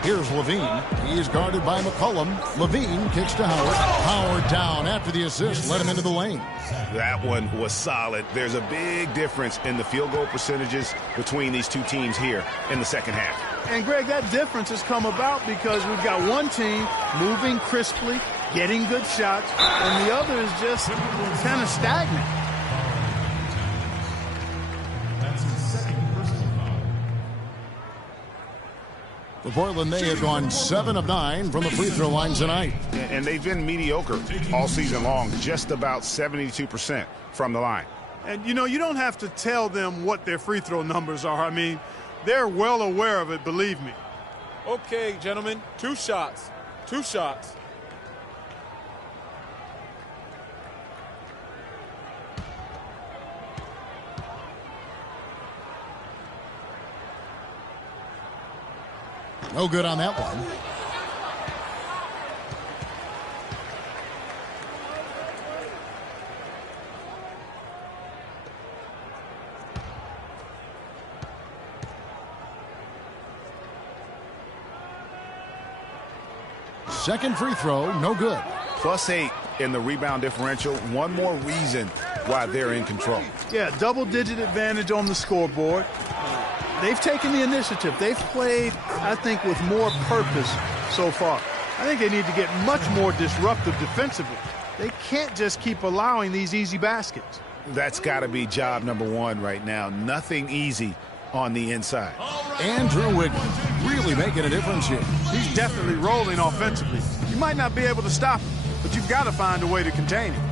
Here's Levine. He is guarded by McCollum. Levine kicks to Howard. Howard down after the assist. Let him into the lane. That one was solid. There's a big difference in the field goal percentages between these two teams here in the second half. And, Greg, that difference has come about because we've got one team moving crisply, getting good shots, and the other is just kind of stagnant. For Portland, they have gone 7 of 9 from the free throw line tonight. And they've been mediocre all season long, just about 72% from the line. And, you know, you don't have to tell them what their free throw numbers are. I mean, they're well aware of it, believe me. Okay, gentlemen, 2 shots. 2 shots. No good on that one. Second free throw, no good. +8 in the rebound differential. One more reason why they're in control. Yeah, double-digit advantage on the scoreboard. They've taken the initiative. They've played, I think, with more purpose so far. I think they need to get much more disruptive defensively. They can't just keep allowing these easy baskets. That's got to be job number 1 right now. Nothing easy on the inside. Andrew Wiggins really making a difference here. He's definitely rolling offensively. You might not be able to stop him, but you've got to find a way to contain him.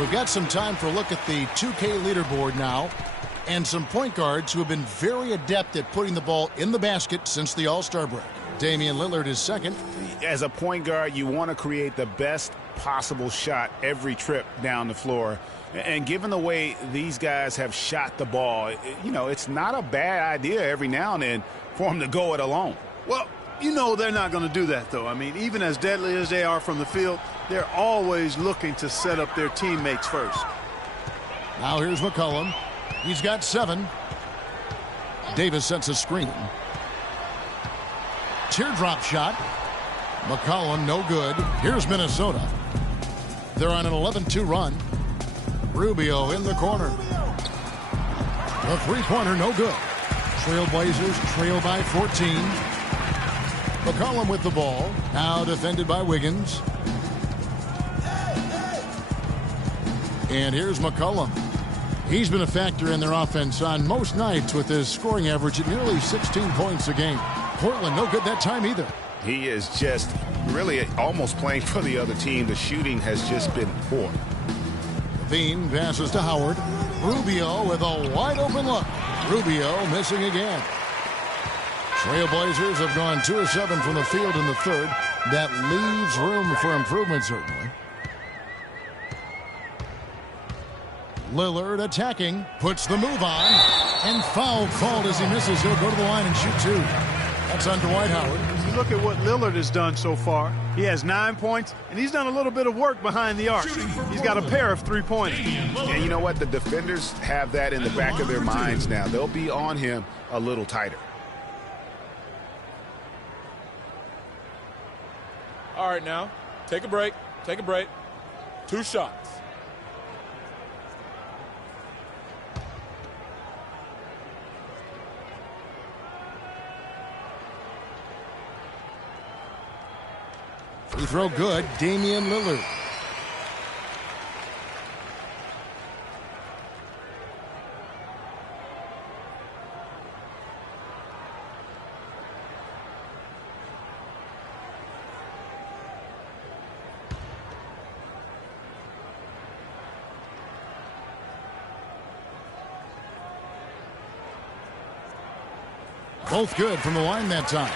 We've got some time for a look at the 2K leaderboard now, and some point guards who have been very adept at putting the ball in the basket since the All-Star break. Damian Lillard is second. As a point guard, you want to create the best possible shot every trip down the floor. And given the way these guys have shot the ball, you know, it's not a bad idea every now and then for them to go it alone. Well, you know they're not going to do that, though. I mean, even as deadly as they are from the field, they're always looking to set up their teammates first. Now here's McCollum. He's got 7. Davis sets a screen. Teardrop shot. McCollum, no good. Here's Minnesota. They're on an 11-2 run. Rubio in the corner. The three-pointer, no good. Trailblazers trail by 14. McCollum with the ball. Now defended by Wiggins. And here's McCollum. He's been a factor in their offense on most nights with his scoring average at nearly 16 points a game. Portland, no good that time either. He is just really almost playing for the other team. The shooting has just been poor. Levine passes to Howard. Rubio with a wide open look. Rubio missing again. Trailblazers have gone 2 of 7 from the field in the third. That leaves room for improvement, certainly. Lillard attacking, puts the move on, and foul called as he misses. He'll go to the line and shoot 2. That's on Dwight Howard. You look at what Lillard has done so far. He has 9 points, and he's done a little bit of work behind the arc. He's got a pair of three-pointers. And you know what? The defenders have that in the back of their minds now. They'll be on him a little tighter. All right, now, take a break. Take a break. 2 shots. Free throw good. Damian Lillard. Both good from the line that time.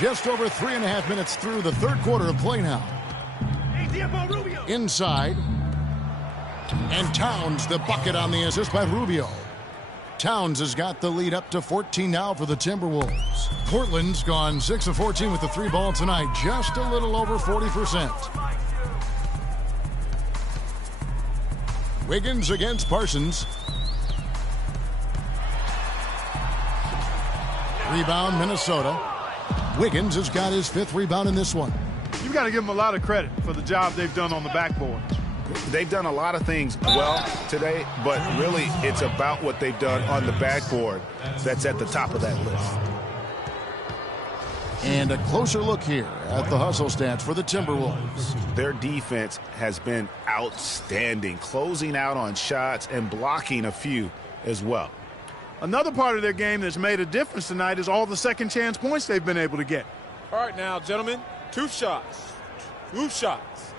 Just over 3.5 minutes through the third quarter of play now. Inside. And Towns the bucket on the assist by Rubio. Towns has got the lead up to 14 now for the Timberwolves. Portland's gone 6 of 14 with the 3-ball tonight, just a little over 40%. Wiggins against Parsons. Rebound, Minnesota. Wiggins has got his 5th rebound in this one. You've got to give them a lot of credit for the job they've done on the backboard. They've done a lot of things well today, but really it's about what they've done on the backboard that's at the top of that list. And a closer look here at the hustle stats for the Timberwolves. Their defense has been outstanding, closing out on shots and blocking a few as well. Another part of their game that's made a difference tonight is all the second chance points they've been able to get. All right now, gentlemen, 2 shots. 2 shots.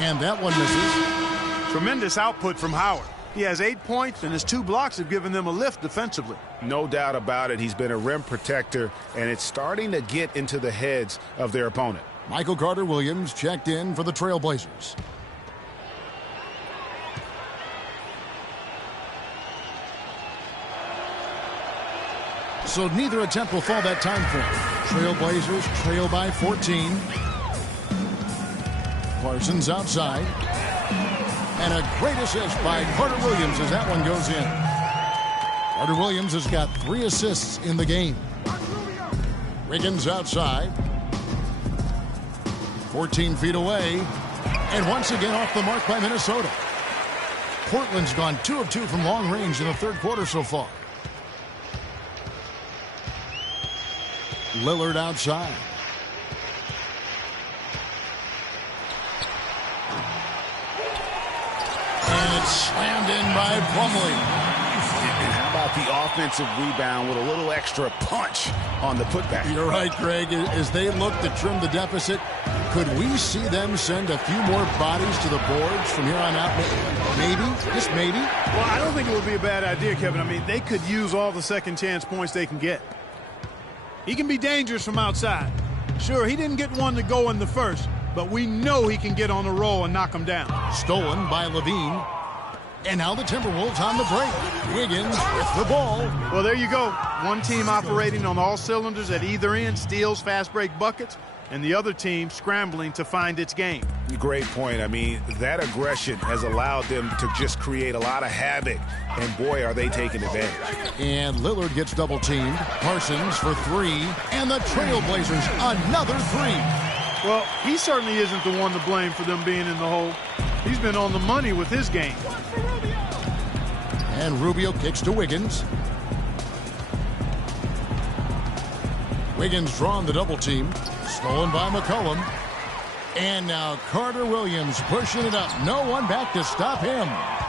And that one misses. Tremendous output from Howard. He has 8 points, and his 2 blocks have given them a lift defensively. No doubt about it. He's been a rim protector, and it's starting to get into the heads of their opponent. Michael Carter-Williams checked in for the Trailblazers. So neither attempt will fall that time frame. Trailblazers trail by 14. Parsons outside. And a great assist by Carter-Williams as that one goes in. Carter-Williams has got 3 assists in the game. Wiggins outside. 14 feet away. And once again off the mark by Minnesota. Portland's gone 2 of 2 from long range in the 3rd quarter so far. Lillard outside. And it's slammed in by Plumlee. And how about the offensive rebound with a little extra punch on the putback? You're right, Greg. As they look to trim the deficit, could we see them send a few more bodies to the boards from here on out? Maybe, just maybe. Well, I don't think it would be a bad idea, Kevin. I mean, they could use all the second chance points they can get. He can be dangerous from outside. Sure, he didn't get one to go in the first, but we know he can get on a roll and knock them down. Stolen by Levine. And now the Timberwolves on the break. Wiggins with the ball. Well, there you go. One team operating on all cylinders at either end, steals, fast break buckets, and the other team scrambling to find its game. Great point. I mean, that aggression has allowed them to just create a lot of havoc, and boy, are they taking advantage. And Lillard gets double teamed. Parsons for 3, and the Trailblazers another 3. Well, he certainly isn't the one to blame for them being in the hole. He's been on the money with his game. And Rubio kicks to Wiggins. Wiggins drawn the double team. Stolen by McCollum. And now Carter-Williams pushing it up. No one back to stop him.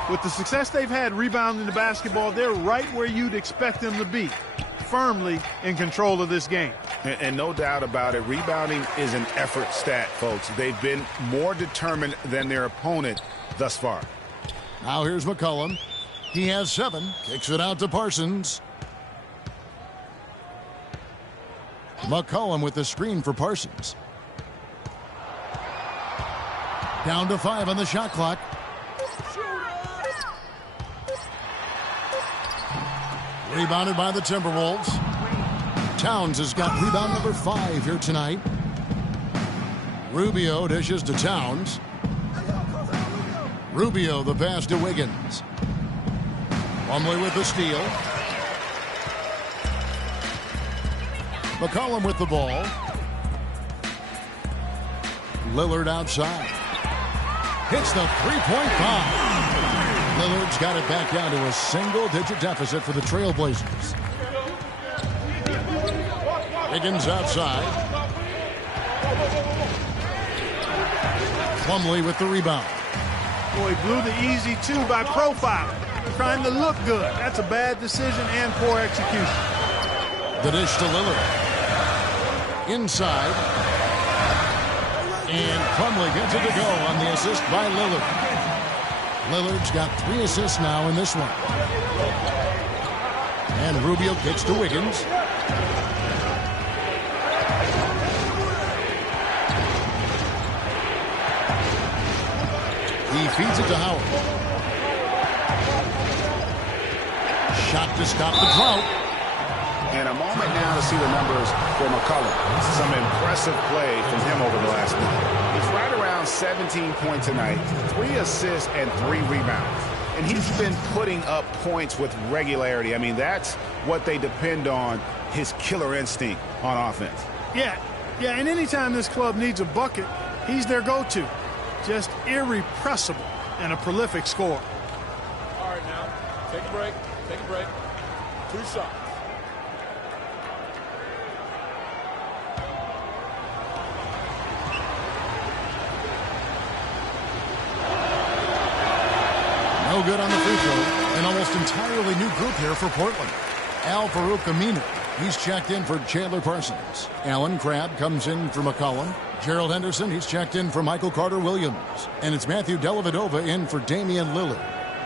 With the success they've had rebounding the basketball, they're right where you'd expect them to be. Firmly in control of this game. And no doubt about it, rebounding is an effort stat, folks. They've been more determined than their opponent thus far. Now here's McCollum. He has 7. Kicks it out to Parsons. McCollum with the screen for Parsons. Down to 5 on the shot clock. Rebounded by the Timberwolves. Towns has got rebound number 5 here tonight. Rubio dishes to Towns. Rubio the pass to Wiggins. Plumlee with the steal. McCollum with the ball. Lillard outside. Hits the three-point bomb. Lillard's got it back down to a single-digit deficit for the Trailblazers. Wiggins outside. Plumlee with the rebound. Boy, blew the easy 2 by profile. Trying to look good. That's a bad decision and poor execution. The dish to Lillard. Inside. And Plumlee gets it to go on the assist by Lillard. Lillard's got 3 assists now in this one. And Rubio kicks to Wiggins. feeds it to Howard. Shot to stop the drought. And a moment now to see the numbers for McCollum. Some impressive play from him over the last month. He's right around 17 points tonight, 3 assists and 3 rebounds. And he's been putting up points with regularity. I mean, that's what they depend on, his killer instinct on offense. Yeah, and anytime this club needs a bucket, he's their go-to. Just irrepressible and a prolific scorer. All right, now, take a break. 2 shots. No good on the free throw. An almost entirely new group here for Portland. Al-Farouq Aminu. He's checked in for Chandler Parsons. Alan Crabb comes in for McCollum. Gerald Henderson, he's checked in for Michael Carter-Williams. And it's Matthew Dellavedova in for Damian Lillard.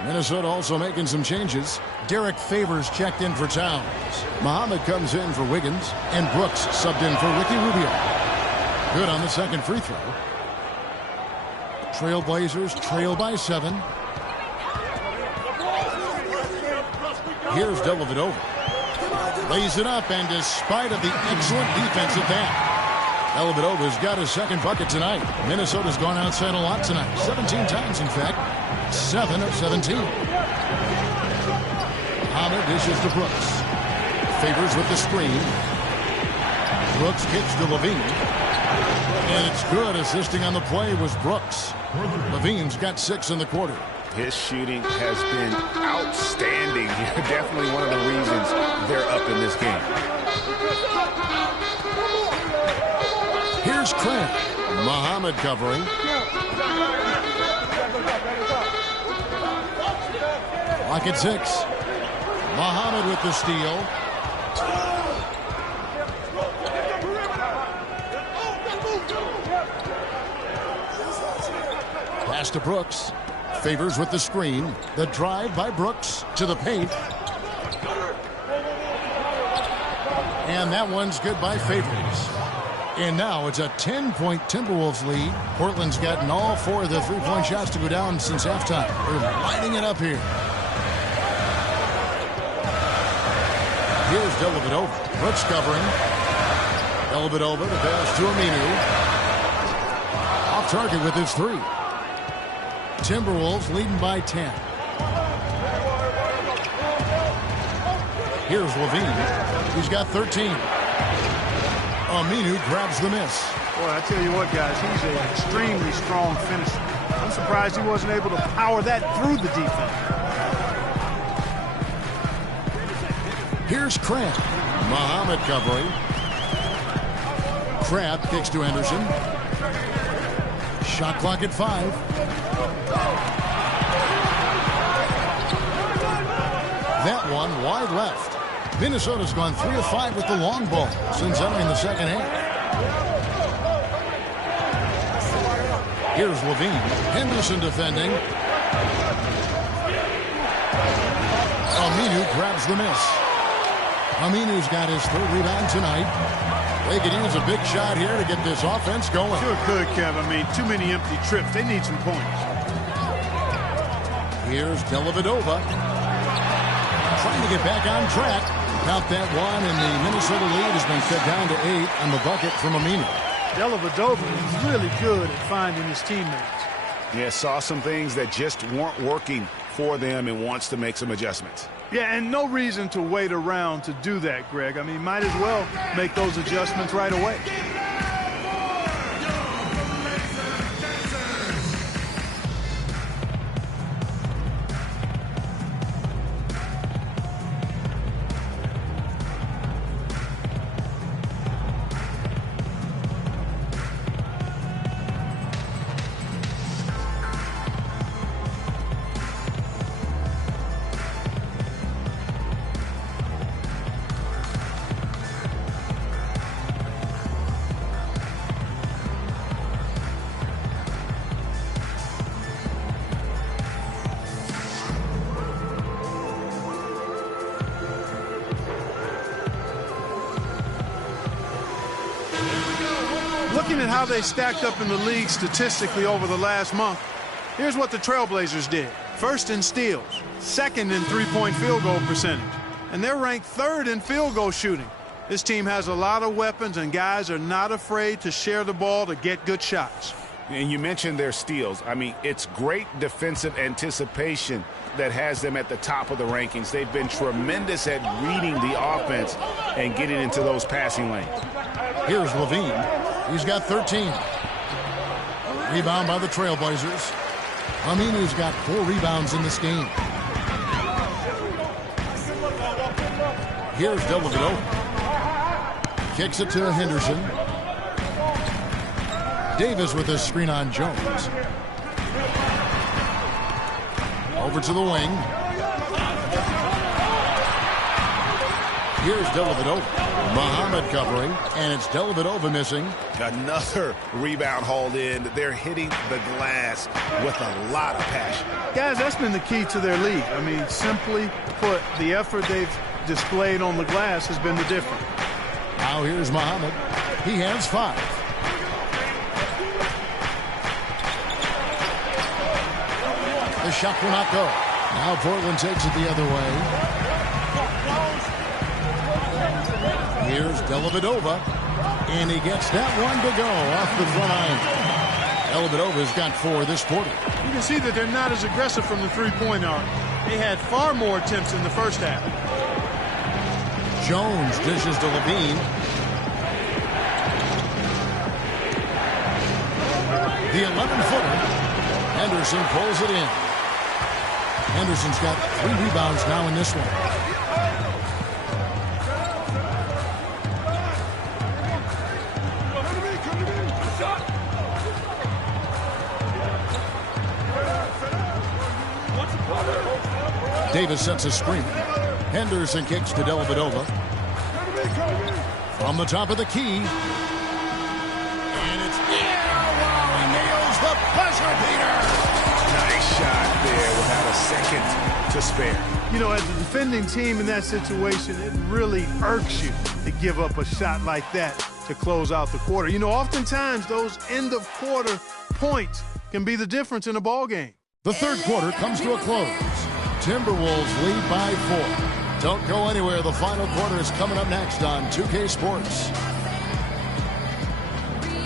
Minnesota also making some changes. Derek Favors checked in for Towns. Muhammad comes in for Wiggins. And Brooks subbed in for Ricky Rubio. Good on the second free throw. Trailblazers trail by 7. Here's Dellavedova. Lays it up, and despite of the excellent defense at that, Dellavedova's got his second bucket tonight. Minnesota's gone outside a lot tonight. 17 times, in fact. 7 of 17. Muhammad dishes to Brooks. Favors with the screen. Brooks kicks to Levine. And it's good. Assisting on the play was Brooks. Levine's got 6 in the quarter. His shooting has been outstanding. Definitely one of the reasons they're up in this game. Here's Crabb. Muhammad covering. Clock at 6. Muhammad with the steal. Pass to Brooks. Favors with the screen. The drive by Brooks to the paint. And that one's good by Favors. And now it's a 10-point Timberwolves lead. Portland's gotten all 4 of the three-point shots to go down since halftime. They're lighting it up here. Here's Dellavedova. Brooks covering. Dellavedova to pass to Aminu. Off target with his 3. Timberwolves leading by 10. Here's Levine. He's got 13. Aminu grabs the miss. Boy, I tell you what, guys, he's an extremely strong finisher. I'm surprised he wasn't able to power that through the defense. Here's Crabb. Muhammad covering. Crabb kicks to Henderson. Shot clock at 5. That one wide left. Minnesota's gone 3 of 5 with the long ball since entering the second half. Here's Levine. Henderson defending. Aminu grabs the miss. Aminu's got his 3rd rebound tonight. They could use a big shot here to get this offense going. Sure could, Kev. I mean, too many empty trips. They need some points. Here's Dellavedova. Trying to get back on track. Count that one, and the Minnesota lead has been cut down to 8 on the bucket from Aminu. Dellavedova is really good at finding his teammates. Yeah, saw some things that just weren't working for them and wants to make some adjustments. Yeah, and no reason to wait around to do that, Greg. I mean, might as well make those adjustments right away. Looking at how they stacked up in the league statistically over the last month, Here's what the Trailblazers did. First in steals, second in three-point field goal percentage, and they're ranked third in field goal shooting. This team has a lot of weapons, and guys are not afraid to share the ball to get good shots. And you mentioned their steals. I mean, it's great defensive anticipation that has them at the top of the rankings. They've been tremendous at reading the offense and getting into those passing lanes. Here's LaVine. He's got 13. Rebound by the Trailblazers. Aminu's got 4 rebounds in this game. Here's Dellavedova. Kicks it to Henderson. Davis with a screen on Jones. Over to the wing. Here's Dellavedova. Muhammad covering, and it's Dellavedova missing. Another rebound hauled in. They're hitting the glass with a lot of passion. Guys, that's been the key to their league. I mean, simply put, the effort they've displayed on the glass has been the difference. Now here's Muhammad. He has 5. The shot will not go. Now Portland takes it the other way. Here's Dellavedova, and he gets that one to go off the front line. Dellavedova's got 4 this quarter. You can see that they're not as aggressive from the three-point arc. They had far more attempts in the first half. Jones dishes to LaVine. The 11-footer. Henderson pulls it in. Henderson's got 3 rebounds now in this one. Davis sets a screen. Henderson kicks to Dellavedova. From the top of the key. And it's wow, he nails the buzzer beater. Nice shot there without a second to spare. You know, as a defending team in that situation, it really irks you to give up a shot like that to close out the quarter. You know, oftentimes those end-of-quarter points can be the difference in a ball game. The third quarter comes to a close. Timberwolves lead by 4. Don't go anywhere. The final quarter is coming up next on 2K Sports.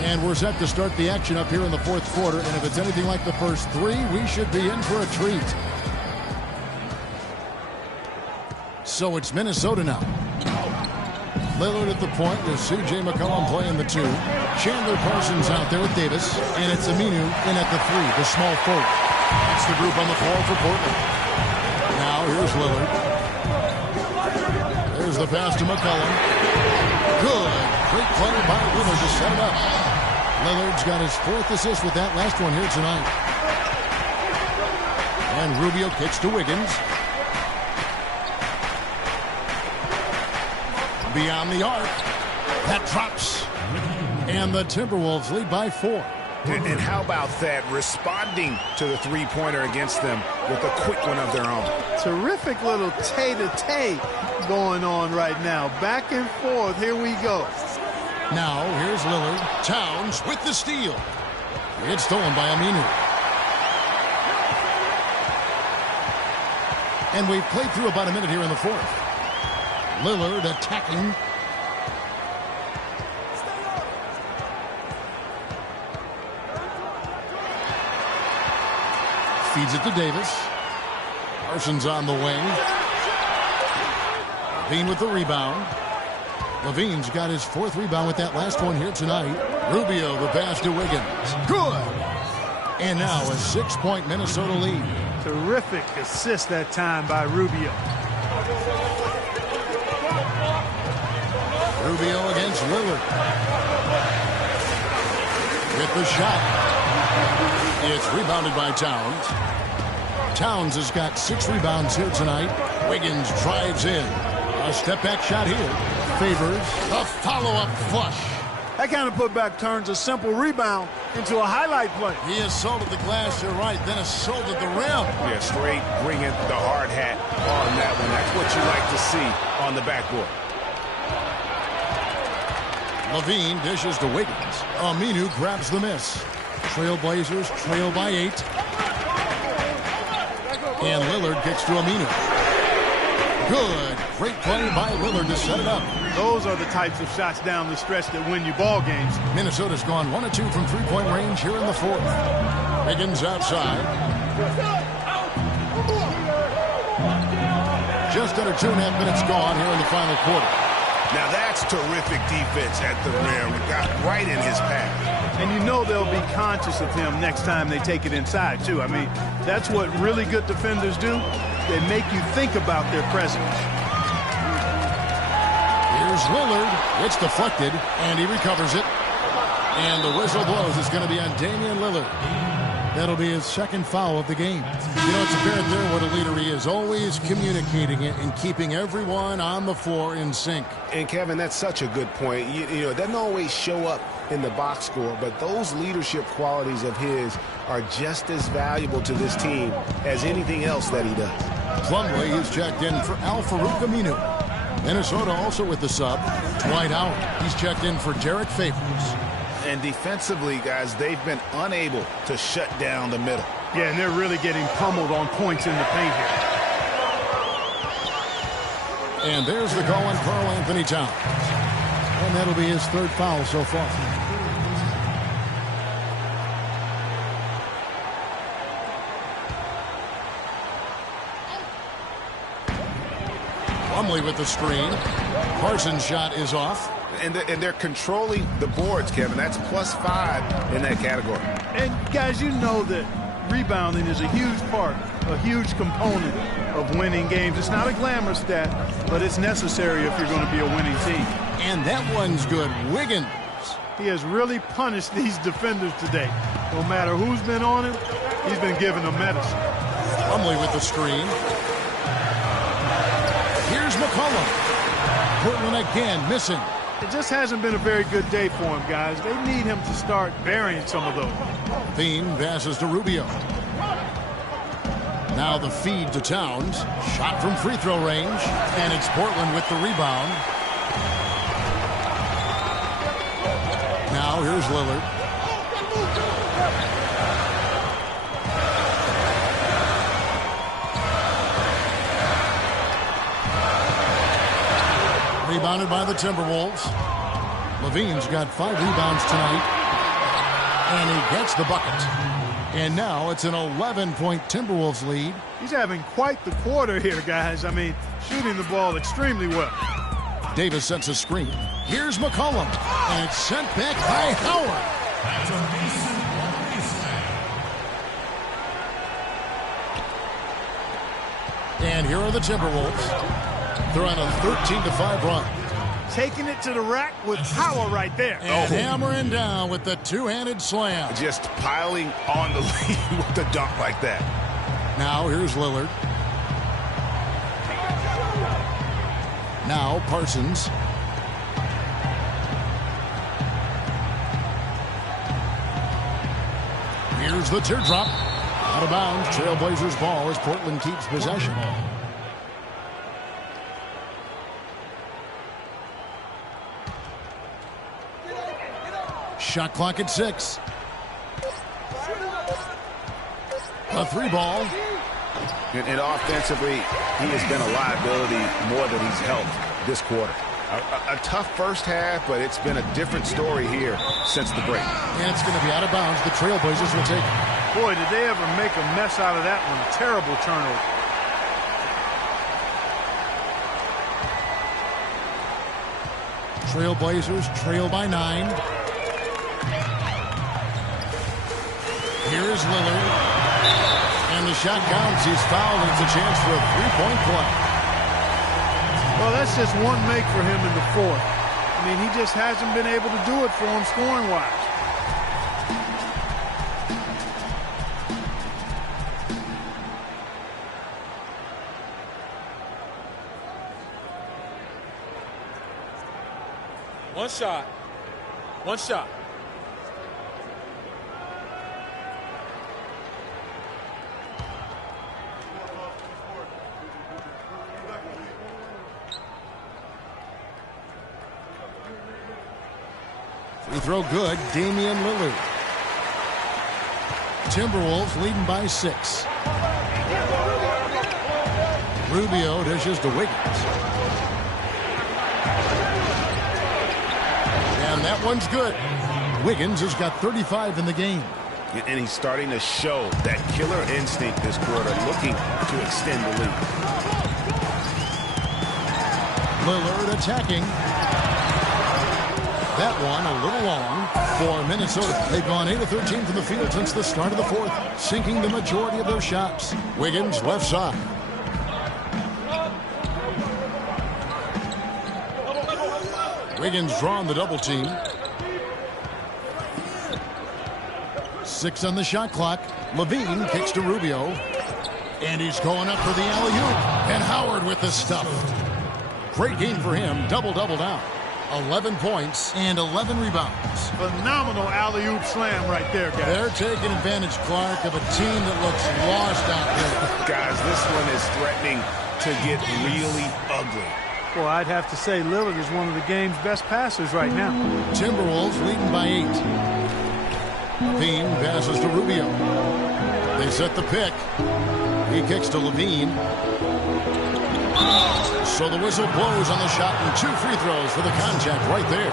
And we're set to start the action up here in the fourth quarter. And if it's anything like the first 3, we should be in for a treat. So it's Minnesota now. Lillard at the point with C.J. McCollum playing the 2. Chandler Parsons out there with Davis. And it's Aminu in at the 3, the small forward. That's the group on the floor for Portland. Now here's Lillard. There's the pass to McCollum. Good. Great play by Lillard to set it up. Lillard's got his 4th assist with that last one here tonight. And Rubio kicks to Wiggins. Beyond the arc. That drops. And the Timberwolves lead by 4. And how about that? Responding to the three-pointer against them with a quick one of their own. Terrific little tay-to-tay going on right now. Back and forth. Here we go. Now, here's Lillard. Towns with the steal. It's stolen by Aminu. And we've played through about a minute here in the fourth. Lillard attacking. Feeds it to Davis. Parsons on the wing. LaVine with the rebound. LaVine's got his 4th rebound with that last one here tonight. Rubio, the pass to Wiggins. Good! And now a 6-point Minnesota lead. Terrific assist that time by Rubio. Rubio against Lillard. With the shot. It's rebounded by Towns. Towns has got 6 rebounds here tonight. Wiggins drives in. A step-back shot here. Favors a follow-up flush. That kind of putback turns a simple rebound into a highlight play. He assaulted the glass, you're right, then assaulted the rim. Yeah, straight bringing the hard hat on that one. That's what you like to see on the backboard. LaVine dishes to Wiggins. Aminu grabs the miss. Trailblazers trail by 8. And Lillard kicks to Aminu. Good. Great play by Lillard to set it up. Those are the types of shots down the stretch that win you ball games. Minnesota's gone 1 of 2 from three-point range here in the fourth. Wiggins outside. Just under 2.5 minutes gone here in the final quarter. Now that's terrific defense at the rim. We got right in his path. And you know they'll be conscious of him next time they take it inside, too. I mean, that's what really good defenders do. They make you think about their presence. Here's Lillard. It's deflected, and he recovers it. And the whistle blows. It's going to be on Damian Lillard. That'll be his second foul of the game. You know, it's apparent there what a leader he is. Always communicating it and keeping everyone on the floor in sync. And, Kevin, that's such a good point. You know, it doesn't always show up in the box score, but those leadership qualities of his are just as valuable to this team as anything else that he does. Plumlee is checked in for Al-Farouq Aminu. Minnesota also with the sub. Dwight Howard. He's checked in for Derek Favors. And defensively, guys, they've been unable to shut down the middle. Yeah, and they're really getting pummeled on points in the paint here. And there's the call on Karl Anthony Towns. And that'll be his third foul so far. Plumlee with the screen. Parsons' shot is off. And they're controlling the boards, Kevin. That's +5 in that category. And, guys, you know that rebounding is a huge part, a huge component of winning games. It's not a glamour stat, but it's necessary if you're going to be a winning team. And that one's good. Wiggins. He has really punished these defenders today. No matter who's been on him, he's been giving them medicine. Plumlee with the screen. Here's McCollum. Portland again missing. It just hasn't been a very good day for him, guys. They need him to start burying some of those. Thiem passes to Rubio. Now the feed to Towns. Shot from free throw range. And it's Portland with the rebound. Now here's Lillard. Rebounded by the Timberwolves. Levine's got 5 rebounds tonight. And he gets the bucket. And now it's an 11-point Timberwolves lead. He's having quite the quarter here, guys. I mean, shooting the ball extremely well. Davis sets a screen. Here's McCollum. And it's sent back by Howard. And here are the Timberwolves. They're on a 13-5 run. Taking it to the rack with power right there. And hammering down with the two-handed slam. Just piling on the lead with a dunk like that. Now here's Lillard. Now Parsons. Here's the teardrop. Out of bounds. Trailblazers ball as Portland keeps possession. Shot clock at 6. A 3 ball. And offensively, he has been a liability more than he's helped this quarter. A tough first half, but it's been a different story here since the break. And it's going to be out of bounds. The Trailblazers will take it. Boy, did they ever make a mess out of that one. Terrible turnover. Trailblazers trail by 9. Here's Lillard. And the shot counts. He's fouled. It's a chance for a 3-point play. Well, that's just one make for him in the fourth. I mean, he just hasn't been able to do it for him scoring-wise. One shot. One shot. Free throw good. Damian Lillard. Timberwolves leading by 6. Rubio dishes to Wiggins. And that one's good. Wiggins has got 35 in the game. And he's starting to show that killer instinct this quarter, looking to extend the lead. Lillard attacking. That one a little long for Minnesota. They've gone 8 of 13 from the field since the start of the fourth, sinking the majority of their shots. Wiggins left side. Wiggins drawn the double team. 6 on the shot clock. Levine kicks to Rubio. And he's going up for the alley-oop. And Howard with the stuff. Great game for him. Double-double down. 11 points and 11 rebounds. Phenomenal alley-oop slam right there, guys. They're taking advantage, Clark, of a team that looks lost out there. Guys, this one is threatening to get really ugly. Well, I'd have to say Lillard is one of the game's best passers right now. Timberwolves leading by 8. Levine passes to Rubio. They set the pick. He kicks to Levine. So the whistle blows on the shot and 2 free throws for the contact right there.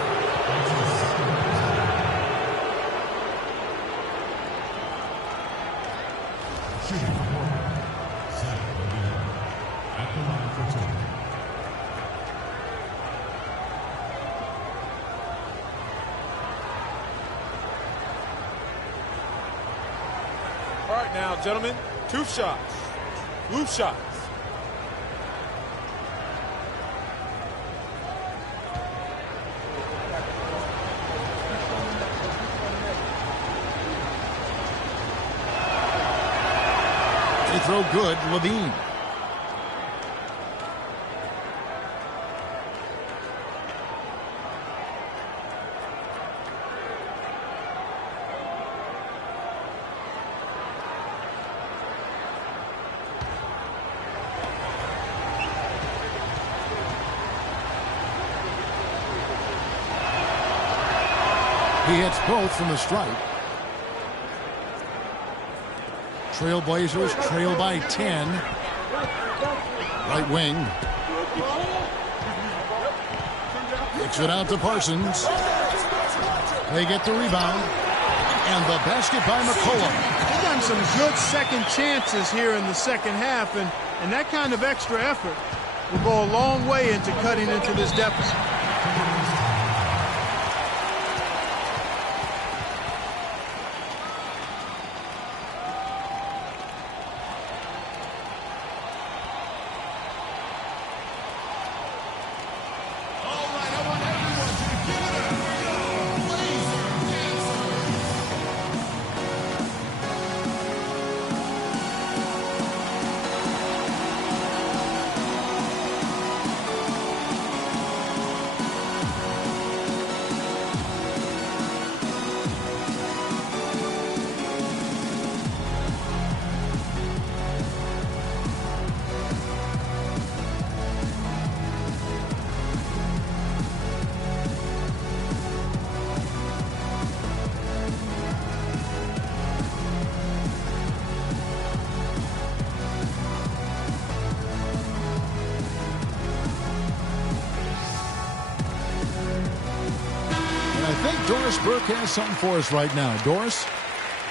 All right, now, gentlemen, 2 shots. Loose shots. They throw good, Levine. He hits both from the stripe. Trailblazers trail by 10. Right wing. Kicks it out to Parsons. They get the rebound. And the basket by McCollum. They've gotten some good second chances here in the second half, and that kind of extra effort will go a long way into cutting into this deficit. Doris Burke has something for us right now. Doris?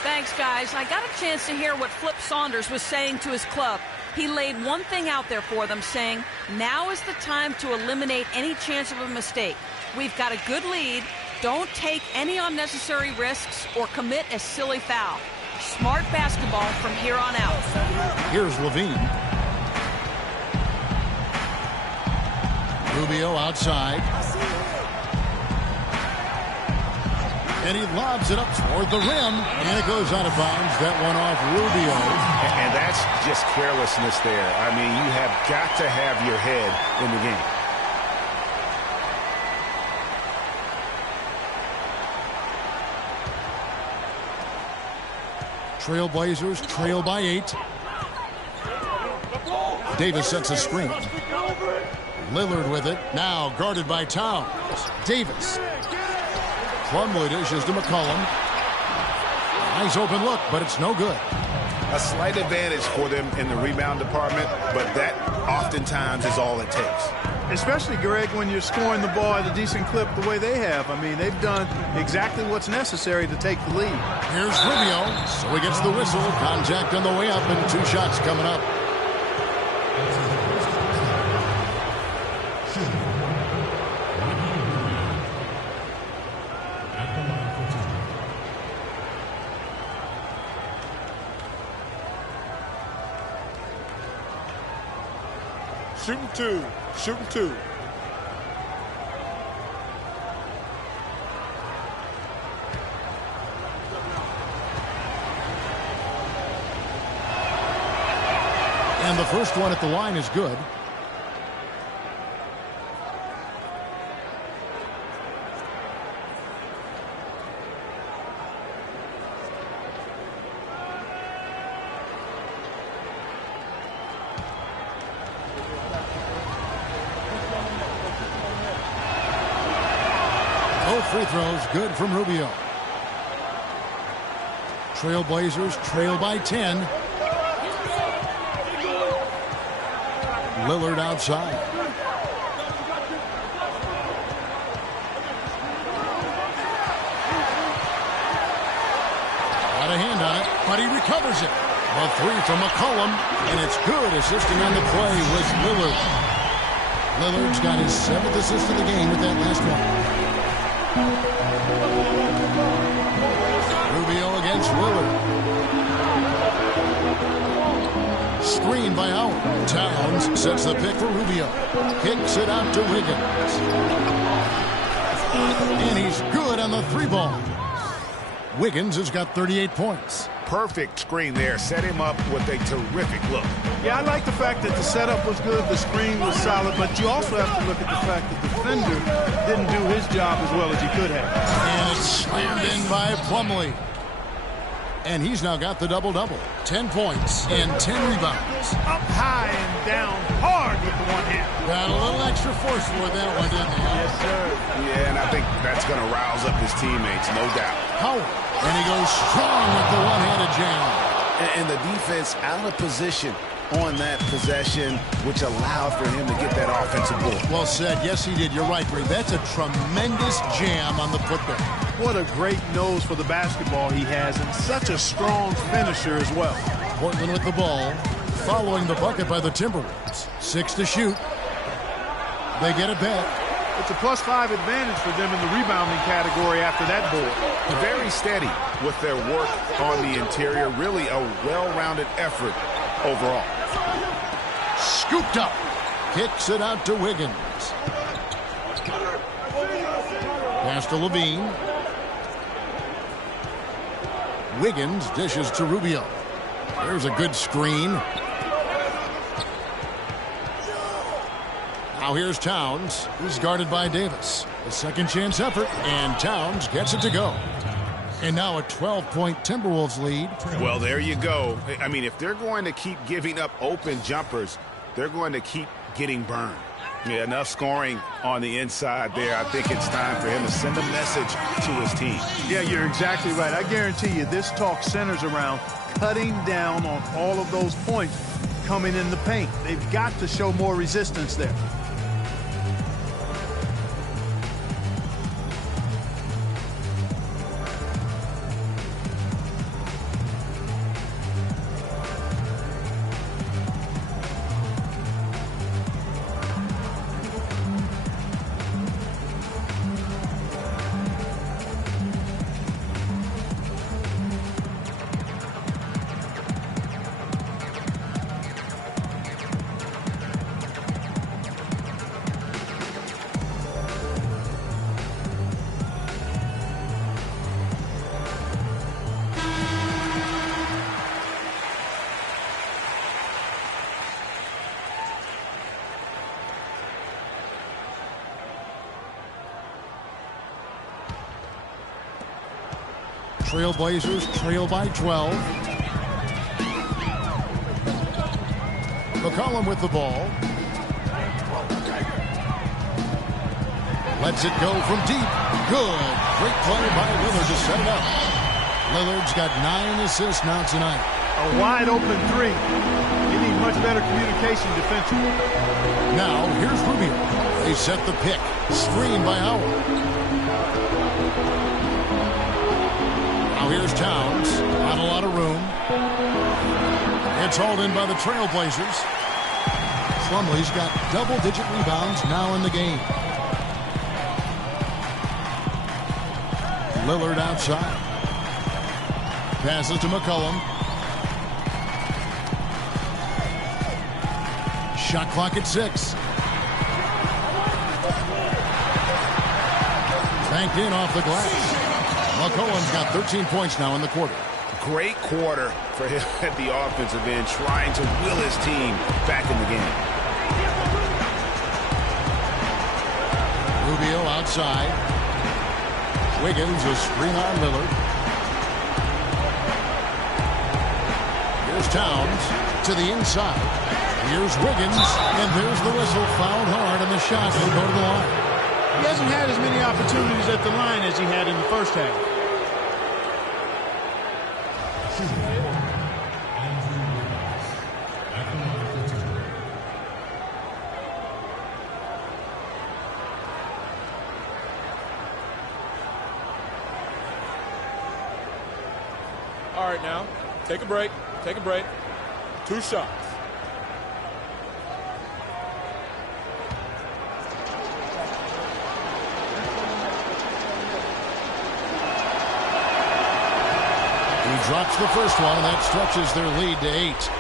Thanks, guys. I got a chance to hear what Flip Saunders was saying to his club. He laid one thing out there for them, saying, now is the time to eliminate any chance of a mistake. We've got a good lead. Don't take any unnecessary risks or commit a silly foul. Smart basketball from here on out. Here's Levine. Rubio outside. And he lobs it up toward the rim. And it goes out of bounds. That one off Rubio. And that's just carelessness there. I mean, you have got to have your head in the game. Trailblazers trail by 8. Davis sets a screen. Lillard with it. Now guarded by Towns. Davis. Plumlee dishes to McCollum. Nice open look, but it's no good. a slight advantage for them in the rebound department, but that oftentimes is all it takes. Especially, Greg, when you're scoring the ball at a decent clip the way they have. I mean, they've done exactly what's necessary to take the lead. Here's Rubio. So he gets the whistle. Contact on the way up and 2 shots coming up. Shooting 2. Shooting 2. And the first one at the line is good. Both free throws good from Rubio. Trailblazers trail by 10. Lillard outside. Got a hand on it, but he recovers it. A 3 from McCollum, and it's good. Assisting on the play was Lillard. Lillard's got his 7th assist of the game with that last one. Rubio against Lillard. Screen by Howard. Towns sets the pick for Rubio. Kicks it out to Wiggins. And he's good on the 3-ball. Wiggins has got 38 points. Perfect screen there. Set him up with a terrific look. Yeah, I like the fact that the setup was good, the screen was solid, but you also have to look at the fact that the defender didn't do his job as well as he could have. And it's slammed in by Plumlee. And he's now got the double-double. 10 points and 10 rebounds. Up high and down hard with the one hand. Got a little extra force for that one, didn't he? Yes, sir. Yeah, and I think that's going to rouse up his teammates, no doubt. Howard. And he goes strong with the one-handed jam. And the defense out of position on that possession, which allowed for him to get that offensive board. Well said. Yes, he did. You're right, Greg. That's a tremendous jam on the putback. What a great nose for the basketball he has, and such a strong finisher as well. Portland with the ball, following the bucket by the Timberwolves. 6 to shoot. They get it back. It's a +5 advantage for them in the rebounding category after that board. Very steady with their work on the interior. Really a well-rounded effort overall. Scooped up. Kicks it out to Wiggins. Pass to Levine. Wiggins dishes to Rubio. There's a good screen. Now here's Towns, who's guarded by Davis. A second chance effort, and Towns gets it to go. And now a 12-point Timberwolves lead. Well, there you go. I mean, if they're going to keep giving up open jumpers, they're going to keep getting burned. Yeah, enough scoring on the inside there. I think it's time for him to send a message to his team. Yeah, you're exactly right. I guarantee you this talk centers around cutting down on all of those points coming in the paint. They've got to show more resistance there. Trailblazers trail by 12. McCollum with the ball. Lets it go from deep. Good. Great play by Lillard to set it up. Lillard's got 9 assists now tonight. A wide open three. You need much better communication defensively. Now, here's Rubio. They set the pick. Screen by Howard. Now here's Towns. Not a lot of room. It's hauled in by the Trailblazers. Plumlee's got double-digit rebounds now in the game. Lillard outside. Passes to McCollum. Shot clock at 6. Banked in off the glass. McCollum's got 13 points now in the quarter. Great quarter for him at the offensive end, trying to will his team back in the game. Rubio outside. Wiggins a screen on Lillard. Here's Towns to the inside. Here's Wiggins, and there's the whistle. Fouled hard, and the shot will go to the line. He hasn't had as many opportunities at the line as he had in the first half. All right, now, take a break. Take a break. 2 shots. He drops the first one, and that stretches their lead to 8.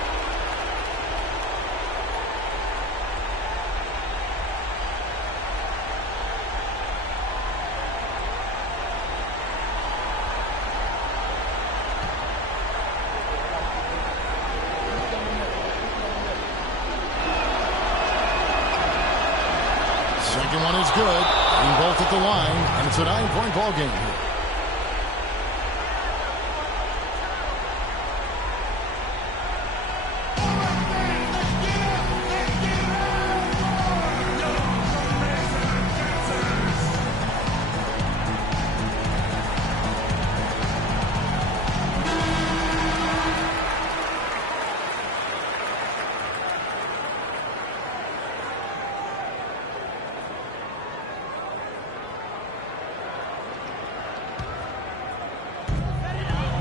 Second one is good. And both at the line, and it's a 9-point ball game here.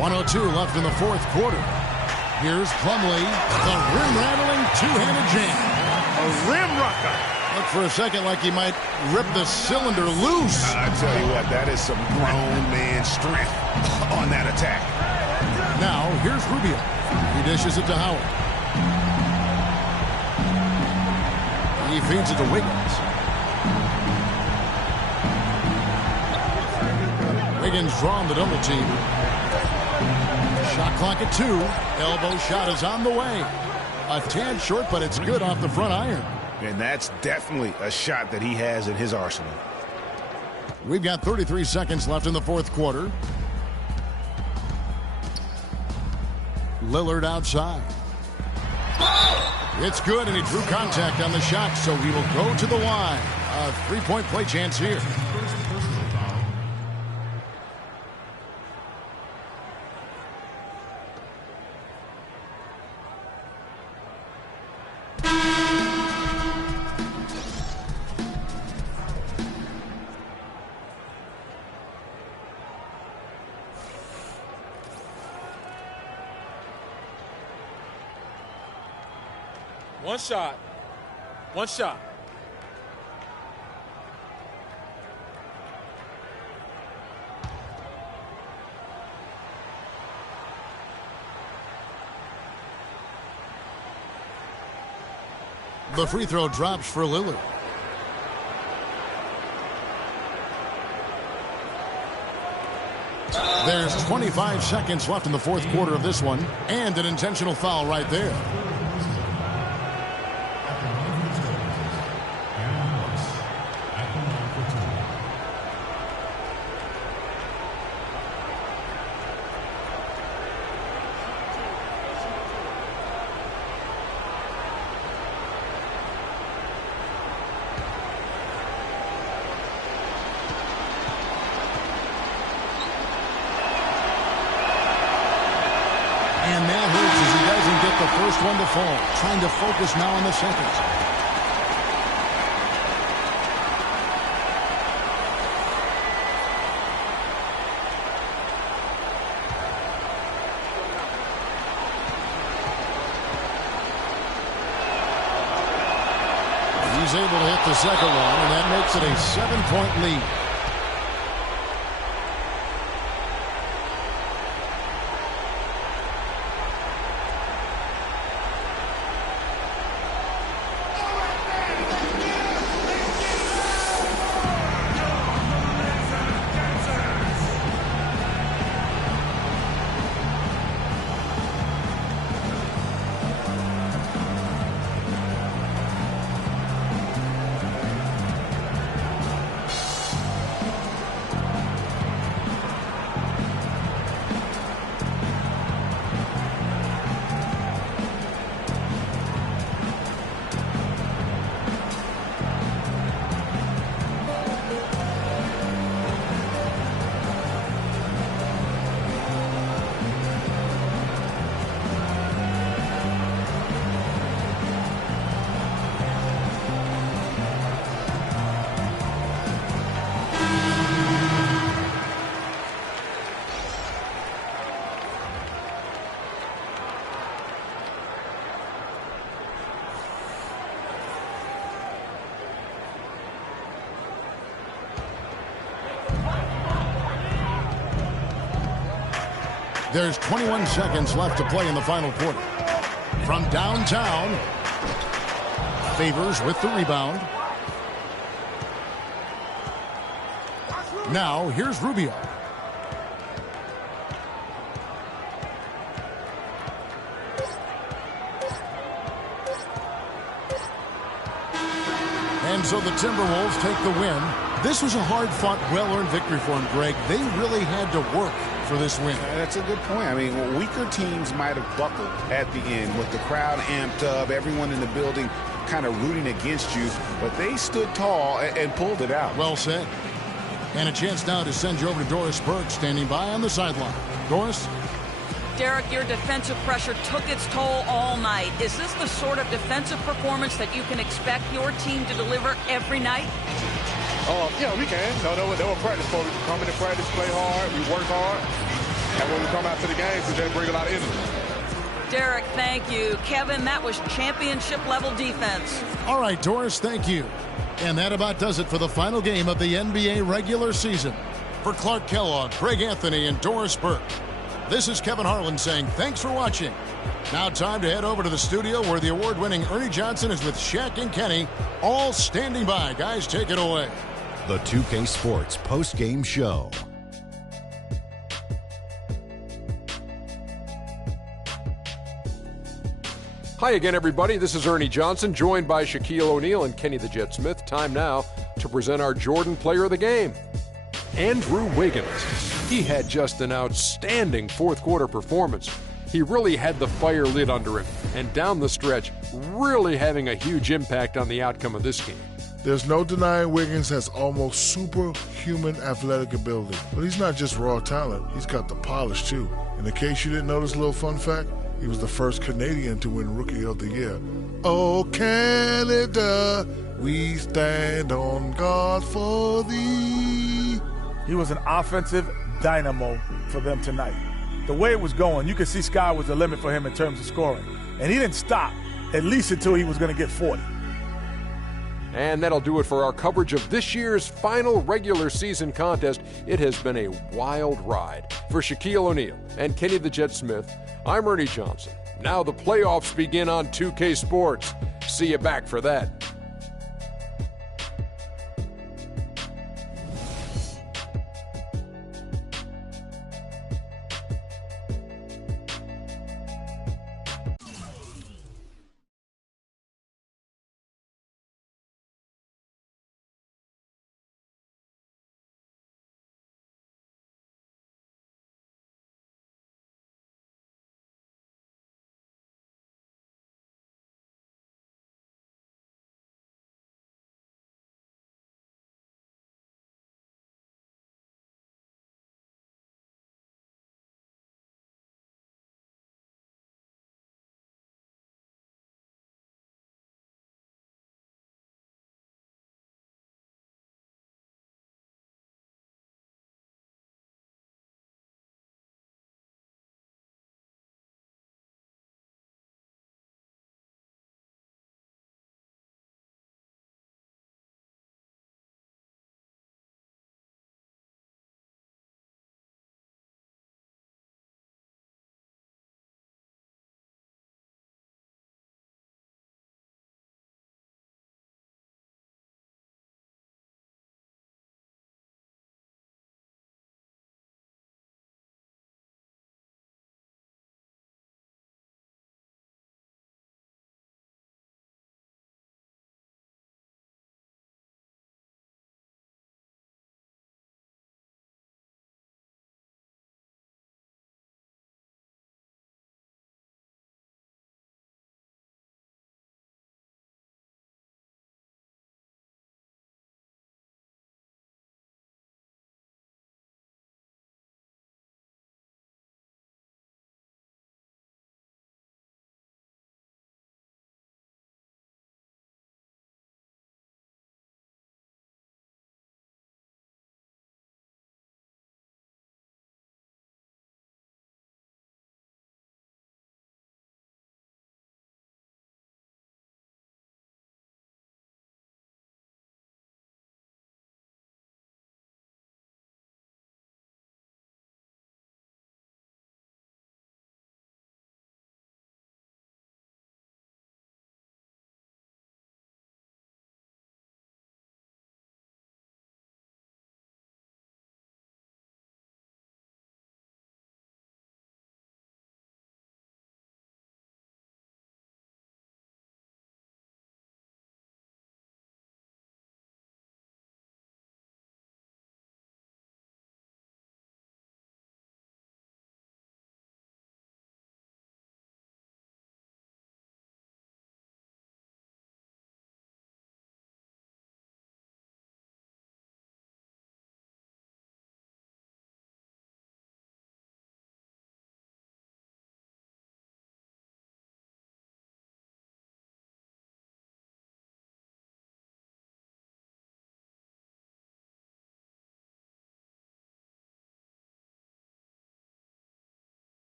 .102 left in the fourth quarter. Here's Plumlee, the rim-rattling two-handed jam. A rim rocker. Look for a second like he might rip the cylinder loose. I tell you what, that is some grown man strength on that attack. Now, here's Rubio. He dishes it to Howard. He feeds it to Wiggins. Wiggins drawn the double team. Shot clock at 2. Elbow shot is on the way. A tad short, but it's good off the front iron. And that's definitely a shot that he has in his arsenal. We've got 33 seconds left in the fourth quarter. Lillard outside. It's good, and he drew contact on the shot, so he will go to the line. A 3-point play chance here. One shot. One shot. The free throw drops for Lillard. There's 25 seconds left in the fourth quarter of this one, and an intentional foul right there. And that hurts his first one to fall. Trying to focus now on the second. He's able to hit the second one, and that makes it a 7-point lead. There's 21 seconds left to play in the final quarter. From downtown, Favors with the rebound. Now, here's Rubio. And so the Timberwolves take the win. This was a hard-fought, well-earned victory for them, Greg. They really had to work for this win. That's a good point. I mean, weaker teams might have buckled at the end with the crowd amped up, everyone in the building kind of rooting against you, but they stood tall and pulled it out. Well said. And a chance now to send you over to Doris Burke, standing by on the sideline. Doris? Derek, your defensive pressure took its toll all night. Is this the sort of defensive performance that you can expect your team to deliver every night? Yeah, we can. No, they were practice for. We come into practice, play hard, we work hard, and when we come out to the games, we just bring a lot of energy. Derek, thank you. Kevin, that was championship-level defense. All right, Doris, thank you. And that about does it for the final game of the NBA regular season. For Clark Kellogg, Greg Anthony, and Doris Burke, this is Kevin Harlan saying thanks for watching. Now time to head over to the studio where the award-winning Ernie Johnson is with Shaq and Kenny, all standing by. Guys, take it away. The 2K Sports post-game show. Hi again, everybody. This is Ernie Johnson, joined by Shaquille O'Neal and Kenny the Jet Smith. Time now to present our Jordan Player of the Game, Andrew Wiggins. He had just an outstanding fourth-quarter performance. He really had the fire lit under him, and down the stretch, really having a huge impact on the outcome of this game. There's no denying Wiggins has almost superhuman athletic ability. But he's not just raw talent, he's got the polish too. And in case you didn't know this little fun fact, he was the first Canadian to win Rookie of the Year. Oh, Canada, we stand on guard for thee. He was an offensive dynamo for them tonight. The way it was going, you could see sky was the limit for him in terms of scoring. And he didn't stop, at least until he was going to get 40. And that'll do it for our coverage of this year's final regular season contest. It has been a wild ride. For Shaquille O'Neal and Kenny the Jet Smith, I'm Ernie Johnson. Now the playoffs begin on 2K Sports. See you back for that.